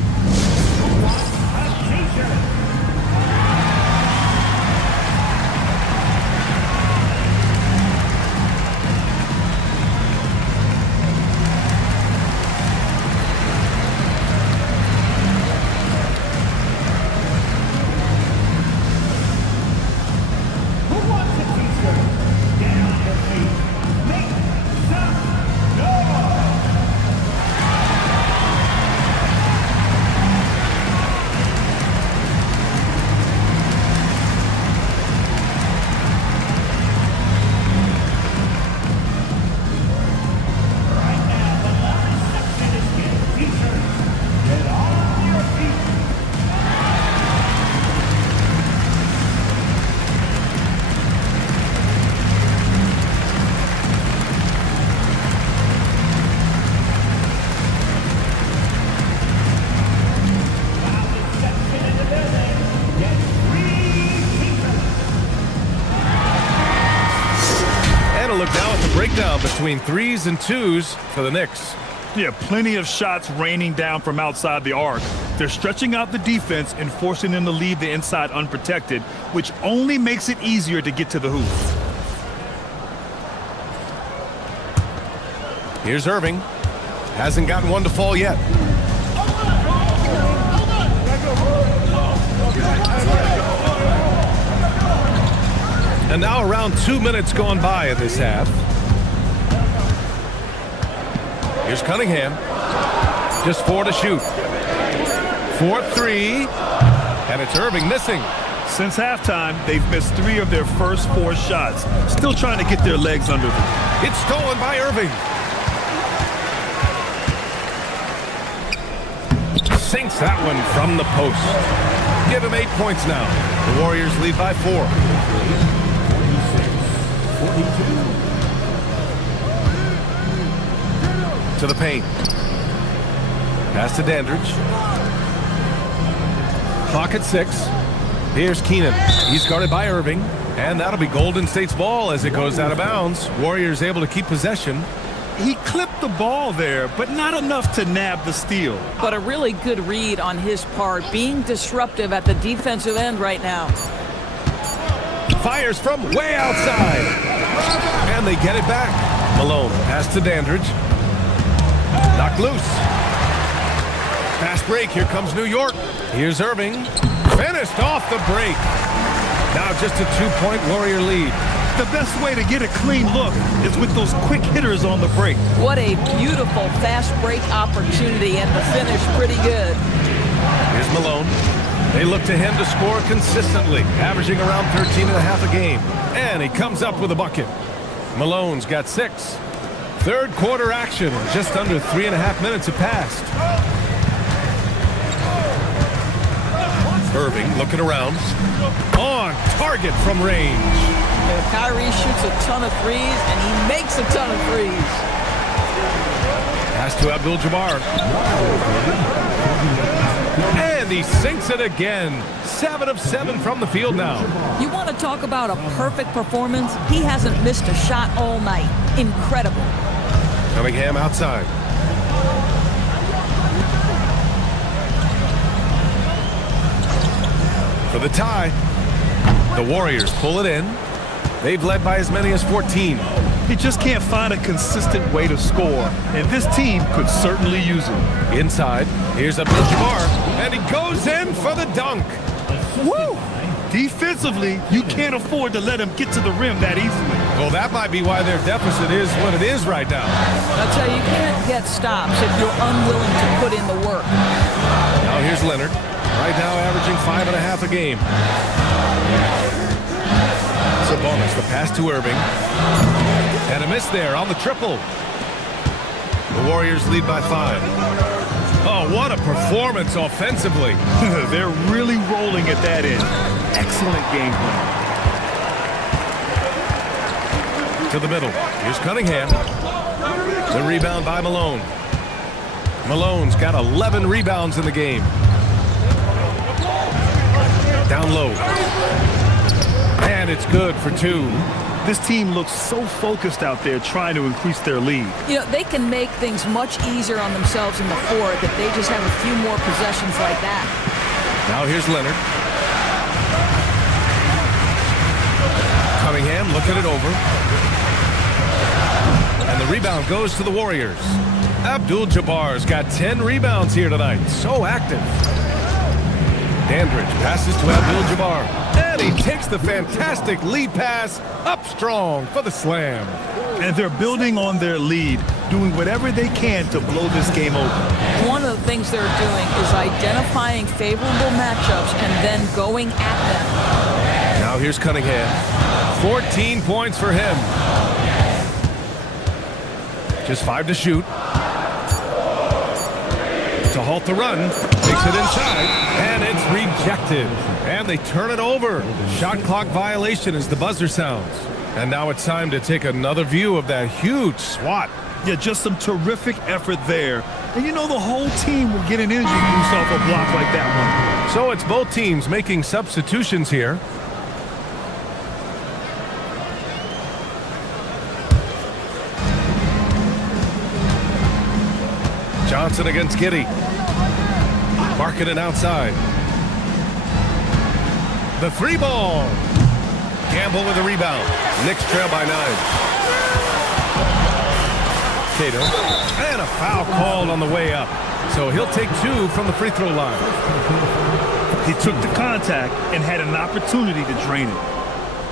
And a look now at the breakdown between 3s and 2s for the Knicks. Yeah, plenty of shots raining down from outside the arc. They're stretching out the defense and forcing them to leave the inside unprotected, which only makes it easier to get to the hoop. Here's Irving. Hasn't gotten one to fall yet. And now around 2 minutes gone by in this half. Here's Cunningham. Just 4 to shoot. 4-3. And it's Irving missing. Since halftime, they've missed 3 of their first 4 shots. Still trying to get their legs under them. It's stolen by Irving. Sinks that one from the post. Give him 8 points now. The Warriors lead by 4. To the paint. Pass to Dandridge. Clock at 6. Here's Keenan. He's guarded by Irving. And that'll be Golden State's ball as it goes out of bounds. Warriors able to keep possession. He clipped the ball there, but not enough to nab the steal. But a really good read on his part, being disruptive at the defensive end right now. Fires from way outside. And they get it back. Malone pass to Dandridge. Knocked loose. Fast break. Here comes New York. Here's Irving. Finished off the break. Now just a 2-point Warrior lead. The best way to get a clean look is with those quick hitters on the break. What a beautiful fast break opportunity, and the finish pretty good. Here's Malone. They look to him to score consistently, averaging around 13.5 a game. And he comes up with a bucket. Malone's got 6. Third quarter action. Just under 3.5 minutes have passed. Irving looking around. On target from range. Kyrie shoots a ton of threes, and he makes a ton of threes. Pass to Abdul-Jabbar. And he sinks it again. 7 of 7 from the field now. You want to talk about a perfect performance? He hasn't missed a shot all night. Incredible. Cunningham outside. For the tie. The Warriors pull it in. They've led by as many as 14. He just can't find a consistent way to score, and this team could certainly use it. Inside, here's Abdul-Jabbar, and he goes in for the dunk. Woo! Defensively, you can't afford to let him get to the rim that easily. Well, that might be why their deficit is what it is right now. I'll tell you, you can't get stops if you're unwilling to put in the work. Now here's Leonard, right now averaging 5.5 a game. Sabonis, the pass to Irving. And a miss there on the triple. The Warriors lead by 5. Oh, what a performance offensively. They're really rolling at that end. Excellent game plan. To the middle. Here's Cunningham. The rebound by Malone. Malone's got 11 rebounds in the game. Down low. And it's good for 2. This team looks so focused out there trying to increase their lead. You know, they can make things much easier on themselves in the fourth if they just have a few more possessions like that. Now here's Leonard. Cunningham looking it over. And the rebound goes to the Warriors. Abdul-Jabbar's got 10 rebounds here tonight. So active. Dandridge passes to Abdul-Jabbar. And he takes the fantastic lead pass up strong for the slam. And they're building on their lead, doing whatever they can to blow this game open. One of the things they're doing is identifying favorable matchups and then going at them. Now here's Cunningham. 14 points for him. Just 5 to shoot. To halt the run, takes it inside, and it's rejected. And they turn it over. Shot clock violation as the buzzer sounds. And now it's time to take another view of that huge swat. Yeah, just some terrific effort there. And you know the whole team will get an energy boost off a block like that one. So it's both teams making substitutions here. Johnson against Giddy. Marking it outside. The 3-ball. Gamble with a rebound. Knicks trail by 9. Cato. And a foul called on the way up. So he'll take 2 from the free throw line. He took the contact and had an opportunity to drain it.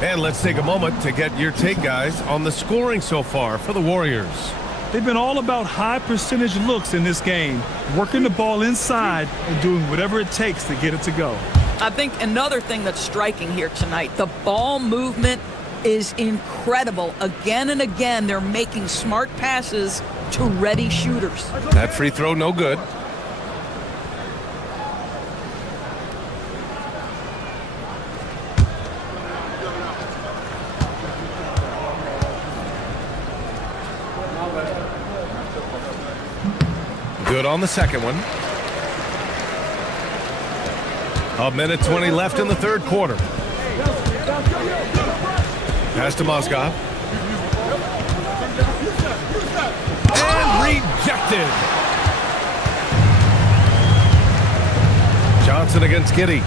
And let's take a moment to get your take, guys, on the scoring so far for the Warriors. They've been all about high percentage looks in this game, working the ball inside and doing whatever it takes to get it to go. I think another thing that's striking here tonight, the ball movement is incredible. Again and again, they're making smart passes to ready shooters. That free throw, no good. Good on the second one. 1:20 left in the third quarter. Pass to Moskov. And rejected. Johnson against Giddy.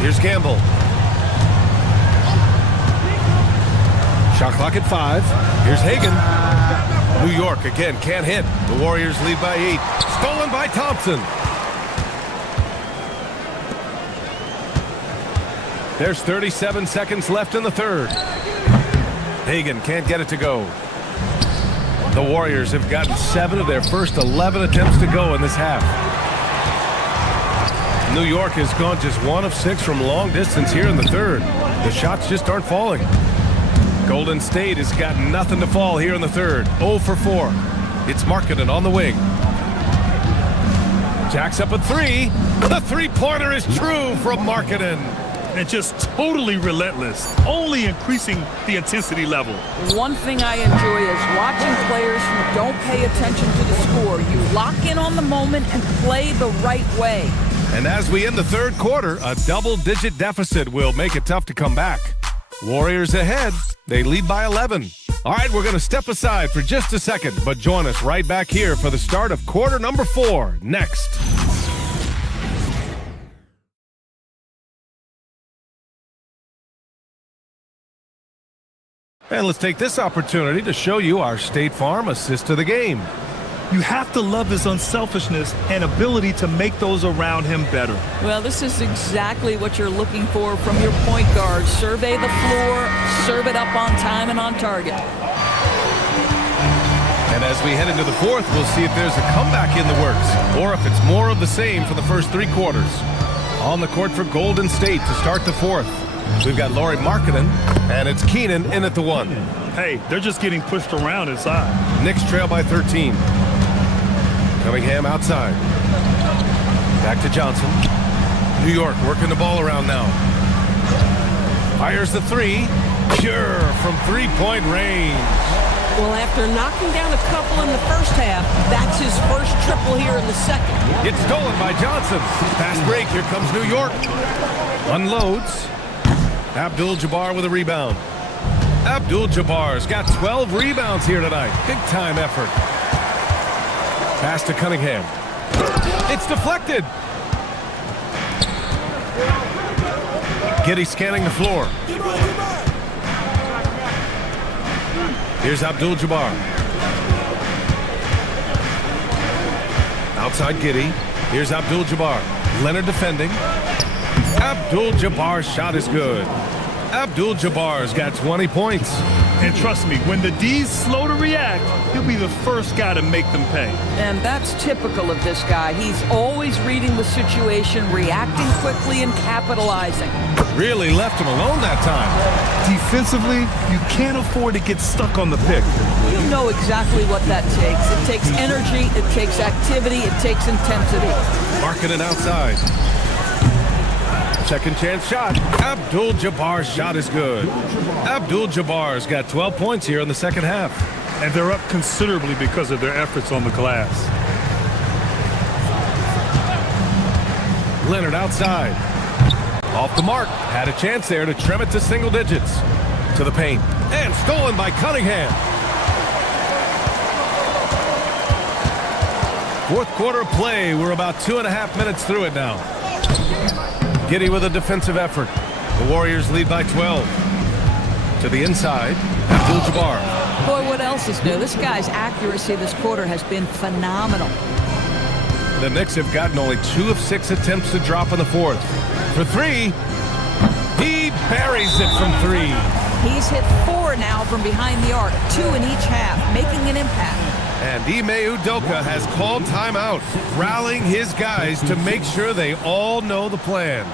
Here's Gamble. Shot clock at 5. Here's Hagan. New York again can't hit. The Warriors lead by 8. Stolen by Thompson. There's 37 seconds left in the third. Hagan can't get it to go. The Warriors have gotten 7 of their first 11 attempts to go in this half. New York has gone just 1 of 6 from long distance here in the third. The shots just aren't falling. Golden State has got nothing to fall here in the third. 0 for 4. It's Markkanen on the wing. Jacks up a 3. The three-pointer is true from Markkanen. And just totally relentless, only increasing the intensity level. One thing I enjoy is watching players who don't pay attention to the score. You lock in on the moment and play the right way. And as we end the third quarter, a double-digit deficit will make it tough to come back. Warriors ahead. They lead by 11. All right, we're going to step aside for just a second, but join us right back here for the start of quarter number 4 next. And let's take this opportunity to show you our State Farm assist to the game. You have to love his unselfishness and ability to make those around him better. Well, this is exactly what you're looking for from your point guard. Survey the floor, serve it up on time and on target. And as we head into the fourth, we'll see if there's a comeback in the works or if it's more of the same for the first 3 quarters. On the court for Golden State to start the fourth, we've got Lauri Markkanen, and it's Keenan in at the 1. Hey, they're just getting pushed around inside. Knicks trail by 13. Cunningham outside. Back to Johnson. New York working the ball around now. Fires the 3. Pure from three-point range. Well, after knocking down a couple in the first half, that's his first triple here in the second. It's stolen by Johnson. Fast break. Here comes New York. Unloads. Abdul-Jabbar with a rebound. Abdul-Jabbar's got 12 rebounds here tonight. Big-time effort. Pass to Cunningham. It's deflected. Giddy scanning the floor. Here's Abdul-Jabbar. Outside Giddy. Here's Abdul-Jabbar. Leonard defending. Abdul-Jabbar's shot is good. Abdul-Jabbar's got 20 points. And trust me, when the D's slow to react, he'll be the first guy to make them pay. And that's typical of this guy. He's always reading the situation, reacting quickly, and capitalizing. Really left him alone that time. Defensively, you can't afford to get stuck on the pick. You know exactly what that takes. It takes energy, it takes activity, it takes intensity. Markkanen outside. Second chance shot. Abdul-Jabbar's shot is good. Abdul-Jabbar's got 12 points here in the second half. And they're up considerably because of their efforts on the glass. Leonard outside. Off the mark. Had a chance there to trim it to single digits. To To the paint. And stolen by Cunningham. Fourth quarter play. We're about 2.5 minutes through it now. Giddey with a defensive effort. The Warriors lead by 12. To the inside. Abdul-Jabbar. Boy, what else is new? This guy's accuracy this quarter has been phenomenal. The Knicks have gotten only 2 of 6 attempts to drop in the fourth. For 3, he buries it from 3. He's hit 4 now from behind the arc, 2 in each half, making an impact. And Ime Udoka has called timeout, rallying his guys to make sure they all know the plan.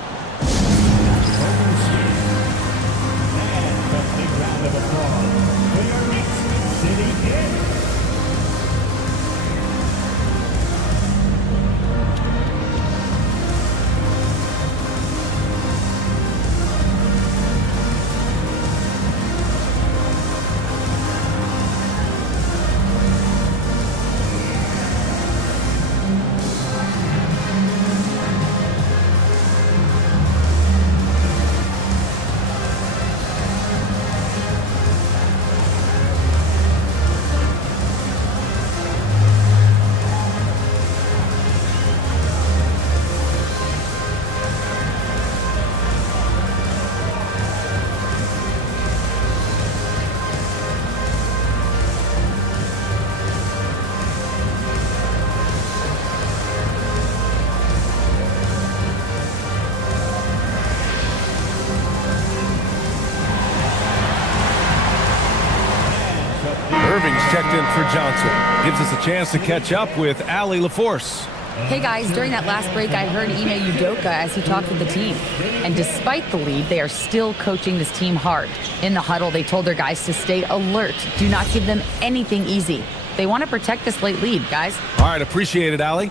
Checked in for Johnson. Gives us a chance to catch up with Allie LaForce. Hey guys, during that last break, I heard Ime Udoka as he talked with the team. And despite the lead, they are still coaching this team hard. In the huddle, they told their guys to stay alert. Do not give them anything easy. They want to protect this late lead, guys. All right, appreciate it, Allie.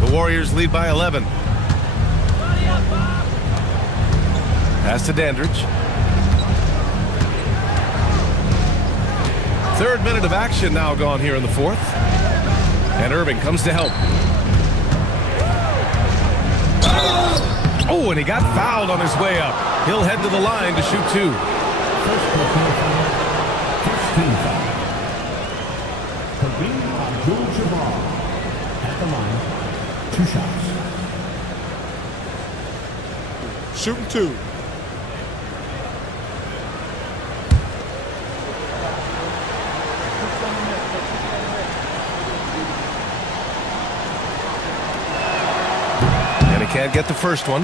The Warriors lead by 11. Pass to Dandridge. Third minute of action now gone here in the fourth. And Irving comes to help. Oh, and he got fouled on his way up. He'll head to the line to shoot 2. Abdul-Jabbar at the line. 2 shots. Shooting 2. Can't get the first one.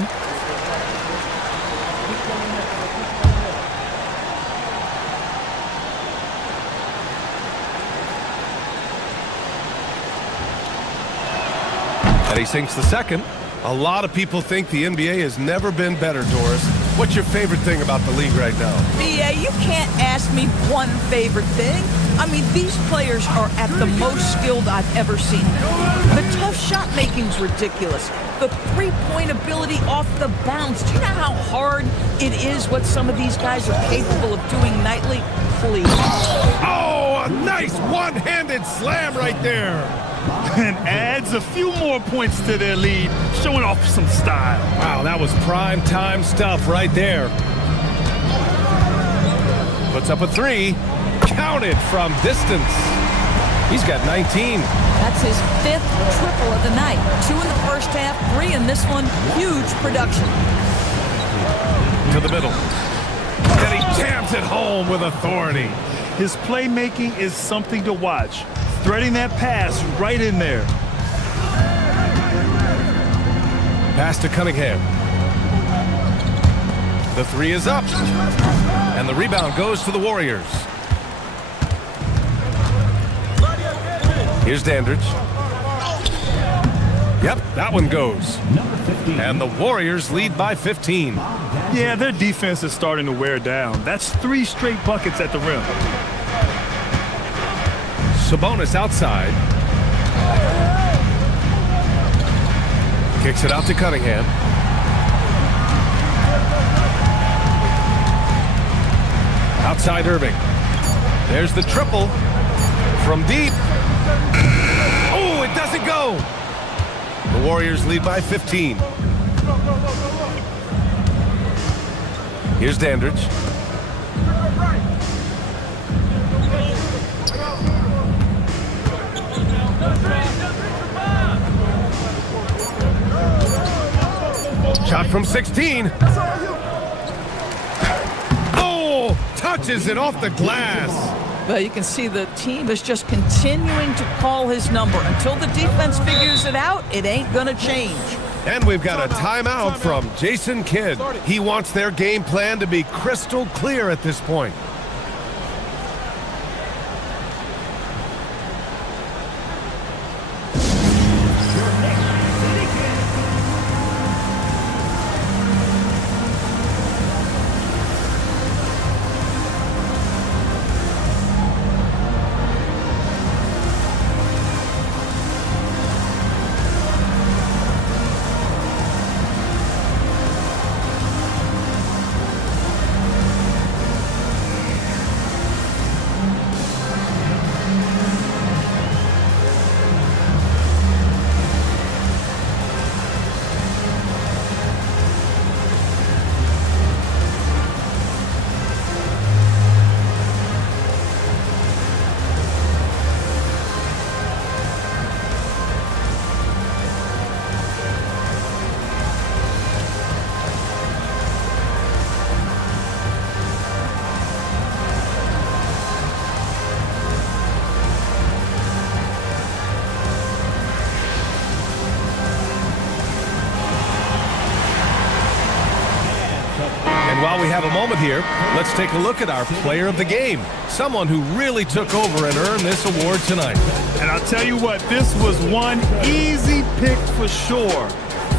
And he sinks the second. A lot of people think the NBA has never been better, Doris. What's your favorite thing about the league right now? BA, you can't ask me one favorite thing. I mean, these players are at the most skilled I've ever seen them. The tough shot making's ridiculous. The three-point ability off the bounce. Do you know how hard it is what some of these guys are capable of doing nightly? Please. Oh, a nice one-handed slam right there. And adds a few more points to their lead, showing off some style. Wow, that was prime time stuff right there. Puts up a 3. Counted from distance. He's got 19. That's his 5th triple of the night. 2 in the first half, 3 in this one. Huge production. To the middle. And he jams it home with authority. His playmaking is something to watch. Threading that pass right in there. Pass to Cunningham. The 3 is up. And the rebound goes to the Warriors. Here's Dandridge. Yep, that one goes. And the Warriors lead by 15. Yeah, their defense is starting to wear down. That's 3 straight buckets at the rim. Sabonis outside. Kicks it out to Cunningham. Outside Irving. There's the triple from deep. Oh, it doesn't go. The Warriors lead by 15. Here's Dandridge. Shot from 16. Oh, touches it off the glass. Well, you can see the team is just continuing to call his number. Until the defense figures it out, it ain't going to change. And we've got a timeout from Jason Kidd. He wants their game plan to be crystal clear at this point. While we have a moment here, let's take a look at our player of the game. Someone who really took over and earned this award tonight. And I'll tell you what, this was one easy pick for sure.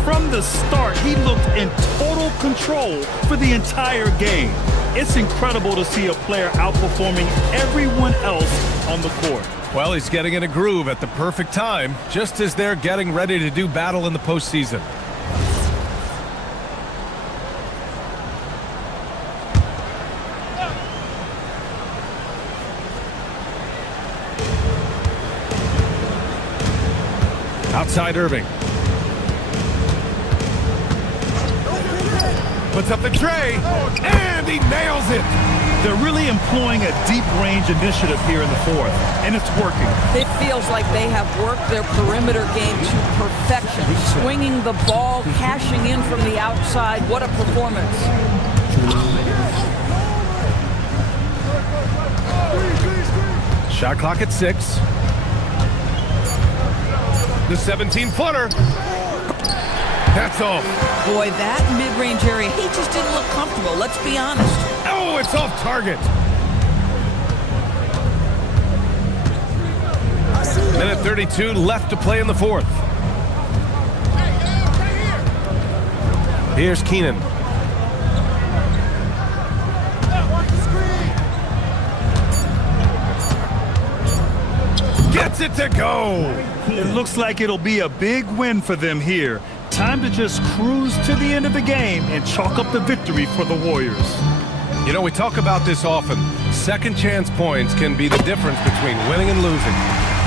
From the start, he looked in total control for the entire game. It's incredible to see a player outperforming everyone else on the court. Well, he's getting in a groove at the perfect time, just as they're getting ready to do battle in the postseason. Outside Irving. Puts up the tray, and he nails it. They're really employing a deep range initiative here in the fourth, and it's working. It feels like they have worked their perimeter game to perfection. Swinging the ball, cashing in from the outside. What a performance. Shot clock at 6. The 17-footer. That's off. Boy, that mid-range area, he just didn't look comfortable, let's be honest. Oh, it's off target. Minute 32 left to play in the fourth. Here's Keenan. Gets it to go. It looks like it'll be a big win for them here. Time to just cruise to the end of the game and chalk up the victory for the Warriors. You know, we talk about this often. Second chance points can be the difference between winning and losing.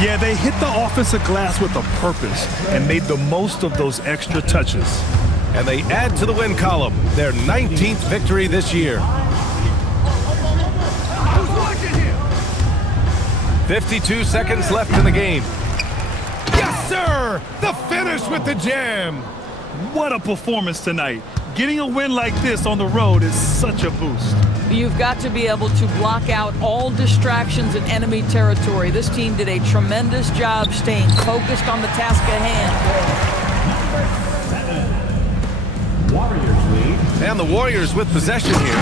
Yeah, they hit the offensive glass with a purpose and made the most of those extra touches. And they add to the win column, their 19th victory this year. 52 seconds left in the game. Yes, sir! The finish with the jam. What a performance tonight. Getting a win like this on the road is such a boost. You've got to be able to block out all distractions in enemy territory. This team did a tremendous job staying focused on the task at hand. Warriors lead. And the Warriors with possession here.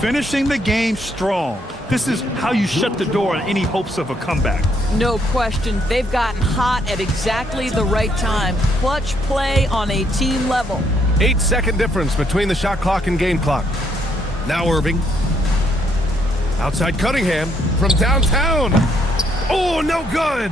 Finishing the game strong. This is how you shut the door on any hopes of a comeback. No question. They've gotten hot at exactly the right time. Clutch play on a team level. 8-second difference between the shot clock and game clock. Now Irving. Outside Cunningham from downtown. Oh, no good.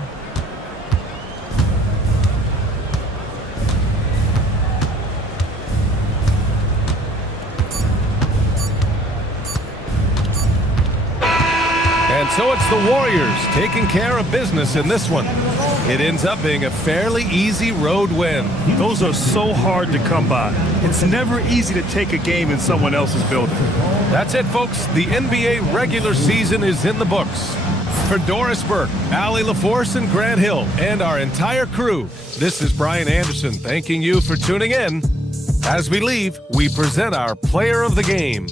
And so it's the Warriors taking care of business in this one. It ends up being a fairly easy road win. Those are so hard to come by. It's never easy to take a game in someone else's building. That's it, folks. The NBA regular season is in the books. For Doris Burke, Allie LaForce, and Grant Hill, and our entire crew, this is Brian Anderson thanking you for tuning in. As we leave, we present our player of the game.